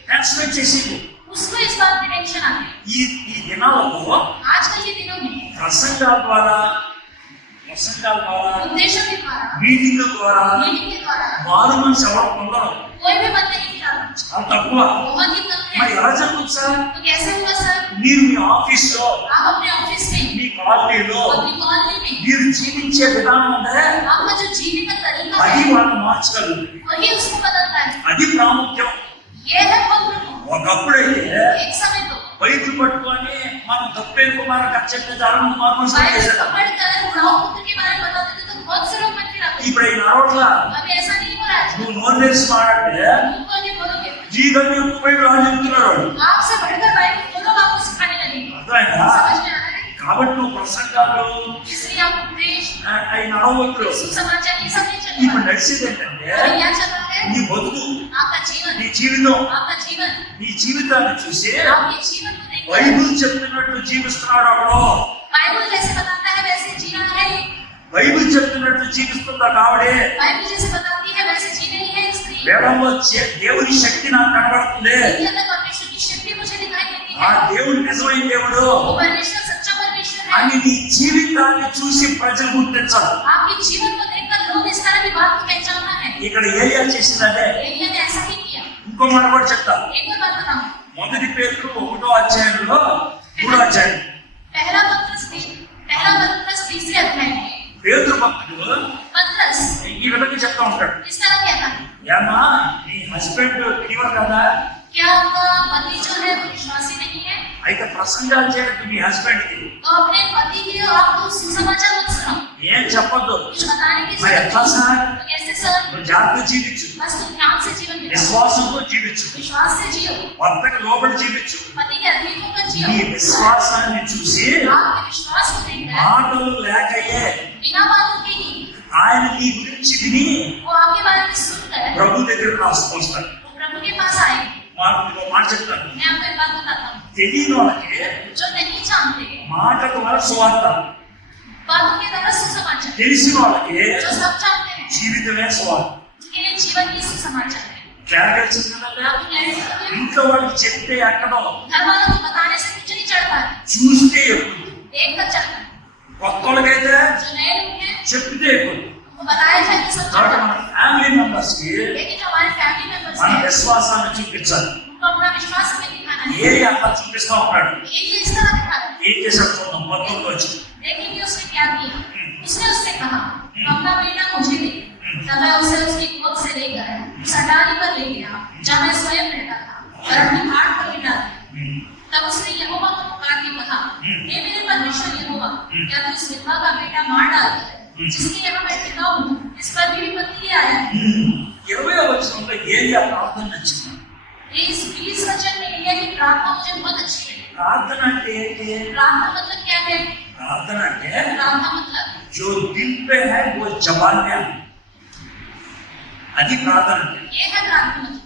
టెన్షన్ వచ్చేసింది. उसको इस बात की टेंशन आ गई। ఈ దినాలలో आजकल के दिनों में ప్రసంగాల ద్వారా उपदेशों के द्वारा, మీటింగ్ల ద్వారా मीटिंग के द्वारा మారు మనసు ఎవరు పొందరు, कोई भी बंद नहीं किया, చాలా తక్కువ. बहुत ही कम మరి है। ఎలా జరుగుతుంది సార్, तो कैसे हुआ सर, మీరు మీ ఆఫీస్ లో, आप अपने ऑफिस में, మీ కాలనీలో अपनी कॉलोनी में, మీరు జీవించే విధానం ఉందే, आपका जो जीने का तरीका అది है వాళ్ళు మార్చగలరు. वही उसको बदलता है। అది ప్రాముఖ్యం. ये है बहुत प्रमुख। ఒకప్పుడైతే एक समय तो బైబిల్ పట్టుకొని మనం తప్పే కుమార కచ్చట్టు చాలా మంది మార్పు बाइबल చేశారు. को पढ़कर उड़ाऊ पुत्र के बारे में बताते थे तो बहुत से लोग मन फिराते थे। ఇప్పుడు ఈ నడవట్లా, अभी ऐसा नहीं हो रहा है। నువ్వు నోరు తెరిచి మాట్లాడితే मुंह खोल के बोलोगे జీవితం ఎక్కువై వాళ్ళు చెప్తున్నారు వాళ్ళు. आपसे बढ़कर बाइबल वो लोग आपको सिखाने लगेंगे। అర్థమైందా? समझ में आ रहा है? కాబట్టి నువ్వు ప్రసంగాలు इसलिए आप उपदेश అవి నడవద్దు. सुसमाचार ये सब नहीं चल ఇప్పుడు रहा है। నడిచేది ఏంటంటే अभी क्या चल रहा है? నీ బతుకు, आपका जीवन, నీ జీవితం, आपका जीवन, నీ జీవితాన్ని చూసి आपके जीवन को देखकर బైబిల్ చెప్తున్నట్లు జీవిస్తున్నాడు అప్పుడు. बाइबल जैसे बताता है वैसे जीना है। బైబిల్ చెప్తున్నట్లు జీవిస్తుందా కావడే. बाइबल जैसे बताती है वैसे जी नहीं है स्त्री। వేదంలో దేవుని శక్తి నాకు కనబడుతుంది. इसके अंदर परमेश्वर की शक्ति मुझे दिखाई देती ఆ है। దేవుడు నిజమైన దేవుడు वो परमेश्वर सच्चा परमेश्वर है। అని నీ జీవితాన్ని చూసి ప్రజలు గుర్తించాలి. आपके जीवन को देखकर लोग इस तरह की बात को पहचानना है। ఇక్కడ ఏలియా చేసిందంటే एलिया ने ऐसा ही किया। ఇంకో మాట కూడా చెప్తా. एक और बात बताऊं, మొదటి పేతురు 1వ అధ్యాయంలో 3వ అధ్యాయం पहला पत्रस तीसरे अध्याय में పేతురు భక్తుడు पत्रस ఈ విధంగా చెప్తా ఉంటాడు. इस तरह कहता है, ఏమా నీ హస్బెండ్ ఫీవర్ కదా, क्या आपका पति जो है वो विश्वासी नहीं है? అయితే ప్రసంగాలు చేయడానికి మీ హస్బెండ్ కి तो अपने पति के आपको सुसमाचार मत सुनाओ, ఏం చెప్పొద్దు. कुछ बताने की మరి जरूरत ఎట్లా नहीं। సార్? तो कैसे सर? నువ్వు జాగ్రత్త జీవించు, बस तुम ध्यान से जीवन बिताओ, విశ్వాసంతో జీవించు, विश्वास से जियो, భర్తకు లోబడి జీవించు. पति के अधीन होकर నీ जियो। విశ్వాసాన్ని చూసి आपके विश्वास को देखकर మాటలు లేకయే बिना बातों के ही ఆయన నీ గురించి విని वो आपके बारे में सुनकर ప్రభు దగ్గర వస్తాడు. वो प्रभु के पास आए। మాకు మాట చెప్తాను. मैं आपको एक बात बताता हूँ, తెలియని వాళ్ళకి जो नहीं जानते మాట ద్వారా సువార్త, बातों के द्वारा सुसमाचार, తెలిసిన వాళ్ళకి जो सब जानते हैं జీవితమే సువార్త. उनके लिए जीवन ही सुसमाचार है। క్యారెక్టర్ చేసిందంటే आपको कैसे समझे? ఇంట్లో వాళ్ళకి చెప్తే ఎక్కడో, घर वालों को बताने से कुछ नहीं चढ़ता है, చూస్తే ఎక్కువ. देख कर चढ़ता है। కొత్త వాళ్ళకైతే जो नए लोग हैं చెప్తే ఎక్కువ. उनको बताया जाए तो सब కాబట్టి चढ़ता మన है। ఫ్యామిలీ మెంబర్స్ కి लेकिन जो हमारे फैमिली मेंबर्स మన हैं విశ్వాసాన్ని చూపించాలి. उनको अपना विश्वास हमें दिखाना है। ఏది అట్లా చూపిస్తా ఉన్నాడు. ये इस तरह दिखा रहा है। ఏం చేశాడు చూద్దాం. 19 వచ్చి देखेंगे उसने क्या किया। उसने उससे कहा, अपना बेटा मुझे दे। तब वह उसे उसकी गोद से लेकर उस अटारी पर ले गया जहाँ वह स्वयं रहता था और अपनी हाथ पर लिटा दिया। तब उसने यहोवा को पुकार के कहा, हे मेरे परमेश्वर यहोवा, क्या तू इस विधवा का बेटा मार डालकर जिसके यहाँ मैं टिका हूँ इस पर भी विपत्ति ले आया है? 20వ వచనంలో ఏలియా ప్రార్థన నచ్చింది. इस 20 वचन में एलिया की प्रार्थना मुझे बहुत अच्छी लगी। ప్రార్థన అంటే ఏంటి? प्रार्थना मतलब क्या है? ప్రార్థన అంటే प्रार्थना मतलब जो दिल पे है वो जबान में आए, అది ప్రార్థన అంటే. ये है प्रार्थना मतलब।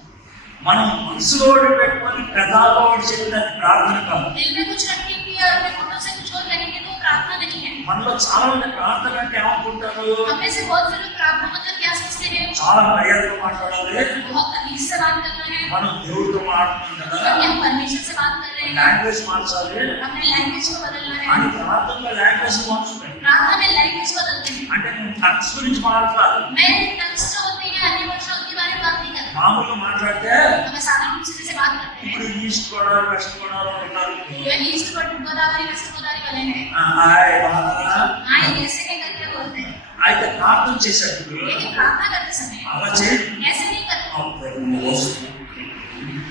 మనం మనసులో పెట్టుకొని పెదాల్లో చెప్పిన ప్రార్థన కాదు. दिल में कुछ रखेंगे और अपने होठों से कुछ और कहेंगे तो प्रार्थना नहीं है। మనలో చాలా మంది ప్రార్థన అంటే ఏమనుకుంటారు? हमें से बहुत से लोग प्रार्थना मतलब क्या सोचते हैं? చాలా మర్యాదతో మాట్లాడాలి, बहुत तमीज से बात करना है, మనం దేవుడితో మాట్లాడుతున్నాం కదా, हम परमेश्वर से बात कर रहे हैं, లాంగ్వేజ్ మార్చాలి अपने लैंग्वेज को बदलना है। అని ప్రార్థనలో లాంగ్వేజ్ మార్చుకోండి. प्रार्थना में लैंग्वेज बदलते हैं। అంటే నేను టంగ్స్ గురించి మాట్లాడాలి, मैं टंग्स जो होते हैं अन्य भाषाओं के बारे में बात नहीं करता। మామూలుగా మాట్లాడితే हमें साधारण रूप से जैसे बात करते हैं, ఇప్పుడు ఈస్ట్ గోదావరి వెస్ట్ గోదావరి ఉన్నారు, ये ईस्ट गोदावरी वेस्ट गोदावरी वाले हैं, హాయ్ బాగా हाँ ये ऐसे नहीं करके बोलते हैं। అయితే ప్రార్థన చేసేటప్పుడు लेकिन प्रार्थना करते समय అలా చేయండి. ऐसे नहीं करते। ఆ ప్రభు వస్తు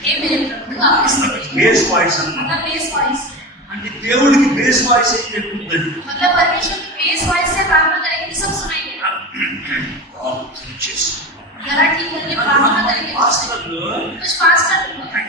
हे मेरे प्रभु आप బేస్ వాయిస్ అన్నమాట. मतलब बेस वॉइस, అంటే దేవుడికి బేస్ వాయిస్ అయితే ఉంటుంది. मतलब परमेश्वर की बेस वॉइस से प्रार्थना करेंगे सब सुनाई देगा। ప్రార్థన చేస్తూ गला ठीक करके प्रार्थना करेंगे। పాస్టర్లు कुछ पास्टर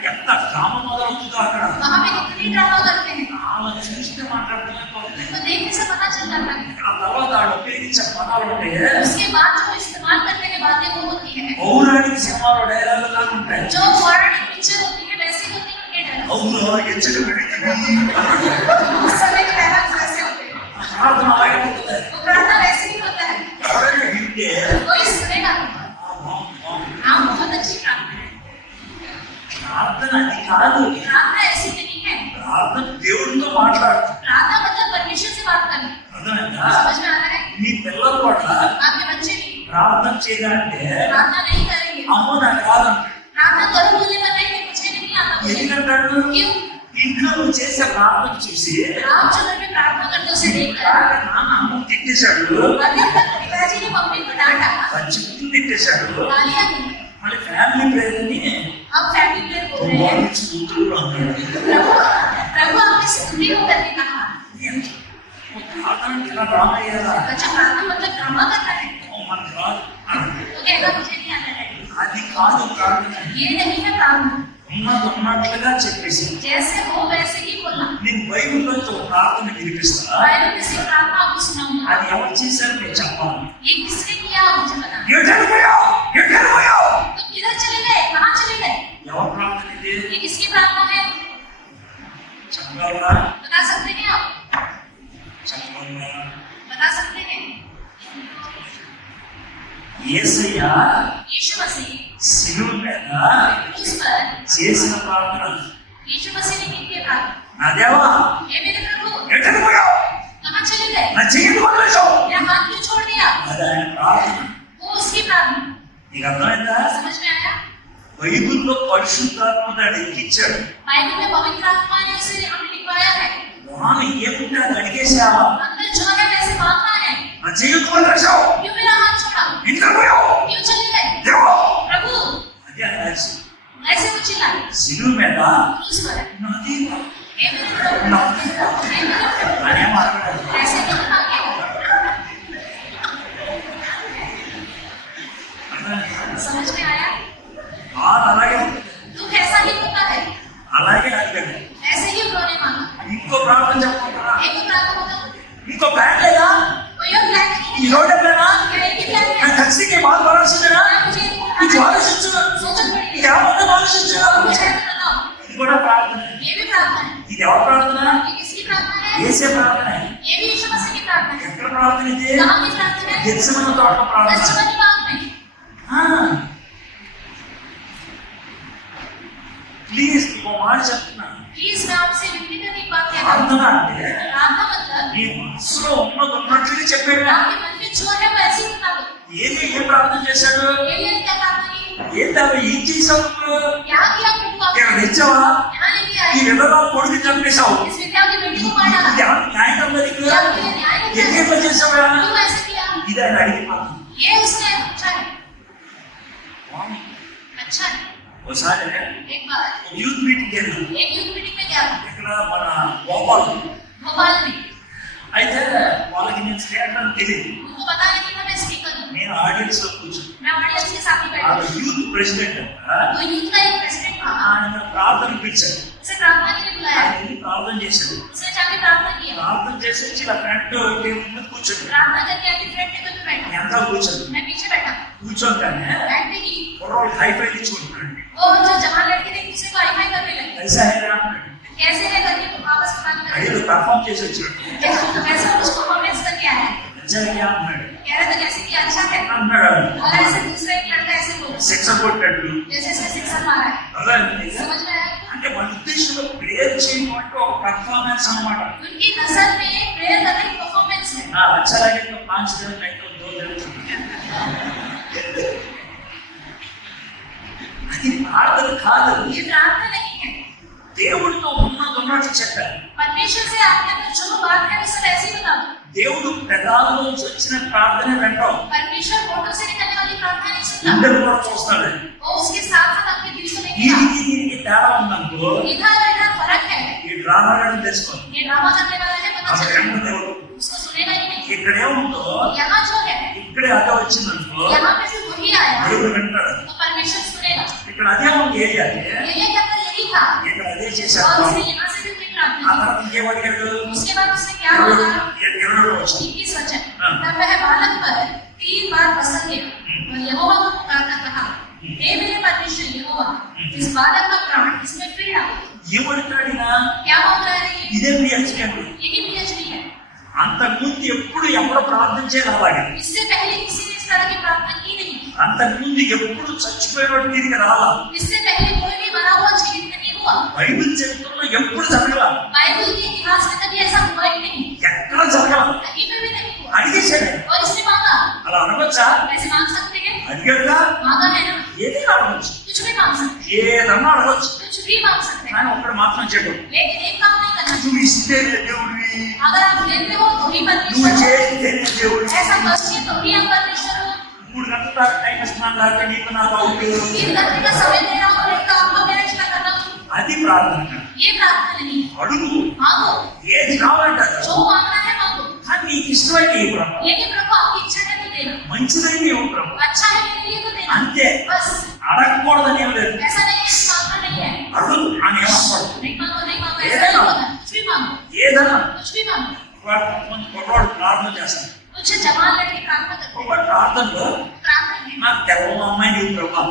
ఎంత డ్రామా మొదలవుతుందో అక్కడ वहाँ पे कितनी ड्रामा करते हैं, అలా చూస్తే మాట్లాడుతున్నట్టు. तो देखने से पता चल जाता है। ఆ తర్వాత ఆడ ఉపయోగించే పదాలు ఉంటే उसके बाद जो इस्तेमाल करने की बातें वो होती है, పౌరాణిక సినిమాలో డైలాగులు లాగా ఉంటాయి. जो पौराणिक पिक्चर होती है वैसी होती है उनके डायलॉग। అవును ఎచ్చక उस समय के डायलॉग वैसे होते हैं, ప్రార్థన అలాగే ఉంటుంది. वो प्रार्थना वैसे ही होता है। ఎవరైనా వింటే कोई सुनेगा तो हाँ बहुत अच्छी प्रार्थना है। ప్రార్థన అది కాదు. प्रार्थना ऐसी नहीं है। ప్రార్థన దేవుడితో మాట్లాడుతుంది. प्रार्थना मतलब परमेश्वर से बात करना। అర్థమైందా? समझ में आ रहा है? మీ పిల్లలు కూడా आपके बच्चे भी ప్రార్థన చేయాలంటే प्रार्थना नहीं करेंगे। అమ్మ నాకు రాదంటాడు. प्रार्थना करो बोलने वाला है कि मुझे नहीं आता मुझे। ఎందుకంటాడు? क्यों? ఇంట్లో నువ్వు చేసే ప్రార్థన చూసి आप जो घर में प्रार्थना करते हो उसे देखकर "ఆగా నాన్న అమ్మ తిట్టేశాడు, अगर तक पिताजी ने मम्मी को डांटा, చెప్పులు తిట్టేశాడు, गालियां दी, మళ్ళీ ఫ్యామిలీ ప్రేయర్ని अब फैमिली प्रेयर बोल रहे हैं, మార్నింగ్ కూతురు అన్నాడు. प्रभु आपने स्तुति को करके कहा। ప్రార్థనకి ఇలా డ్రామా అయ్యారా? अच्छा प्रार्थना मतलब ड्रामा करना है, మనకు రాదు అన్నాడు. तो कहना मुझे नहीं आता है। ये नहीं है प्रार्थना। ఉన్నట్టుగా చెప్పేసి जैसे हो वैसे ही बोलना। నేను బైబిల్లో ఒక ప్రార్థన వినిపిస్తా, बाइबल में से प्रार्थना आपको सुनाऊंगा। అది ఎవరు చేశారు నేను చెప్పాలి. ये किसने किया आप मुझे बताना। तो किधर चले गए, कहाँ चले गए? ఎవరు ప్రార్థన ఇది? ये किसकी प्रार्थना है? చెప్పగలరా? बता सकते हैं आप? చెప్పగలరా? बता सकते हैं? యేసయ్య यीशु मसीह శిలువ మీద क्रूस पर చేసిన ప్రార్థన, यीशु मसीह ने की प्रार्थना। నా దేవా हे मेरे प्रभु ఎక్కడికి పోయావు, कहाँ चले गए? నా చెయ్యి వదిలేసావు, मेरा हाथ क्यों छोड़ दिया? అది ఆయన ప్రార్థన. वो उसकी प्रार्थना। నీకు అర్థమైందా? समझ में आया? బైబిల్లో పరిశుద్ధాత్మ దాన్ని ఎక్కించాడు. बाइबल में पवित्र आत्मा ने उसे हमें लिखवाया है। ఆమె ఏముంటే అది అడిగేసావా, अंदर जो है वैसे मांगना है। నా చెయ్యి వదిలేసావు, क्यों मेरा हाथ छोड़ा? ఇంట్లో పోయావు, क्यों चले गए? దేవా प्रभु అది ఆయన రాసి ऐसे वो चिल्लाए శిలువ మీద क्रूस पर। నా దేవా हे मेरे प्रभु, हे मेरे प्रभु, అనే మాట్లాడాడు. ऐसे नहीं मांगे। समझ में आया? అలాగే दुख ऐसा ही होता है, అలాగే అడిగాడు. ऐसे ही उन्होंने मांगा। ఇంకో ప్రార్థన చెప్పమంటారా? एक तो प्रार्थना होता, ఇంకో ప్లాన్ లేదా? कोई और प्लान नहीं ఈ है। రోడ్డు ప్లానా? क्या एक ही प्लान है? నేను ఖచ్చితంగా బాధపడాల్సిందేనా? क्या मुझे ఇది ఆలోచించు, सोचना पड़ेगी। కేవలం ఆలోచించు. मुझे बताओ, ఇది కూడా ప్రార్థన. ये भी प्रार्थना है। ఇది ఎవరి ప్రార్థన? ये किसकी प्रार्थना है? యేసే ప్రార్థన. ये भी यीशु मसीह की प्रार्थना है। ఎక్కడ ప్రార్థన ఇది? कहाँ की प्रार्थना है? గెత్సేమనే తోట ప్రార్థన. गethसेमनी बाग में। ప్లీజ్ ఇంకో మాట చెప్తున్నా. प्लीज मैं आपसे विनती करने की बात कहता हूँ। ప్రార్థన అంటే प्रार्थना मतलब నీ మనసులో ఉన్నట్లుగా చెప్పాడు. आपके मन में जो है वो ऐसे ही बता दो। ఏది ఏం ప్రార్థన చేశాడు? एलियन ने क्या प्रार्थना की? ఏంటవి ఏం చేసావు నువ్వు? क्या किया प्रभु आपने? ఇక్కడ తెచ్చావా? यहाँ लेके ఈ आए, విధంగా కొడుకు చంపేశావు. इस विद्या की बेटी को मार डाला। ఇది ఎవరి న్యాయం అవ్వలేదు? क्या आपके लिए न्याय नहीं ఎందుకు है? ఇట్లా చేసావా? क्यों ऐसे किया? ఇది ఆయన అడిగిపోతుంది. ये उसने पूछा है। अच्छा है। ఒకసారి एक बार యూత్ మీటింగ్ వెళ్ళాను. एक यूथ मीटिंग में गया था, ఇక్కడ మన గోపాల్. भोपाल में। అయితే వాళ్ళకి నేను స్పీకర్ అని తెలియదు. उनको पता नहीं था मैं स्पीकर हूँ। నేను ఆడియన్స్ లో కూర్చుని मैं ऑडियंस के साथ ही बैठा ఆ యూత్ ప్రెసిడెంట్ तो यूथ का एक प्रेसिडेंट था, ఆయన ప్రార్థన పిలిచాడు. उसे प्रार्थना के लिए बुलाया। ఆయన వెళ్ళి ప్రార్థన చేశాడు. उसने जाके प्रार्थना किया। ప్రార్థన చేసి వచ్చి ఇలా ఫ్రంట్ టేబుల్ మీద కూర్చోడు. प्रार्थना करके आके फ्रंट टेबल पे बैठा। ఎంత కూర్చోడు. मैं पीछे बैठा। కూర్చోగానే बैठते ही కుర్రోళ్ళు హైఫై ఇచ్చుకుంటున్నాడు. वो जो जवान लड़के थे दूसरे को हाई करने लगे। ऐसा है ना आपने? कैसे है करके वो आपस में बात कर रहे అడిగి थे। పర్ఫామ్ చేసి వచ్చాడు. कैसे कुछ परफॉर्मेंस करके आया है। अच्छा क्या అన్నాడు? कह रहे थे कैसे किया, अच्छा है। అన్నాడు. अगर ऐसे दूसरा एक लड़का ऐसे बोला శిక్ష కొట్టాడు. जैसे इसने शिक्षा मारा है। అలా అంటే समझ में आया? అంటే మన ఉద్దేశంలో ప్రేయర్ చేయడం అంటే ఒక పర్ఫార్మెన్స్ అన్నమాట. उनकी नजर में प्रेयर करने की परफॉर्मेंस है। अच्छा लगे तो 5 दिन नहीं तो 2 दिन. అది ప్రార్థన కాదు. ये प्रार्थना नहीं है। దేవుడితో ఉన్నట్టు చెప్పాలి. परमेश्वर से आपके अंदर जो बात है वो सब ऐसे ही बता दो। దేవుడు పెదాల నుంచి వచ్చిన ప్రార్థన వింటాం. परमेश्वर होठों से निकलने वाली प्रार्थना नहीं सुनता। అందరూ కూడా చూస్తాడు. वो उसके साथ साथ आपके दिल को लेके దీనికి తేడా ఉందనుకో इधर इधर फर्क है। ఈ డ్రామా గారిని తెలుసుకోండి. ये ड्रामा करने वाला है पता అసలు चलेगा, ఎంత దేవుడు उसको सुनेगा ही नहीं। ఇక్కడ ఏముందో यहाँ जो है ఇక్కడే అదే వచ్చిందనుకో यहाँ पे से वही आया దేవుడు వింటాడు. तो परमेश्वर सुनेगा। ఇక్కడ అదే ఉంది ఏరియా ये क्या था, यही था। ఇక్కడ అదే और చేశాడు. उसने यहाँ से भी अपनी ఆ प्रार्थना తర్వాత ఇంకేమడిగాడు? की। उसके बाद उसने क्या बोला? 22 వచ్చింది. 21 वचन, हाँ। तब वह बालक पर 3 बार पसंद गया और यहोवा को पुकारता कहा, हे मेरे परमेश्वर यहोवा, इस बालक का प्राण इसमें फिर डालो। ఏమడిగాడినా? क्या मांग रहा है ये? ఇదే మీ అచ్చండి. यही PhD है। అంతకుముందు ఎప్పుడు ఎవరు ప్రార్థన చేయరావాలి. इससे पहले किसी ने इस तरह की प्रार्थना की नहीं। అంతకుముందు ఎప్పుడు చచ్చిపోయినట్టు తిరిగి రాలా. इससे पहले कोई भी मरा हुआ जीवित नहीं हुआ। బైబిల్ చరిత్రలో ఎప్పుడు జరగలా. बाइबल के इतिहास में कभी ऐसा हुआ ही नहीं, ఎక్కడ జరగలా. कहीं पे भी नहीं हुआ। అడిగేశాడు. और इसने मांगा, అలా అనవచ్చా? ऐसे मांग सकते हैं? అడిగాడుగా. मांगा है ना, ఏదైనా అడగచ్చు. कुछ भी मांग सकते ఏదన్నా అడగచ్చు. हैं, कुछ भी मांग सकते हैं, కానీ ఒక్కడు మాత్రం చెప్పు. लेकिन एक काम नहीं करना चाहिए। నువ్వు ఇస్తేనే దేవుడివి, अगर आप लेते हो तो ही నువ్వు परमेश्वर हो, చేస్తేనే దేవుడివి. ऐसा करोगे तो ही आप परमेश्वर हो। 3 గంటల టైం ఇస్తున్నాను లేక నీకు నాకు అవుట్. 3 घंटे का समय दे रहा हूँ और एक आपको मैं एक्स्ट्रा कर रहा हूँ, అది ప్రార్థన. ये प्रार्थना नहीं। అడుగు, मांगो, ఏది కావాలంటే అది. जो मांगना है मांगो, కానీ నీకు ఇష్టమైన ఈ ప్రభు, लेकिन प्रभु आपकी इच्छा है तो देना, మంచిదైన ఈ ప్రభు अच्छा है मेरे लिए तो देना, అంతే. बस। అడగకూడదని ఏం లేదు. ऐसा नहीं है कि मांगना नहीं है, అడుగు అని ఏమనకూడదు. नहीं मांगो ऐसा नहीं होगा, कुछ भी मांगो, ఏదన్నా कुछ भी मांगो। కుర్రాడు ప్రార్థన చేస్తాను. कुछ जवान लड़के प्रार्थना करते हैं, ఒక ప్రార్థనలో प्रार्थना में నాకు తెల్ల అమ్మాయి నీవు ప్రభా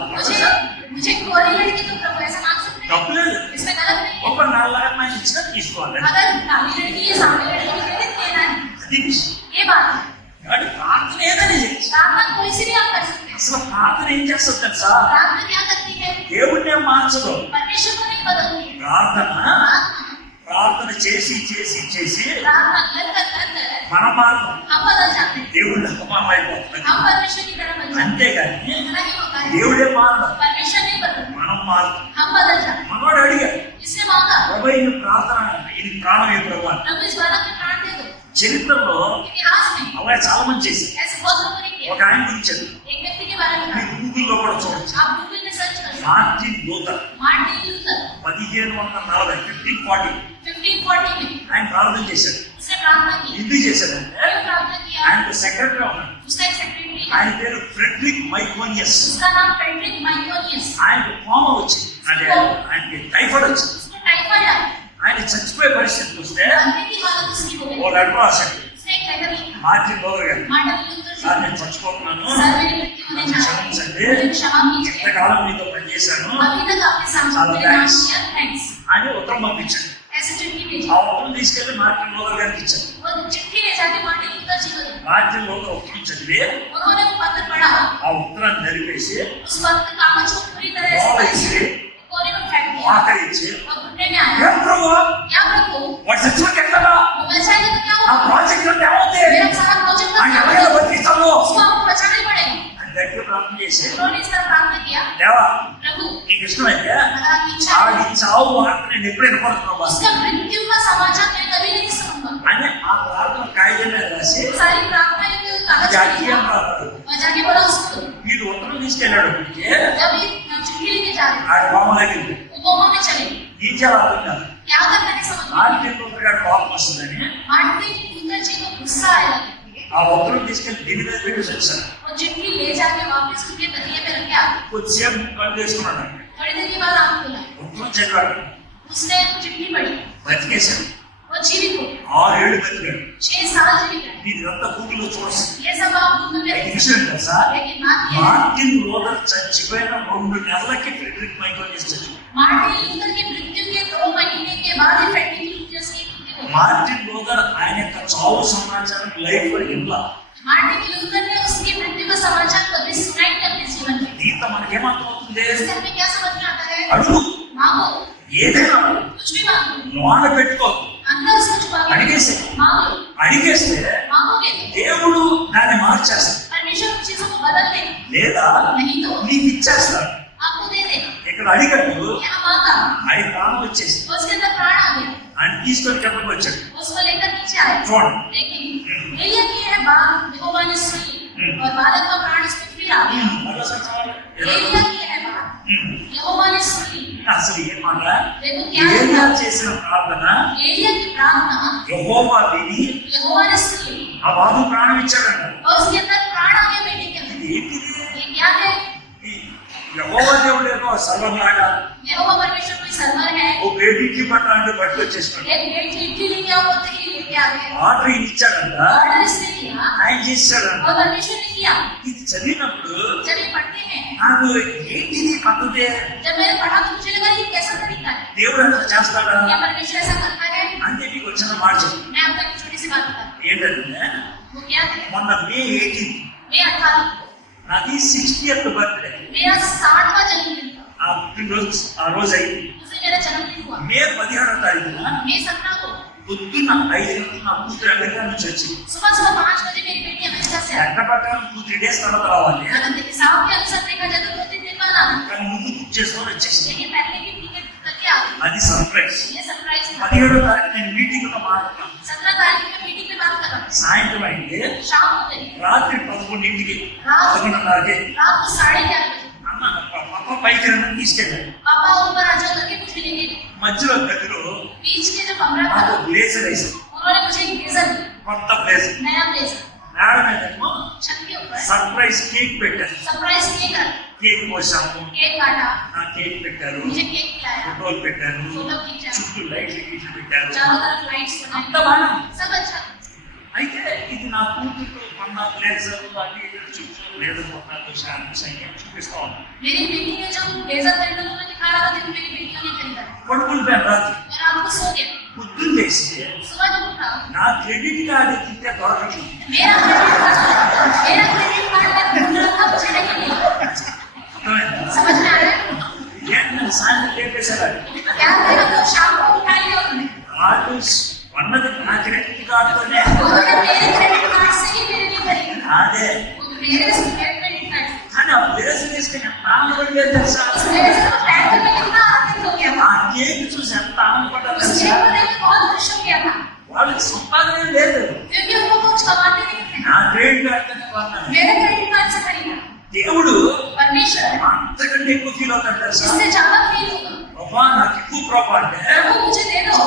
मुझे कोरी लड़की तो प्रभु ऐसा मांग सकते हैं, తప్పులేదు. इसमें गलत नहीं है। ఒక నల్ల అమ్మాయి ఇచ్చినా తీసుకోవాలి. अगर काली लड़की ये सामने लड़की को दे देते हैं ना, అది విషయం. ये बात है। కాబట్టి ప్రార్థన ఏదని చేయొచ్చు. प्रार्थना कोई से भी आप कर सकते हैं। అసలు ప్రార్థన ఏం చేస్తుంది తెలుసా? प्रार्थना क्या करती है? దేవుడినే మార్చదు. परमेश्वर को नहीं बदलती है। ప్రార్థన చేసి చేసి చేసి प्रार्थना कर कर कर कर మన మార్గం हम बदल जाते हैं, దేవుడు అపమానం అయిపోతుంది. हम परमेश्वर की तरह बन जाते हैं। అంతేగాని इतना ही होता है, దేవుడే మారదు, परमेश्वर नहीं बदलता, మనం మారదు. हम बदल जाते हैं। మనోడు అడిగాడు, इसने मांगा, ప్రభు ఈ ప్రార్థన ఇది ప్రాణం ఏ ప్రభు అని. प्रभु इस बालक में प्राण दे दो। చరిత్రలో इतिहास में అలాగే చాలా మంది చేశారు. ऐसे बहुत लोगों ने किया। ఒక ఆయన గురించి एक व्यक्ति के बारे में మీరు कहा, గూగుల్లో కూడా చూడొచ్చు. आप गूगल में सर्च कर सकते हैं, మార్టిన్ లూథర్ मार्टिन लूथर 1540 1540 1540 में ఆయన ప్రార్థన చేశాడు. उसने प्रार्थना की। ఎందుకు చేశాడంటే क्यों प्रार्थना किया? ఆయనకు సెక్రటరీ ఉన్నాడు. उसका एक सेक्रेटरी है, ఆయన పేరు ఫ్రెడరిక్ మైకోనియస్. उसका नाम फ्रेडरिक माइकोनियस। ఆయనకు కోమ వచ్చింది, అంటే ఆయనకి టైఫాయిడ్ వచ్చింది. उसको टाइफाइड आया, ఆయన చచ్చిపోయే పరిస్థితికి వస్తే मरने की हालत उसकी हो ఓ गई। లెటర్ రాశాడు उसने एक लेटर लिखा, మార్టిన్ లూథర్ గారు. मार्टिन लूथर సార్ जी, నేను చచ్చిపోతున్నాను, सर मेरी मृत्यु होने जा रही है, క్షమించండి, मुझे क्षमा कीजिए, ఇంతకాలం మీతో పనిచేశాను अभी तक आपके सामने చాలా मेरे नाम thanks. किया, थैंक्स। అని ఉత్తరం పంపించాడు. ऐसे चिट्ठी भेजी, ఆ ఉత్తరం తీసుకెళ్లి మార్టిన్ లూథర్ గారికి ఇచ్చాడు. वो चिट्ठी ले जाके मार्टिन लूथर जी को दी। మార్టిన్ లూథర్ ఉత్తరం చదివి उन्होंने वो पत्र पढ़ा, ఆ ఉత్తరాన్ని నలిపేసి उस वक्त कागज को पूरी तरह से లోపల तोड़ ఇచ్చి दिया, कोने में फेंक दिया ఆకరించి और घुटने में आया, ఏం ప్రభు क्या प्रभु వాడు చచ్చిపోతే ఎట్లా? वो बच जाएगा तो क्या ఆ होगा? ప్రాజెక్ట్ అంతా ఏమవుతుంది? मेरा सारा प्रोजेक्ट का ఆయన क्या ఎలాగైనా होगा? బతికిస్తాను उसको आपको बचाना ही पड़ेगा। అని గట్టిగా ప్రార్థన చేసి, उन्होंने इस तरह प्रार्थना किया, దేవా प्रभु నీకు ఇష్టమైతే अगर आपकी इच्छा है, ఆడి చావు వార్త నేను ఎప్పుడు వినపడుతున్నావు उसका मृत्यु का समाचार मैं कभी नहीं सुनूंगा। అని ఆ ప్రార్థన కాగితం మీద రాసి सारी प्रार्थना एक कागज में జాతీయ लिखा ప్రార్థన और जाके बोला उसको, మీరు ఉత్తరం తీసుకెళ్ళాడు. जब ये चिट्ठी लेके जा रहे ఆ కోమ దగ్గరికి थे, वो कोमा में चले, ఏం చేయాలి అర్థం కాదు. क्या करना है समझ में नहीं మార్టిన్ లూథర్ గారు కోపం వస్తుందని आया। मार्टिन लूथर जी को गुस्सा आया, ఆ ఉత్తరం తీసుకెళ్ళి దీని మీద పెట్టి వచ్చాను. वो चिट्ठी ले जाके वापस उनके तकिए पे रख के आ गए। కొద్దిసేపు కళ్ళు చేసుకున్నాడు. थोड़ी देर के बाद आंख खुला, ఉత్తరం చదివాడు, उसने चिट्ठी पढ़ी, బతికేశాడు. वो जीवित हो गए, 6 ఏళ్ళు బతికాడు. 6 साल जीवित रहे। ఇదంతా గూగుల్లో చూడొచ్చు. ये सब आप गूगल में ఈ देख విషయం सकते తెలుసా? हैं। लेकिन बात ये है, మార్టిన్ లూథర్ చచ్చిపోయిన 2 నెలలకి ఫ్రెడరిక్ మైకోనియస్ చచ్చిపోయాడు. मार्टिन लूथर की मृत्यु के 2 महीने के बाद ही फ्रेडरिक लूथर की मृत्यु हो गई। మార్టిన్ లూథర్ ఆయన యొక్క చావు సమాచారం లైఫ్ లో ఇవ్వాల. मार्टिन लूथर ने उसकी मृत्यु का समाचार कभी सुनाई नहीं अपने जीवन में। దీంతో మనకేమర్థమవుతుంది? इससे हमें क्या समझ में आता है? అడుగు, मांगो, ఏదైనా कुछ भी मांगो, లోన పెట్టుకోకు, अंदर उसको छुपा के అడిగేసే. मांगो, అడిగేస్తే मांगोगे तो దేవుడు దాన్ని మార్చేస్తాడు, परमेश्वर उन चीजों को बदल देगा, లేదా नहीं तो నీకు ఇచ్చేస్తాడు. आपको दे देगा। ఇక్కడ అడిగాడు, यहाँ मांगा, ఆయన ప్రాణం వచ్చేసి उसके अंदर प्राण आ गया, ఆయన తీసుకొని కిందకి వచ్చాడు. उसको लेकर नीचे आया। చూడండి, लेकिन एलिय्याह की यह बात यहोवा ने सुनी और बालक का प्राण उसमें फिर आ गया। మరోసారి చూడండి. एलिय्याह की यह बात यहोवा ने सुनी। అసలు ఏమాట देखो क्या ఏలియా है, చేసిన ప్రార్థన एलिय्याह की प्रार्थना యెహోవా విని यहोवा ने सुनी ఆ బాబు ప్రాణం ఇచ్చాడంట. और उसके अंदर प्राण आ गए बेटे के अंदर। ఇది ఏంటిది? ये क्या है? ఈ యెహోవా దేవుడు ఏమో సర్వంలాగా यहोवा परमेश्वर कोई सर्वर है, ఓ బేబీకి పట్ల అంటే బట్టి వచ్చేసినాడు. एक बेटी इडली लेके आओ बोलते ही लेके आ गए। ఆర్డర్ ఈయన ఇచ్చాడంట, ऑर्डर इसने किया ఆయన చేశాడంట. और परमेश्वर ने किया। ఇది చదివినప్పుడు जब ये पढ़ते हैं, నాకు ఏంటిది పద్ధతే, जब मैंने पढ़ा तो मुझे लगा ये कैसा तरीका है, దేవుడు అంతా చేస్తాడా क्या परमेश्वर ऐसा करता है? అంటే నీకు వచ్చిన మాట చెప్పు. मैं आपको एक छोटी सी बात बताता ఏంటంటే हूँ। वो क्या है? మొన్న మే 18 मैं 18 నాది 60th బర్త్డే. मेरा 60वां जन्मदिन था, ఆ రోజు అయింది. उस दिन मेरा जन्मदिन हुआ। మే 17వ తారీఖున मई 17 को పొద్దున్న 5 గంటలకు నా కూతురు అమెరికా నుంచి వచ్చి सुबह सुबह 5 बजे मेरी बेटी अमेरिका से आई। గంట ప్రకారం 2-3 డేస్ తర్వాత రావాలి, अगर हिसाब के अनुसार देखा जाए तो 2-3 दिन बाद आना, కానీ ముందు బుక్ చేసుకొని వచ్చేసి लेकिन पहले की टिकट करके आ गई। అది సర్ప్రైజ్. ये सरप्राइज था। 17వ తారీఖు నేను మీటింగ్ లో మాట్లాడుతాను. 17 तारीख में मीटिंग में बात कर रहा था, సాయంత్రం అయితే शाम हो गई, రాత్రి 11కి रात 11:30కి रात को 11:30 बजे అన్న పాప పైకి రండి తీసుకెళ్ళాను. पापा ऊपर आ जाओ करके मुझे लेके गए। మధ్యలో గదిలో बीच के जो कमरा था నాకు బ్లేజర్ వేసాను, उन्होंने मुझे एक ब्लेजर दिया, కొత్త బ్లేజర్. नया ब्लेजर। మేడం ఏమో छत के ऊपर సర్ప్రైజ్ కేక్ పెట్టాను. सरप्राइज केक रखा, కేక్ కోసాము, केक काटा, కేక్ పెట్టారు, मुझे केक खिलाया, ఫోటోలు పెట్టారు, फोटो खींचा, చుట్టూ లైట్లు గీట్లు పెట్టారు, चारों तरफ लाइट्स అంత बनाई, బాగా. सब अच्छा। అయితే ఇది నా కూతురు కొన్న బ్లేజర్ అన్ని చుట్టూ లేదు కొన్నాళ్ళు సంఖ్య చూపిస్తా ఉన్నాను. मेरी बेटी ने जब ब्लेजर खरीदा तो मैं दिखा रहा था कि मेरी बेटियों ने खरीदा పడుకుని పోయాను రాత్రి. और आपको सो गया, పొద్దున్న లేచి सुबह जब उठा నా క్రెడిట్ కార్డు ఎత్తితే దొరకట్లేదు. मेरा क्रेडिट कार्ड मैं ढूंढ रहा था, मुझे नहीं मिला। అర్థమైందా? समझ में आ रहा है? ఏంటంటే సాయంత్రం లేపేశారు. क्या करेगा तो शाम को उठा लिया उन्होंने, కార్డు అన్నది నా క్రెడిట్ కార్డుతోనే. उन्होंने मेरे क्रेडिट कार्ड से ही मेरे लिए खरीदा, అదే मेरे क्रेडिट कार्ड से। కానీ ఆ బ్లేజర్ తీసుకుని ఆనందపడి తెలుసా? इस ब्लेजर को पैक करने में कितना आनंद हो गया था, ఆ కేక్ చూసి ఎంత ఆనందపడ్డా उस తెలుసా? केक को देख के बहुत खुश हो गया था, వాళ్ళకి సంపాదన లేదు, क्योंकि उनको कुछ कमाते नहीं थे, నా క్రెడిట్ కార్డుతోనే కొన్నాను. मेरे क्रेडिट कार्ड से खरीदा। దేవుడు परमेश्वर అంతకంటే ఎక్కువ ఫీల్ అవుతాడు తెలుసా? इससे ज्यादा फील होगा, ప్రభా నాకు ఎక్కువ ప్రభా అంటే प्रभु मुझे दे दो,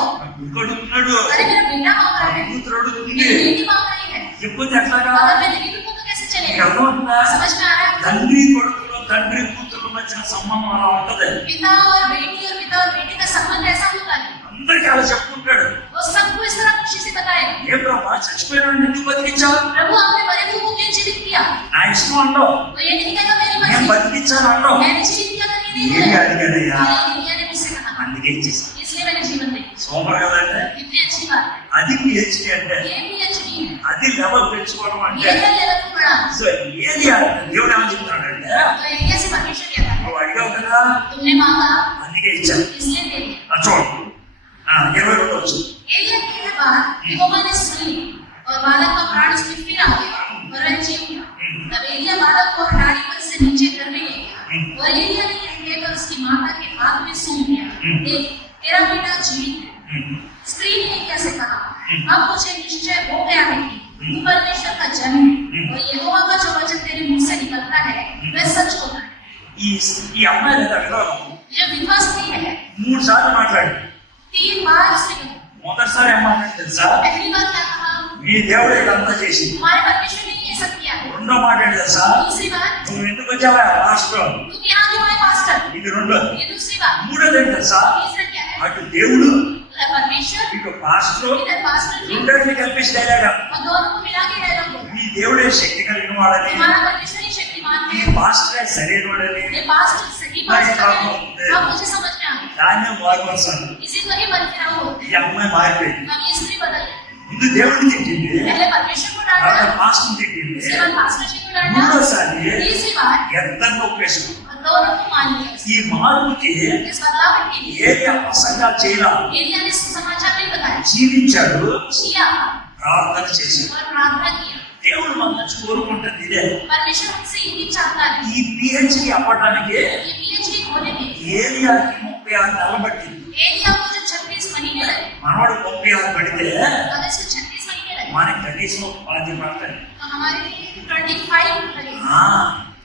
ఇంకోటి ఉన్నాడు, अरे मेरा बेटा मांग रहा है, కూతురు అడుగుతుంది, मेरी बेटी मांग रही है, ఇబ్బంది ఎట్లాగా? अगर मैं नहीं दूंगा तो कैसे चलेगा? అర్థమవుతుందా? समझ में आ रहा है? తండ్రి కొడుకులు తండ్రి కూతురు మధ్య సంబంధం అలా ఉంటది. पिता और बेटी का संबंध ऐसा होता है, అందరికీ అలా చెప్పుకుంటాడు. वो सबको इस तरह खुशी से बताएगा, ఏ ప్రభా చచ్చిపోయిన ఎందుకు బతికించావు? प्रभु आपने मरे हुए को क्यों जीवित किया? నా ఇష్టం అంటావు, तो ये नहीं कहेगा मेरी నేను मर्जी, బతికించాను అంటావు. मैंने जीवित किया करके नहीं ఏమి है, అడిగాడయ్యా? दुनिया ने मुझसे कहा, అందుకే ఇచ్చేసి इसलिए मैंने जीवन दी। సూపర్ కదంటే. कितनी अच्छी बात है, అది పిహెచ్డి అంటే, ये भी अच्छी है, అది లెవెల్ పెంచుకోవడం అంటే. ये है लेवल को बढ़ा। సో ఏది దేవుడు ఏమని చెప్తున్నాడంటే, तो एलिया से परमेश्वर कहता है, నువ్వు అడిగావు కదా तुमने मांगा అందుకే ఇచ్చాను. इसलिए दे दिया। చూడండి 22 వచ్చు. एलिया के बाद यहोवा ने सुन ली और बालक का प्राण उसमें फिर आ गया और वह जी उठा। तब एलिया बालक को डाली पर से नीचे घर में ले गया और एलिया ने यह कहकर उसकी माता के हाथ में सौंप दिया, देख तेरा बेटा जीवित है। स्त्री ने कैसे कहा, अब मुझे निश्चय हो गया है कि तू परमेश्वर का जन है और यहोवा का जो वचन तेरे मुंह से निकलता है वह सच होता है। ఈ అమ్మాయి లేదా విధవ जो विधवा स्त्री है 3 సార్లు మాట్లాడి 3 बार उसने कहा, మొదటిసారి ఏమన్నా తెలుసా? पहली बार क्या कहा, మీ దేవుడు ఇదంతా చేసి. हमारे परमेश्वर ने ये सब किया। రెండో మాట ఏంటి తెలుసా? दूसरी बात, నువ్వు ఎందుకు వచ్చావా లాస్ట్ లో? तुम यहाँ क्यों आए पास्टर? ఇది రెండో. ये दूसरी बात। మూడోది ఏంటి తెలుసా? तीसरा क्या है, అటు దేవుడు परमेश्वर ఇటు పాస్టర్ इधर पास्टर जी రెండింటిని కల్పించి డైలాగా और दोनों को मिला के डायलॉग बोलो, మీ దేవుడే శక్తి కలిగిన వాడని, हमारा परमेश्वर ही शक्तिमान మీ है, పాస్టరే సరైన వాడని. ये पास्टर सही पास्टर है। अब मुझे समझ में आ गया, దాన్ని మారుమోసాను. इसी को ही मन फिराव होते ఈ అమ్మాయి మారిపోయింది. अब ये स्त्री बदल गई, ముందు దేవుడిని తిట్టింది, पहले परमेश्वर को తర్వాత डांटा, పాస్టర్ తిట్టింది, उसके बाद पास्टर जी को डांटा, మూడోసారి तीसरी बार ఎంతనో ఒప్పేసుకుంది. और दोनों को मान लिया। ఈ మార్పుకి इस बदलाव के लिए ఏలియా ప్రసంగాలు చేయాల, एलिया ने सुसमाचार नहीं बताया, జీవించాడు, जिया ప్రార్థన చేశాడు. और प्रार्थना किया। దేవుడు మన నుంచి కోరుకుంటుంది ఇదే. परमेश्वर हमसे यही चाहता है, ఈ పిహెచ్డి అవ్వడానికి ये पीएचडी होने में ఏలియాకి 36 నెలలు పట్టింది. एलिया को जब 36 महीने लगे, మనవాడు 36 పడితే अगर इसको 36 महीने लगे మనకి కనీసం 10 పడతాయి. तो हमारे लिए 25 लगेगा,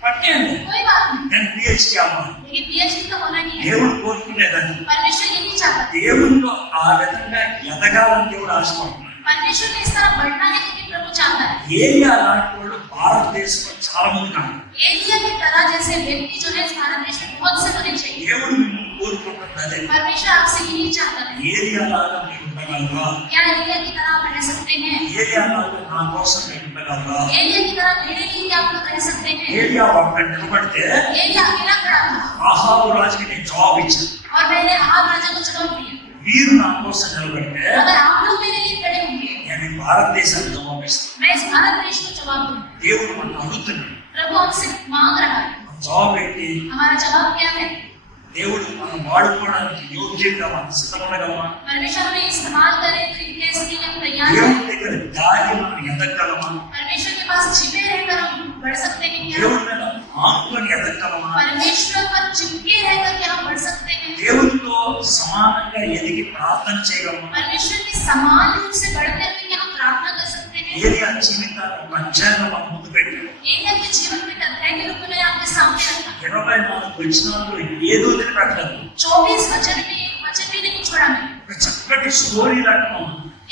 పట్టేయండి. कोई बात नहीं, నేను పిహెచ్డి అవ్వాలి. लेकिन पीएचडी तो होना ही है। దేవుడు కోరుకునేదాన్ని. परमेश्वर यही चाहता है, దేవుడిలో ఆ విధంగా ఎదగాలని దేవుడు ఆశపడుతున్నాడు. परमेश्वर ने इस तरह बढ़ना है क्योंकि प्रभु चाहता है। ఏలియా లాంటి వాళ్ళు భారతదేశంలో చాలా మంది ఉన్నారు. एलिया की तरह जैसे व्यक्ति जो है इस भारत देश में बहुत से होने चाहिए। దేవుడు మిమ్మల్ని కోరుకుంటుంది అదే. परमेश्वर आपसे यही चाहता है, ఏలియా లాగా మీరు ఉండగలరా? क्या एलिया की तरह आप रह सकते हैं? ఏలియా లాగా నా కోసం మీరు ఉండగలరా? एलिया की तरह मेरे लिए क्या आप लोग रह सकते हैं? ఏలియా ఒక్కడ నిలబడితే एलिया अकेला खड़ा था ఆహాబు రాజుకి నేను జవాబు ఇచ్చాను. और मैंने आहाब राजा को जवाब दिया, మీరు నా కోసం నిలబడితే अगर आप लोग मेरे लिए खड़े होंगे నేను ఈ భారతదేశానికి జవాబు ఇస్తాను. मैं इस भारत देश को जवाब दूंगा। దేవుడు మనం అడుగుతున్నాడు. प्रभु हमसे मांग रहा है, జవాబు ఏంటి? हमारा जवाब क्या है? దేవుడు మనం వాడుకోవడానికి యోగ్యంగా మనం సిద్ధపడగలమా? परमेश्वर हमें इस्तेमाल करे तो इनके इसके लिए हम तैयार हैं। దేవుడి దగ్గర దాగి మనం ఎదగలమా? परमेश्वर के पास छिपे रहकर हम बढ़ सकते हैं क्या? దేవుడి మీద ఆనుకొని ఎదగలమా? परमेश्वर पर चिपके रहकर क्या हम बढ़ सकते हैं? దేవుడితో సమానంగా ఎదిగి ప్రార్థన చేయగలమా? परमेश्वर के समान रूप से बढ़ते हुए क्या हम प्रार्थना कर सकते हैं? ఏలియా జీవితాన్ని ఒక అధ్యాయంగా మనం ముందు పెట్టాడు. एलिया के जीवन में एक अध्याय के रूप में आपके सामने रखा। 24 వచనాల్లో ఏదో వదిలిపెట్టలేదు. 24 वचन में एक वचन भी नहीं छोड़ा मैं। ఒక చక్కటి స్టోరీ రకం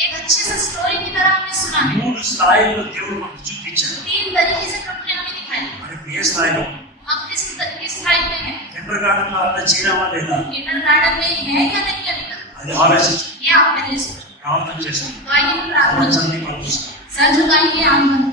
एक अच्छे से स्टोरी की तरह हमने सुना है। 3 స్థాయిల్లో దేవుడు మనకు చూపించాడు. 3 तरीके से प्रभु ने हमें दिखाया। మరి ఏ స్థాయిలో? हम किस तरीके से टाइप में है? కిండర్ గార్డెన్ లో అంతా చేరామా లేదా? किंडरगार्टन में है या नहीं अभी तक? అది ఆలోచించు, ये आप पहले सोचो। ప్రార్థన చేస్తాం, तो आइए हम प्रार्थना करें। చందీ పలుకుతాం. सर झुकाएंगे, आंख बंद